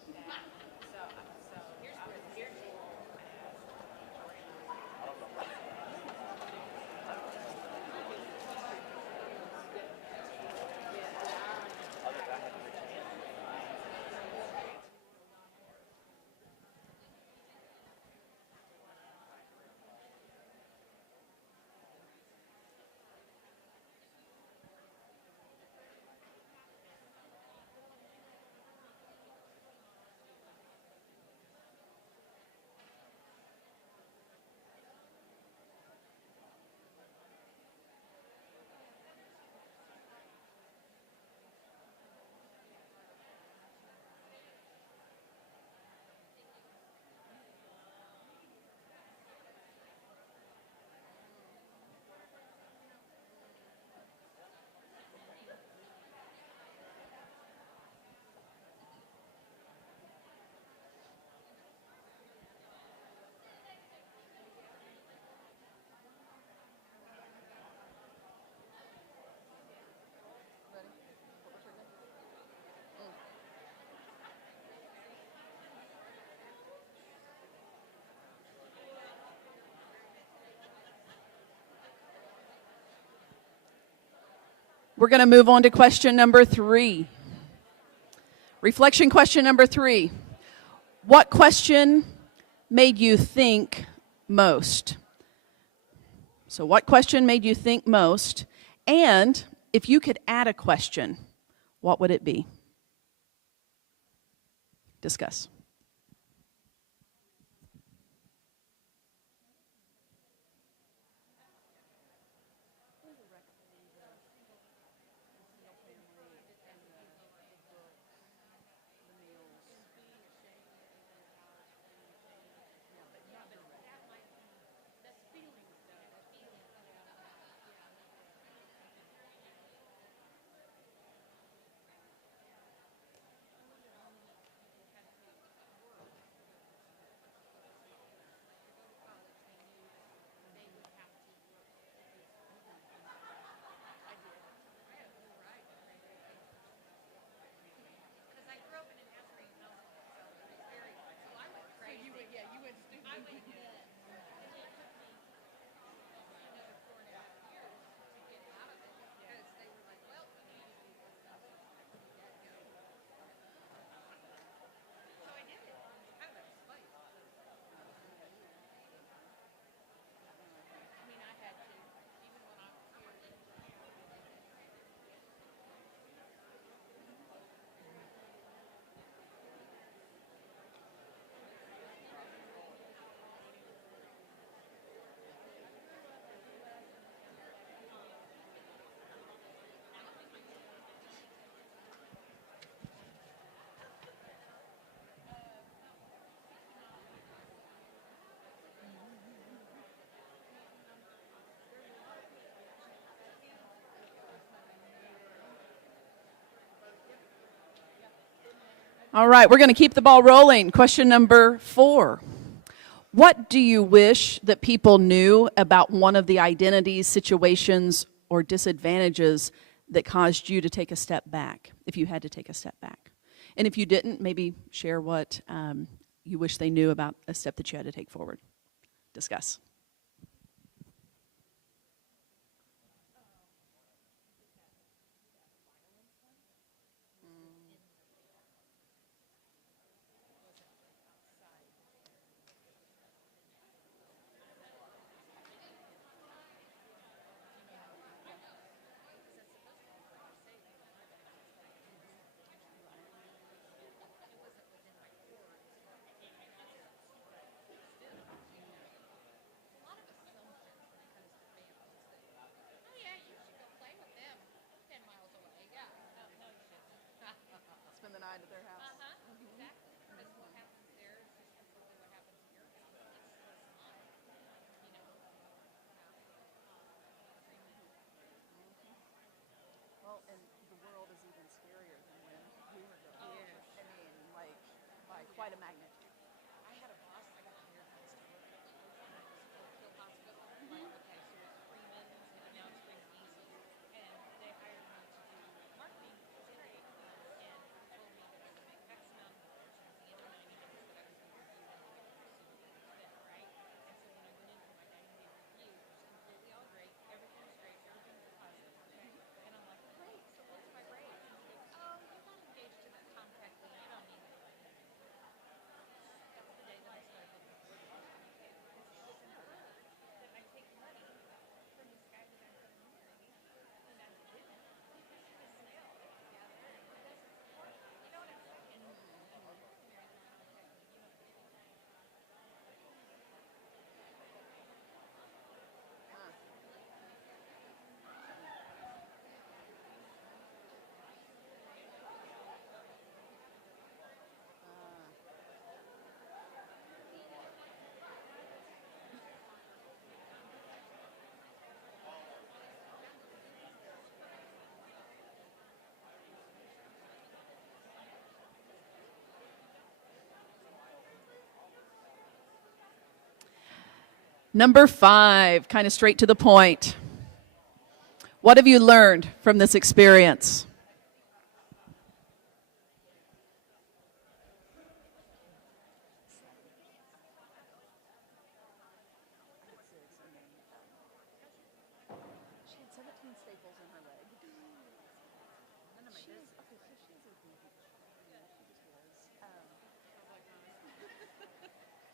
We're going to move on to question number 3. Reflection question number 3. What question made you think most? So what question made you think most? And if you could add a question, what would it be? Discuss. All right, we're going to keep the ball rolling. Question number 4. What do you wish that people knew about one of the identities, situations, or disadvantages that caused you to take a step back, if you had to take a step back? And if you didn't, maybe share what you wish they knew about a step that you had to take forward. Discuss. Spend the night at their house. Well, and the world is even scarier than when we were growing up. Yes. I mean, like, by quite a magnitude. I had a boss, I got hired last year. Hill Hospital. Like, okay, so it's Freeman, and now it's Freeman Easy. And they hired me to do marketing, which was great. And told me that I would make X amount of dollars, and at the end of 90 days that I was going to review and make a decision that was fit, right? And so when I went into my 90-day review, it was completely all great. Everything was great. Everything was positive, okay? And I'm like, great, so what's my raise? And he goes, oh, you're not engaged in that contract, then you don't need to. That's the day that I started looking for the job. Because it was important that I take money from this guy that I'm going to marry, and I didn't. Because still, together, it doesn't support me. You know what I'm saying? Marry the contract, you know, Number 5, kind of straight to the point. What have you learned from this experience? She had 17 staples in her leg. None of my business. Okay, so she is a baby. Yeah, she just was.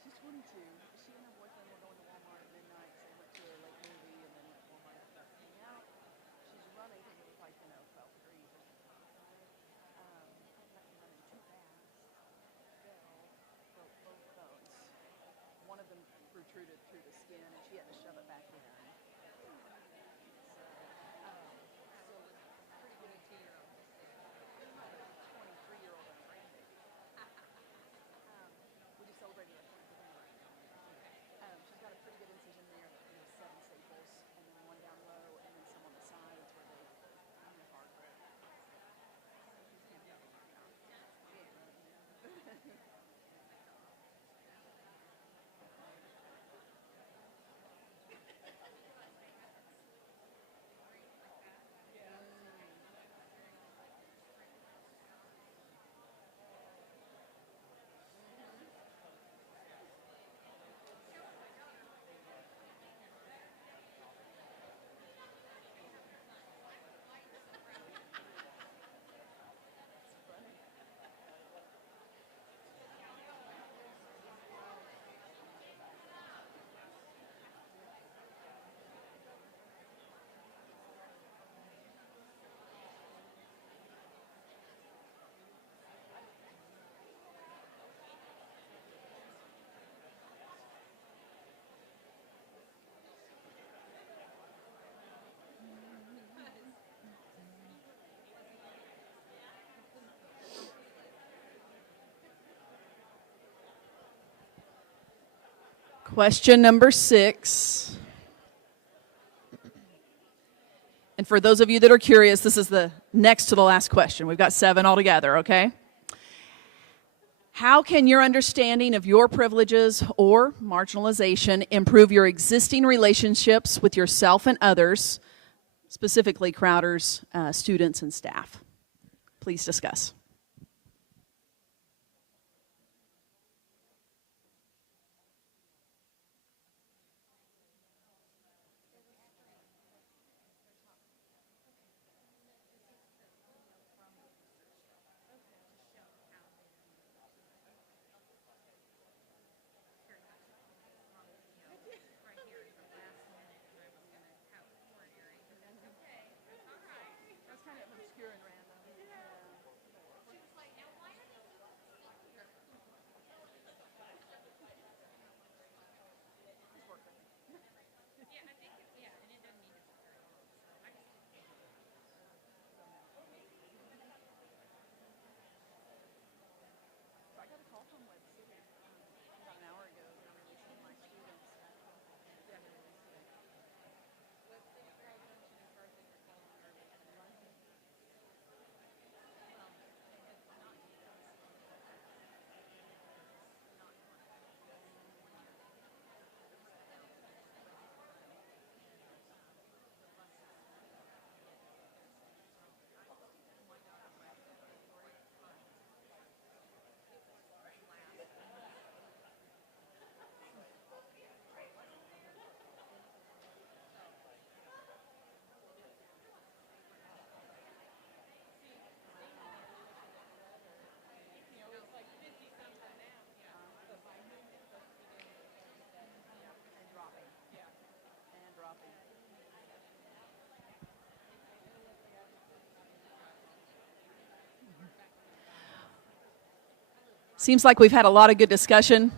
She's 22. She and her boyfriend were going to Walmart at midnight, so they went to a late movie and then went to Walmart after that to hang out. She's running because it was like, 12 degrees or something outside. Running too fast. Broke both bones. One of them protruded through the skin, and she had to shove it back in. We just celebrated our 25th anniversary. She's got a pretty good incision there, 7 staples, and then one down low, and then some on the sides where they hard. Question number 6. And for those of you that are curious, this is the next to the last question. We've got 7 altogether, okay? How can your understanding of your privileges or marginalization improve your existing relationships with yourself and others, specifically Crowder's students and staff? Please discuss. Seems like we've had a lot of good discussion.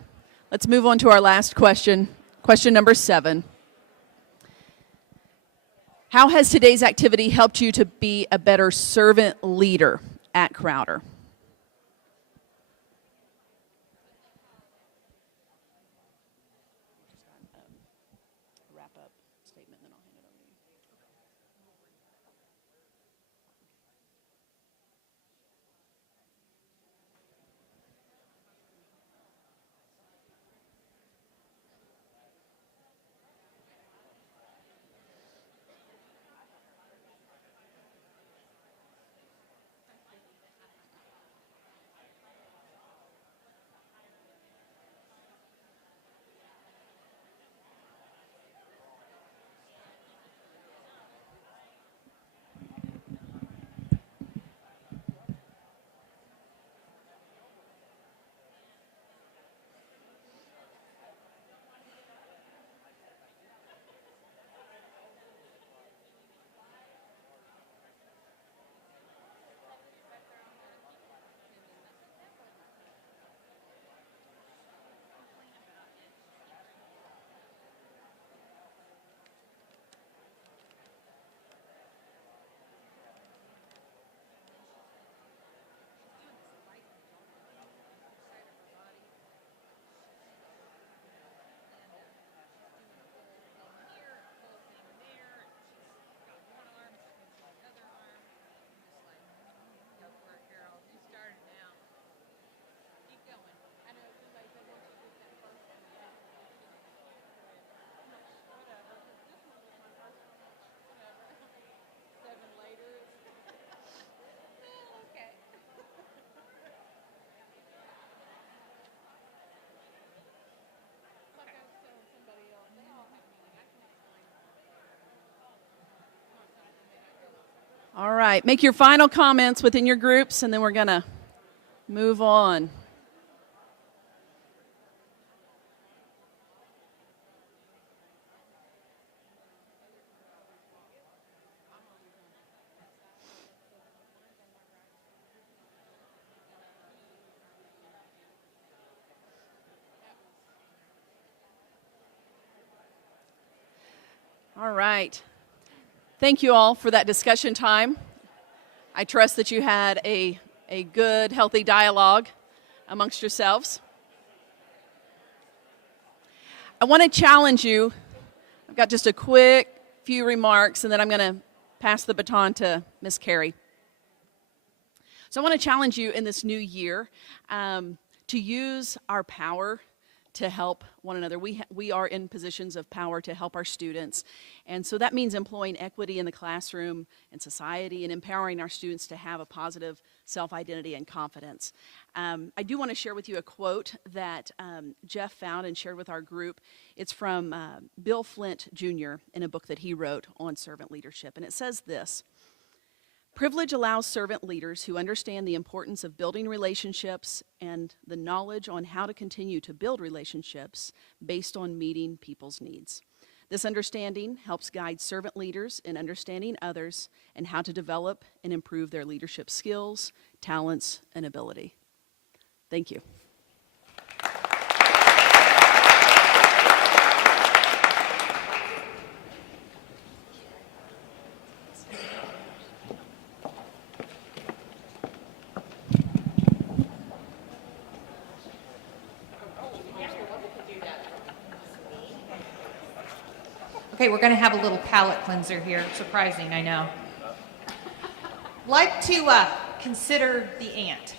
Let's move on to our last question. Question number 7. How has today's activity helped you to be a better servant leader at Crowder? Wrap-up statement, then I'll hand it over to you. All right, make your final comments within your groups, and then we're going to move on. All right. Thank you all for that discussion time. I trust that you had a good, healthy dialogue amongst yourselves. I want to challenge you. I've got just a quick few remarks, and then I'm going to pass the baton to Miss Carrie. So I want to challenge you in this new year to use our power to help one another. We are in positions of power to help our students. And so that means employing equity in the classroom and society and empowering our students to have a positive self-identity and confidence. I do want to share with you a quote that Jeff found and shared with our group. It's from Bill Flint Jr. in a book that he wrote on servant leadership. And it says this: "Privilege allows servant leaders who understand the importance of building relationships and the knowledge on how to continue to build relationships based on meeting people's needs. This understanding helps guide servant leaders in understanding others and how to develop and improve their leadership skills, talents, and ability." Thank you. Okay, we're going to have a little palate cleanser here. Surprising, I know. Like to consider the ant.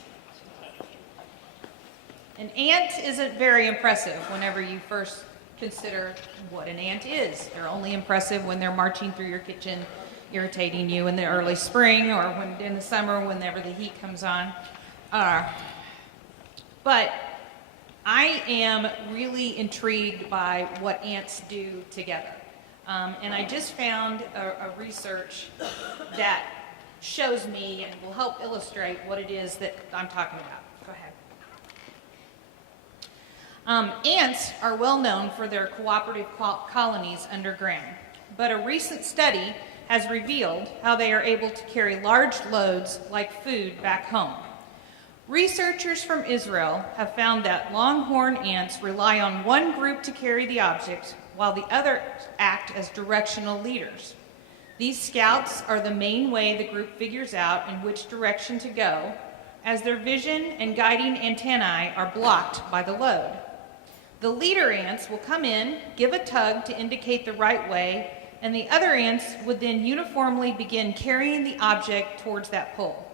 An ant isn't very impressive whenever you first consider what an ant is. They're only impressive when they're marching through your kitchen, irritating you in the early spring or when in the summer whenever the heat comes on. But I am really intrigued by what ants do together. And I just found a research that shows me and will help illustrate what it is that I'm talking about. Go ahead. Ants are well known for their cooperative colonies underground, but a recent study has revealed how they are able to carry large loads like food back home. Researchers from Israel have found that longhorn ants rely on one group to carry the object, while the others act as directional leaders. These scouts are the main way the group figures out in which direction to go, as their vision and guiding antennae are blocked by the load. The leader ants will come in, give a tug to indicate the right way, and the other ants would then uniformly begin carrying the object towards that pole.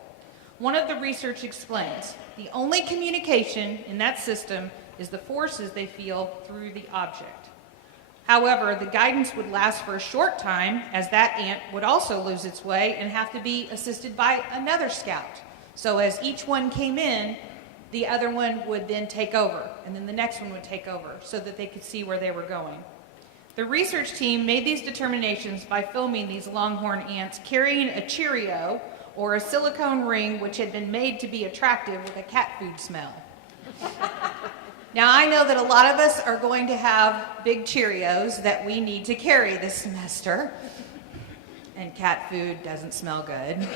One of the research explains, the only communication in that system is the forces they feel through the object. However, the guidance would last for a short time, as that ant would also lose its way and have to be assisted by another scout. So as each one came in, the other one would then take over, and then the next one would take over, so that they could see where they were going. The research team made these determinations by filming these longhorn ants carrying a Cheerio, or a silicone ring which had been made to be attractive with a cat food smell. Now, I know that a lot of us are going to have big Cheerios that we need to carry this semester, and cat food doesn't smell good.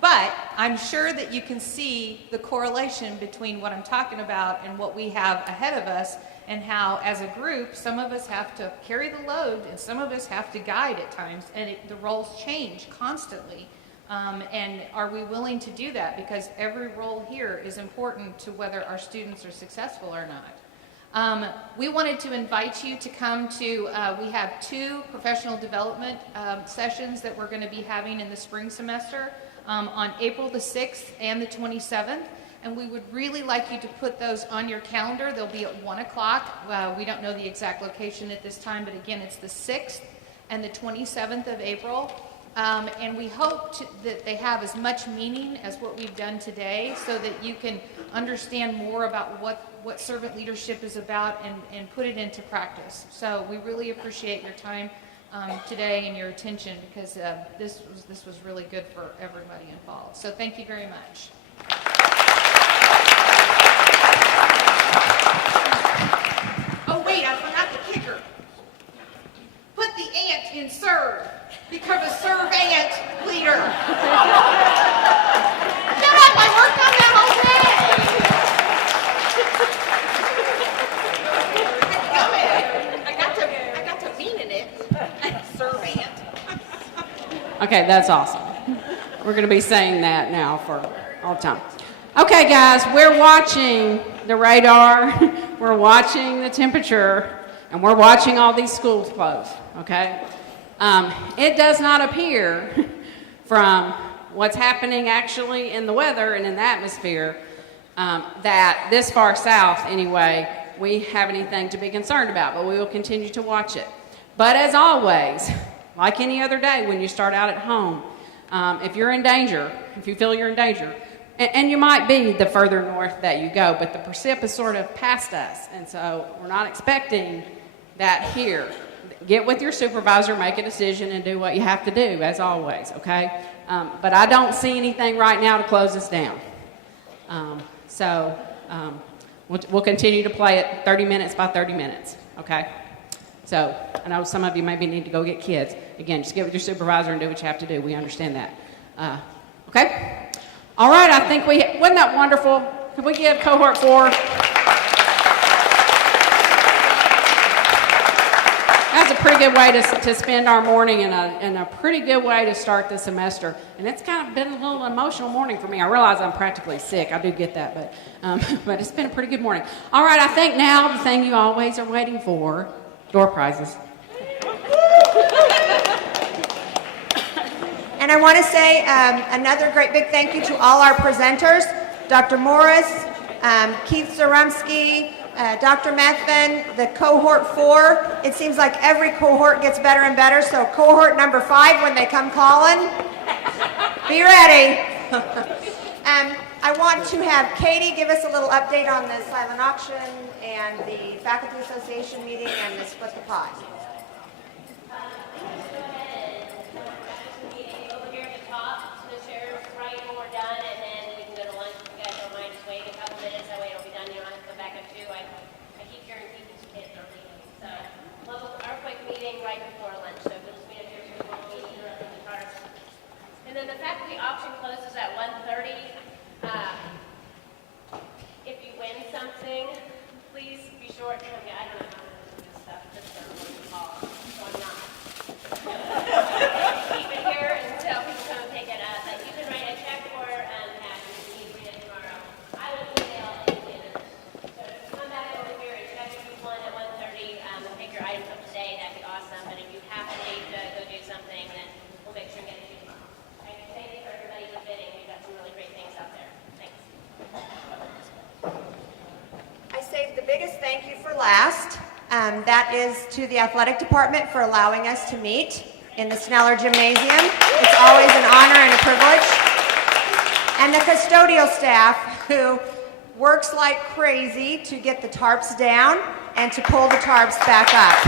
But I'm sure that you can see the correlation between what I'm talking about and what we have ahead of us, and how, as a group, some of us have to carry the load and some of us have to guide at times, and the roles change constantly. And are we willing to do that? Because every role here is important to whether our students are successful or not. We wanted to invite you to come to, we have 2 professional development sessions that we're going to be having in the spring semester on April the 6th and the 27th. And we would really like you to put those on your calendar. They'll be at 1 o'clock. We don't know the exact location at this time, but again, it's the 6th and the 27th of April. And we hope that they have as much meaning as what we've done today, so that you can understand more about what servant leadership is about and put it into practice. So we really appreciate your time today and your attention, because this was really good for everybody involved. So thank you very much. Oh wait, I forgot the kicker. Put the ant in serve. Become a serve ant leader. Shut up, I worked on that all day. I got to mean in it. Serve ant. Okay, that's awesome. We're going to be saying that now for all the time. Okay, guys, we're watching the radar. We're watching the temperature. and we're watching all these schools close, okay? It does not appear from what's happening actually in the weather and in the atmosphere that this far south, anyway, we have anything to be concerned about, but we will continue to watch it. But as always, like any other day when you start out at home, if you're in danger, if you feel you're in danger, and you might be the further north that you go, but the precip is sort of past us, and so we're not expecting that here. Get with your supervisor, make a decision, and do what you have to do, as always, okay? But I don't see anything right now to close us down. We'll continue to play it 30 minutes by 30 minutes, okay? So I know some of you maybe need to go get kids. Again, just get with your supervisor and do what you have to do. We understand that. Okay? All right, I think wasn't that wonderful? Can we give cohort 4? That's a pretty good way to spend our morning and a pretty good way to start the semester. And it's kind of been a little emotional morning for me. I realize I'm practically sick. I do get that, but it's been a pretty good morning. All right, I think now the thing you always are waiting for, door prizes. And I want to say another great big thank you to all our presenters, Dr. Morris, Keith Zarumsky, Dr. Methvin, the cohort 4. It seems like every cohort gets better and better, so cohort number 5, when they come calling, be ready. I want to have Katie give us a little update on the silent auction and the faculty association meeting and the split the pie. And then the faculty auction closes at 1:30. If you win something, please be sure to come get. I don't know how to do this stuff. This is a call, so I'm not. Keep it here until people come and pick it up. But you can write a check for cash if you need to read it tomorrow. I will email any winners. So if you come back over here and check if you won at 1:30 and pick your items up today, that'd be awesome. But if you have to leave to go do something, then we'll make sure and get it to you tomorrow. Thank you for everybody for bidding. We've got some really great things out there. Thanks. I saved the biggest thank you for last. That is to the athletic department for allowing us to meet in the Sneller Gymnasium. It's always an honor and a privilege. And the custodial staff who works like crazy to get the tarps down and to pull the tarps back up.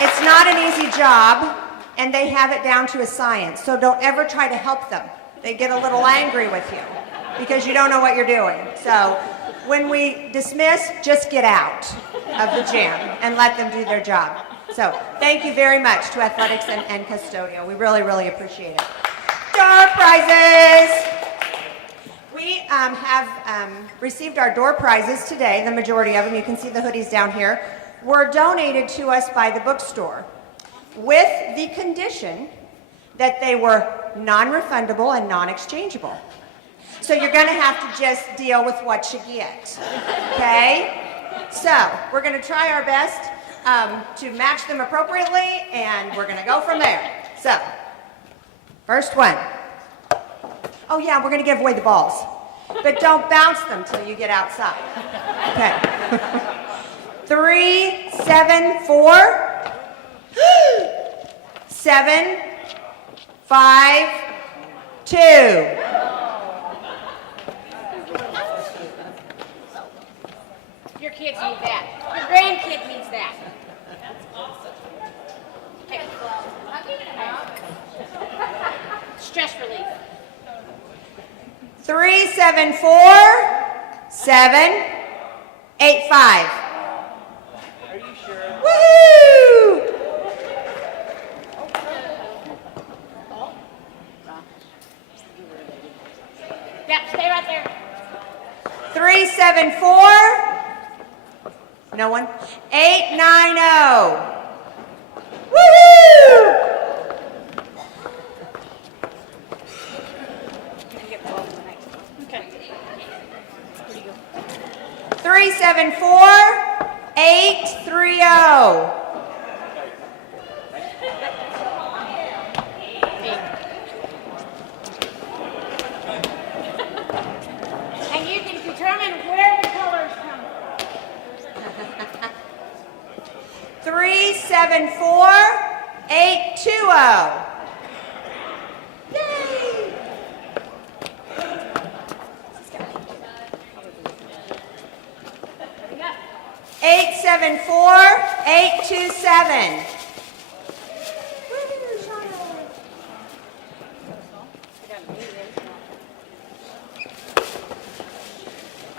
It's not an easy job, and they have it down to a science, so don't ever try to help them. They get a little angry with you because you don't know what you're doing. So when we dismiss, just get out of the gym and let them do their job. So thank you very much to athletics and custodial. We really, really appreciate it. Door prizes! We have received our door prizes today, the majority of them. You can see the hoodies down here. Were donated to us by the bookstore with the condition that they were non-refundable and non-exchangeable. So you're going to have to just deal with what you get, okay? So we're going to try our best to match them appropriately, and we're going to go from there. So, first one. Oh yeah, we're going to give away the balls, but don't bounce them till you get outside. Okay. 3, 7, 4, 7, 5, 2. Your kids need that. Your grandkid needs that. That's awesome. Hey, I'll give it out. Stress relief. 3, 7, 4, 7, 8, 5. Are you sure? Woohoo! Yep, stay right there. 3, 7, 4. No one? 8, 9, 0. Woohoo! Okay. 3, 374-830. And you can determine where the colors come from. 374-820. Yay! 874-827.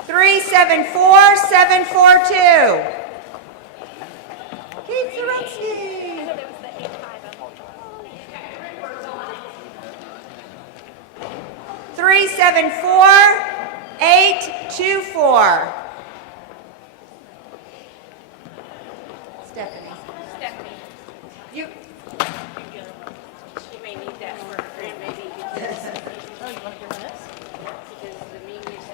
374-742. Keith Zaretsky. 374-824. Stephanie. You. You may need that for grandbaby. Oh, you want to give this? Because the meeting is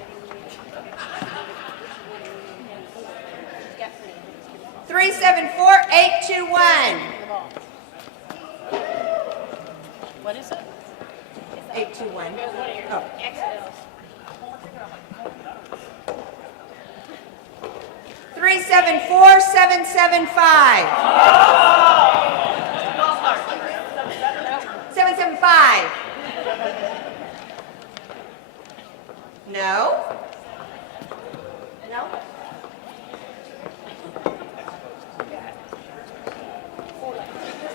374-821. What is it? 821. Oh. XLs. 374-775. 775. No. No.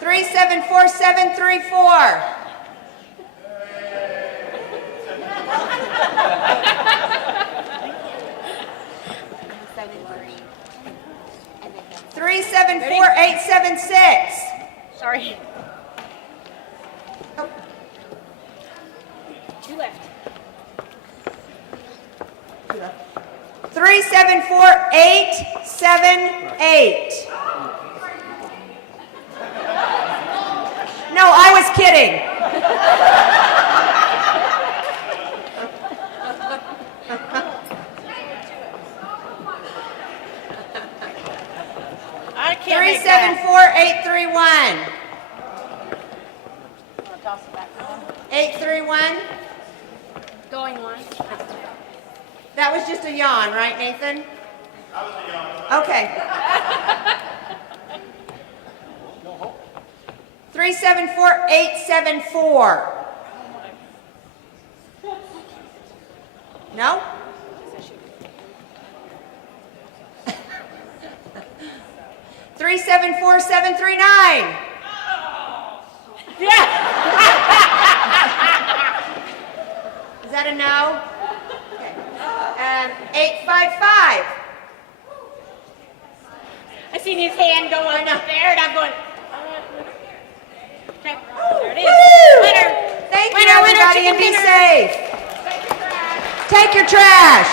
374-734. 374-876. Sorry. Oh. Two left. 374-878. No, I was kidding. I can't make that. 374-831. 831. Going once. That was just a yawn, right, Nathan? That was a yawn. Okay. 374-874. No? 374-739. Yeah. Is that a no? Okay. 855. I seen his hand go on up there, and I'm going. Okay, there it is. Woo! Winner. Thank you, Winner, winner, everybody, chicken and be dinner. safe. Take your trash.